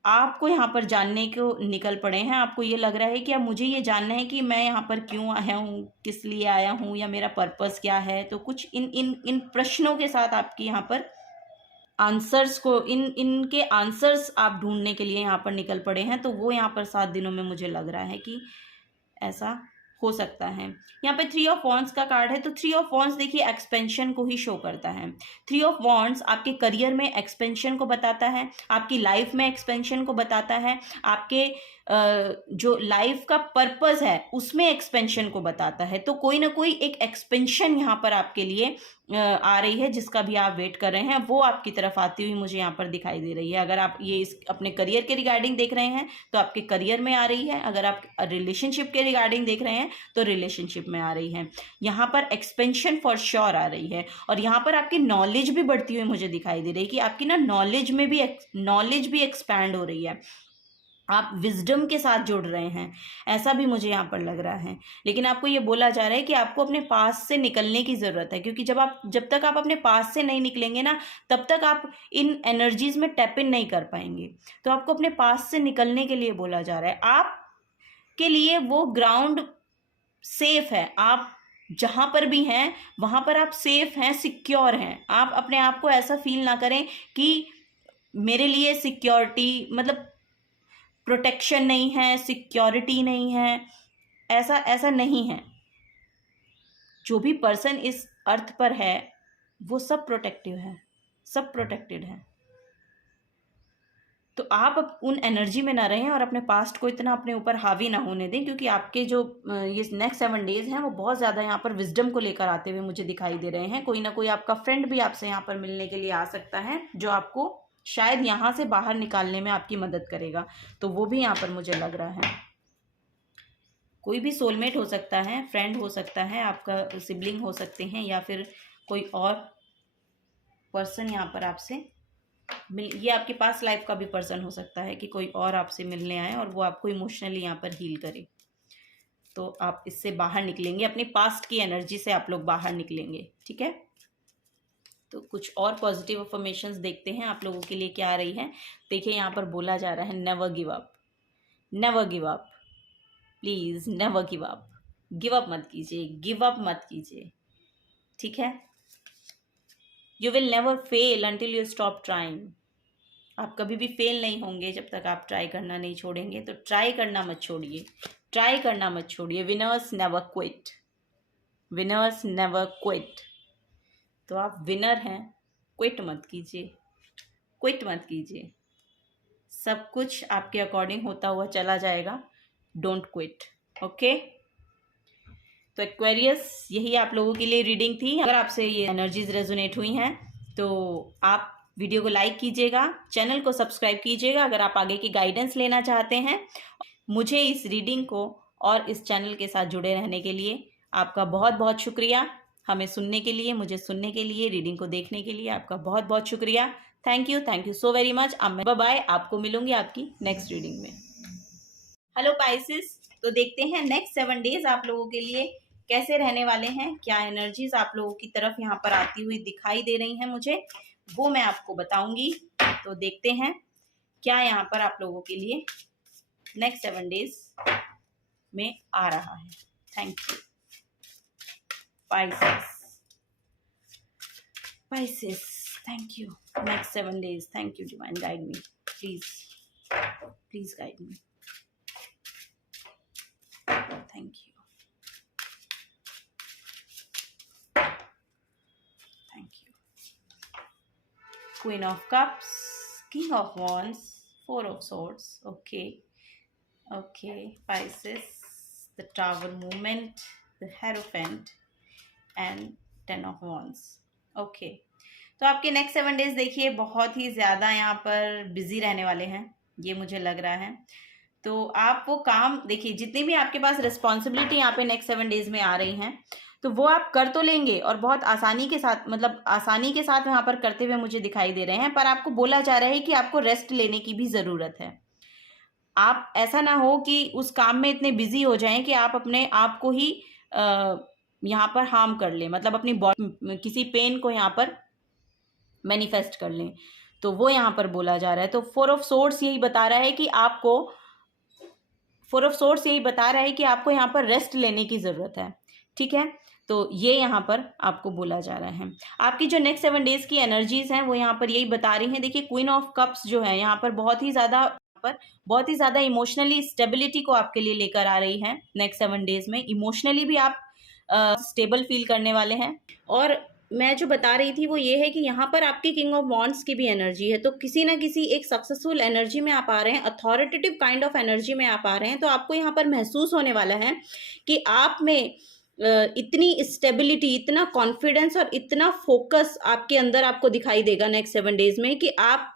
आपको यहाँ पर जानने को निकल पड़े हैं। आपको ये लग रहा है कि अब मुझे ये जानना है कि मैं यहाँ पर क्यों आया हूँ, किस लिए आया हूँ, या मेरा पर्पस क्या है। तो कुछ इन प्रश्नों के साथ आपकी यहाँ पर आंसर्स को, इनके आंसर्स आप ढूंढने के लिए यहाँ पर निकल पड़े हैं। तो वो यहाँ पर 7 दिनों में मुझे लग रहा है कि ऐसा हो सकता है। यहाँ पे 3 ऑफ वॉन्ड्स का कार्ड है। तो 3 ऑफ वॉन्ड्स देखिए एक्सपेंशन को ही शो करता है। 3 ऑफ वॉन्ड्स आपके करियर में एक्सपेंशन को बताता है, आपकी लाइफ में एक्सपेंशन को बताता है, आपके जो लाइफ का पर्पस है उसमें एक्सपेंशन को बताता है। तो कोई ना कोई एक एक्सपेंशन यहाँ पर आपके लिए आ रही है, जिसका भी आप वेट कर रहे हैं, वो आपकी तरफ आती हुई मुझे यहाँ पर दिखाई दे रही है। अगर आप ये इस अपने करियर के रिगार्डिंग देख रहे हैं तो आपके करियर में आ रही है, अगर आप रिलेशनशिप के रिगार्डिंग देख रहे हैं तो रिलेशनशिप में आ रही है। यहाँ पर एक्सपेंशन फॉर श्योर आ रही है, और यहाँ पर आपकी नॉलेज भी बढ़ती हुई मुझे दिखाई दे रही है कि आपकी ना नॉलेज भी एक्सपैंड हो रही है, आप विजडम के साथ जुड़ रहे हैं, ऐसा भी मुझे यहाँ पर लग रहा है। लेकिन आपको ये बोला जा रहा है कि आपको अपने पास से निकलने की ज़रूरत है, क्योंकि जब तक आप अपने पास से नहीं निकलेंगे ना, तब तक आप इन एनर्जीज में टैप इन नहीं कर पाएंगे। तो आपको अपने पास से निकलने के लिए बोला जा रहा है। आपके लिए वो ग्राउंड सेफ है, आप जहाँ पर भी हैं वहाँ पर आप सेफ हैं, सिक्योर हैं। आप अपने आप को ऐसा फील ना करें कि मेरे लिए सिक्योरिटी मतलब प्रोटेक्शन नहीं है, सिक्योरिटी नहीं है, ऐसा नहीं है। जो भी पर्सन इस अर्थ पर है वो सब प्रोटेक्टिव है, सब प्रोटेक्टेड है। तो आप उन एनर्जी में ना रहें और अपने पास्ट को इतना अपने ऊपर हावी ना होने दें, क्योंकि आपके जो ये नेक्स्ट 7 डेज हैं वो बहुत ज़्यादा यहाँ पर विजडम को लेकर आते हुए मुझे दिखाई दे रहे हैं। कोई ना कोई आपका फ्रेंड भी आपसे यहाँ पर मिलने के लिए आ सकता है, जो आपको शायद यहाँ से बाहर निकालने में आपकी मदद करेगा। तो वो भी यहाँ पर मुझे लग रहा है। कोई भी सोलमेट हो सकता है, फ्रेंड हो सकता है, आपका सिबलिंग हो सकते हैं, या फिर कोई और पर्सन यहाँ पर आपसे ये आपके पास लाइफ का भी पर्सन हो सकता है कि कोई और आपसे मिलने आए और वो आपको इमोशनली यहाँ पर हील करे। तो आप इससे बाहर निकलेंगे, अपने पास्ट की एनर्जी से आप लोग बाहर निकलेंगे। ठीक है, तो कुछ और पॉजिटिव अफर्मेशंस देखते हैं आप लोगों के लिए क्या आ रही है। देखिए यहाँ पर बोला जा रहा है never give up, never give up, please never give up. Give up मत कीजिए, गिव अप मत कीजिए। ठीक है, you will never fail until you stop trying. आप कभी भी फेल नहीं होंगे जब तक आप ट्राई करना नहीं छोड़ेंगे। तो ट्राई करना मत छोड़िए, ट्राई करना मत छोड़िए। Winners never quit, winners never quit. तो आप विनर हैं, क्विट मत कीजिए, क्विट मत कीजिए। सब कुछ आपके अकॉर्डिंग होता हुआ चला जाएगा, डोंट क्विट। ओके, तो एक्वेरियस यही आप लोगों के लिए रीडिंग थी। अगर आपसे ये एनर्जीज रेजोनेट हुई हैं तो आप वीडियो को लाइक कीजिएगा, चैनल को सब्सक्राइब कीजिएगा अगर आप आगे की गाइडेंस लेना चाहते हैं। मुझे इस रीडिंग को और इस चैनल के साथ जुड़े रहने के लिए आपका बहुत बहुत शुक्रिया। हमें सुनने के लिए, मुझे सुनने के लिए, रीडिंग को देखने के लिए आपका बहुत बहुत शुक्रिया। Thank you so very much. अब मैं बाय बाय, आपको मिलूंगी आपकी नेक्स्ट रीडिंग में। हेलो पाइसेस, तो देखते हैं नेक्स्ट 7 डेज आप लोगों के लिए कैसे रहने वाले हैं, क्या एनर्जीज आप लोगों की तरफ यहाँ पर आती हुई दिखाई दे रही हैं मुझे, वो मैं आपको बताऊंगी। तो देखते हैं क्या यहाँ पर आप लोगों के लिए नेक्स्ट 7 डेज में आ रहा है। Thank you Pisces, thank you. Next 7 days, thank you, divine, guide me, please guide me. Thank you. Queen of Cups, King of Wands, 4 of Swords. Okay, Pisces, the Tower movement, the Hierophant and 10 of Wands. Okay, तो आपके नेक्स्ट 7 डेज देखिए बहुत ही ज़्यादा यहाँ पर बिजी रहने वाले हैं, ये मुझे लग रहा है। तो आप वो काम देखिए, जितनी भी आपके पास रिस्पॉन्सिबिलिटी यहाँ पे नेक्स्ट 7 डेज में आ रही हैं, तो वो आप कर तो लेंगे और बहुत आसानी के साथ, मतलब आसानी के साथ यहाँ पर करते हुए मुझे दिखाई दे रहे हैं। पर आपको बोला जा रहा है कि आपको रेस्ट लेने की भी ज़रूरत है। आप ऐसा ना हो कि उस काम में इतने बिजी हो जाएं कि आप अपने आप को ही यहाँ पर हार्म कर लें, मतलब अपनी बॉडी किसी पेन को यहाँ पर मैनिफेस्ट कर लें। तो वो यहाँ पर बोला जा रहा है। तो 4 ऑफ सोर्ड्स यही बता रहा है कि आपको 4 ऑफ सोर्ड्स यही बता रहा है कि आपको यहाँ पर रेस्ट लेने की ज़रूरत है। ठीक है, तो ये यहाँ पर आपको बोला जा रहा है। आपकी जो नेक्स्ट 7 डेज की एनर्जीज हैं वो यहाँ पर यही बता रही हैं। देखिए क्वीन ऑफ कप्स जो है यहाँ पर बहुत ही ज़्यादा इमोशनली स्टेबिलिटी को आपके लिए लेकर आ रही है। नेक्स्ट 7 डेज में इमोशनली भी आप स्टेबल फील करने वाले हैं। और मैं जो बता रही थी वो ये है कि यहाँ पर आपकी किंग ऑफ वॉन्ड्स की भी एनर्जी है, तो किसी ना किसी एक सक्सेसफुल एनर्जी में आप आ रहे हैं, अथॉरिटेटिव काइंड ऑफ एनर्जी में आप आ रहे हैं। तो आपको यहाँ पर महसूस होने वाला है कि आप में इतनी स्टेबिलिटी, इतना कॉन्फिडेंस और इतना फोकस आपके अंदर आपको दिखाई देगा नेक्स्ट 7 डेज में, कि आप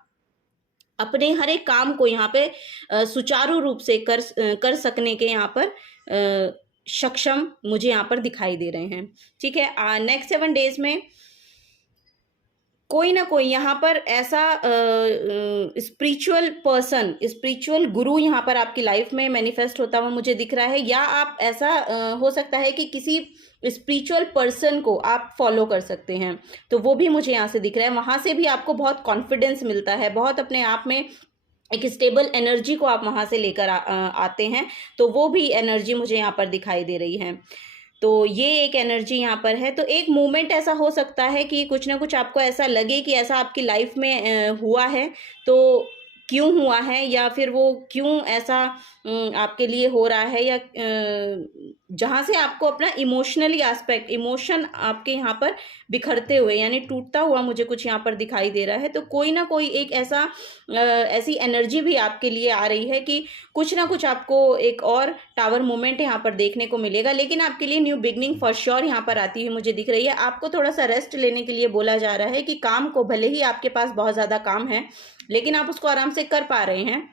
अपने हर एक काम को यहाँ पे सुचारू रूप से कर सकने के यहाँ पर सक्षम मुझे यहाँ पर दिखाई दे रहे हैं। ठीक है, नेक्स्ट 7 डेज में कोई ना कोई यहाँ पर ऐसा स्पिरिचुअल पर्सन, स्पिरिचुअल गुरु यहाँ पर आपकी लाइफ में मैनिफेस्ट होता हुआ मुझे दिख रहा है, या आप ऐसा हो सकता है कि किसी स्पिरिचुअल पर्सन को आप फॉलो कर सकते हैं, तो वो भी मुझे यहाँ से दिख रहा है। वहाँ से भी आपको बहुत कॉन्फिडेंस मिलता है, बहुत अपने आप में एक स्टेबल एनर्जी को आप वहाँ से लेकर आते हैं, तो वो भी एनर्जी मुझे यहाँ पर दिखाई दे रही है। तो ये एक एनर्जी यहाँ पर है। तो एक मोमेंट ऐसा हो सकता है कि कुछ ना कुछ आपको ऐसा लगे कि ऐसा आपकी लाइफ में हुआ है, तो क्यों हुआ है, या फिर वो क्यों ऐसा आपके लिए हो रहा है, या जहाँ से आपको अपना इमोशनली एस्पेक्ट, इमोशन आपके यहाँ पर बिखरते हुए यानी टूटता हुआ मुझे कुछ यहाँ पर दिखाई दे रहा है। तो कोई ना कोई एक ऐसा ऐसी एनर्जी भी आपके लिए आ रही है कि कुछ ना कुछ आपको एक और टावर मोमेंट यहाँ पर देखने को मिलेगा, लेकिन आपके लिए न्यू बिगनिंग फॉर श्योर यहाँ पर आती हुई मुझे दिख रही है। आपको थोड़ा सा रेस्ट लेने के लिए बोला जा रहा है कि काम को, भले ही आपके पास बहुत ज़्यादा काम है लेकिन आप उसको आराम से कर पा रहे हैं,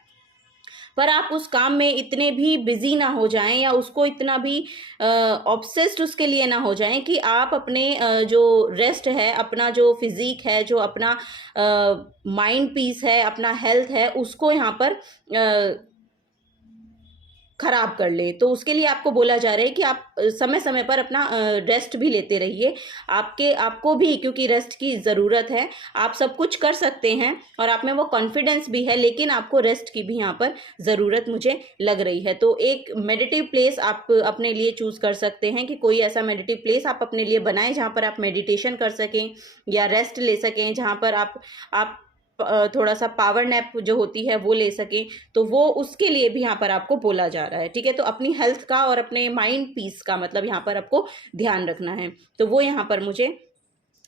पर आप उस काम में इतने भी बिजी ना हो जाएं, या उसको इतना भी ऑब्सेस्ड उसके लिए ना हो जाएं कि आप अपने जो रेस्ट है, अपना जो फिजिक है, जो अपना माइंड पीस है, अपना हेल्थ है, उसको यहाँ पर खराब कर ले। तो उसके लिए आपको बोला जा रहा है कि आप समय समय पर अपना रेस्ट भी लेते रहिए। आपको भी क्योंकि रेस्ट की ज़रूरत है, आप सब कुछ कर सकते हैं और आप में वो कॉन्फिडेंस भी है, लेकिन आपको रेस्ट की भी यहाँ पर ज़रूरत मुझे लग रही है। तो एक मेडिटेटिव प्लेस आप अपने लिए चूज़ कर सकते हैं कि कोई ऐसा मेडिटेटिव प्लेस आप अपने लिए बनाएं जहाँ पर आप मेडिटेशन कर सकें या रेस्ट ले सकें, जहाँ पर आप थोड़ा सा पावर नैप जो होती है वो ले सकें। तो वो उसके लिए भी यहाँ पर आपको बोला जा रहा है। ठीक है, तो अपनी हेल्थ का और अपने माइंड पीस का मतलब यहाँ पर आपको ध्यान रखना है। तो वो यहाँ पर मुझे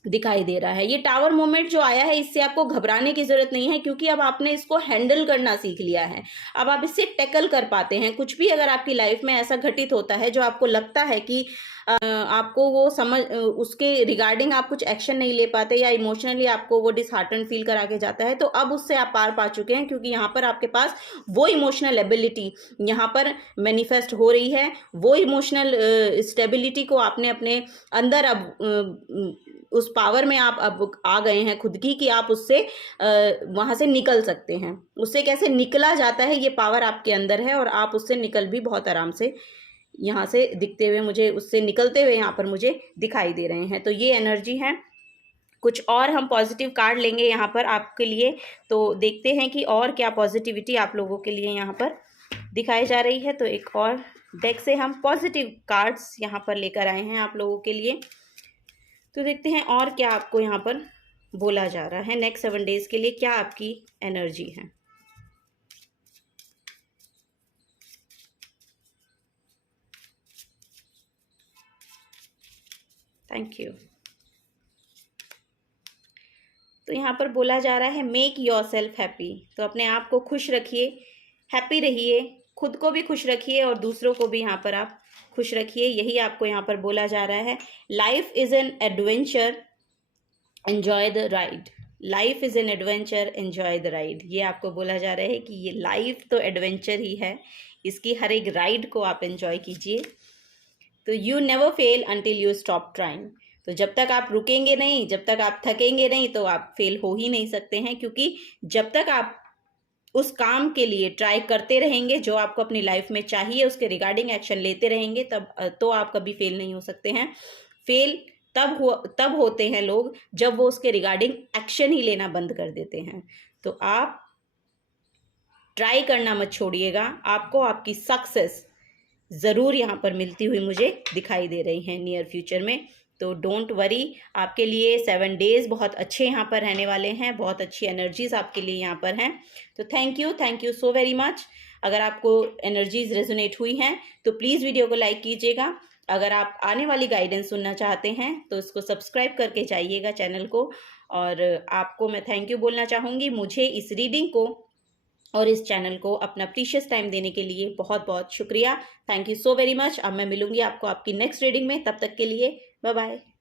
दिखाई दे रहा है। ये टावर मोमेंट जो आया है, इससे आपको घबराने की जरूरत नहीं है, क्योंकि अब आपने इसको हैंडल करना सीख लिया है। अब आप इससे टैकल कर पाते हैं। कुछ भी अगर आपकी लाइफ में ऐसा घटित होता है जो आपको लगता है कि आपको वो समझ, उसके रिगार्डिंग आप कुछ एक्शन नहीं ले पाते, या इमोशनली आपको वो डिसहार्टन फील करा के जाता है, तो अब उससे आप पार पा चुके हैं, क्योंकि यहाँ पर आपके पास वो इमोशनल एबिलिटी यहाँ पर मैनिफेस्ट हो रही है। वो इमोशनल स्टेबिलिटी को आपने अपने अंदर अब उस पावर में आप अब आ गए हैं खुद की, कि आप उससे वहाँ से निकल सकते हैं। उससे कैसे निकला जाता है, ये पावर आपके अंदर है, और आप उससे निकल भी बहुत आराम से यहाँ से दिखते हुए मुझे, उससे निकलते हुए यहाँ पर मुझे दिखाई दे रहे हैं। तो ये एनर्जी है। कुछ और हम पॉजिटिव कार्ड लेंगे यहाँ पर आपके लिए, तो देखते हैं कि और क्या पॉजिटिविटी आप लोगों के लिए यहाँ पर दिखाई जा रही है। तो एक और डेक से हम पॉजिटिव कार्ड्स यहाँ पर लेकर आए हैं आप लोगों के लिए। तो देखते हैं और क्या आपको यहाँ पर बोला जा रहा है नेक्स्ट 7 डेज के लिए, क्या आपकी एनर्जी है। Thank you. तो यहाँ पर बोला जा रहा है मेक योर सेल्फ हैप्पी। तो अपने आप को खुश रखिए, हैप्पी रहिए, खुद को भी खुश रखिए और दूसरों को भी यहाँ पर आप खुश रखिए। यही आपको यहाँ पर बोला जा रहा है। Life is an adventure, enjoy the ride. Life is an adventure, enjoy the ride. ये आपको बोला जा रहा है कि ये लाइफ तो एडवेंचर ही है, इसकी हर एक राइड को आप एंजॉय कीजिए। तो you never fail until you stop trying. तो जब तक आप रुकेंगे नहीं, जब तक आप थकेंगे नहीं, तो आप फेल हो ही नहीं सकते हैं, क्योंकि जब तक आप उस काम के लिए ट्राई करते रहेंगे जो आपको अपनी लाइफ में चाहिए, उसके रिगार्डिंग एक्शन लेते रहेंगे, तो आप कभी फेल नहीं हो सकते हैं। फेल तब होते हैं लोग जब वो उसके रिगार्डिंग एक्शन ही लेना बंद कर देते हैं। तो आप ट्राई करना मत छोड़िएगा, आपको आपकी सक्सेस ज़रूर यहाँ पर मिलती हुई मुझे दिखाई दे रही है नियर फ्यूचर में। तो डोंट वरी, आपके लिए 7 डेज बहुत अच्छे यहाँ पर रहने वाले हैं, बहुत अच्छी एनर्जीज आपके लिए यहाँ पर हैं। तो thank you so very much. अगर आपको एनर्जीज रेजोनेट हुई हैं तो प्लीज़ वीडियो को लाइक कीजिएगा, अगर आप आने वाली गाइडेंस सुनना चाहते हैं तो इसको सब्सक्राइब करके जाइएगा चैनल को। और आपको मैं थैंक यू बोलना चाहूँगी मुझे इस रीडिंग को और इस चैनल को अपना प्रीशियस टाइम देने के लिए बहुत बहुत शुक्रिया। Thank you so very much. अब मैं मिलूंगी आपको आपकी नेक्स्ट रीडिंग में, तब तक के लिए बाय बाय।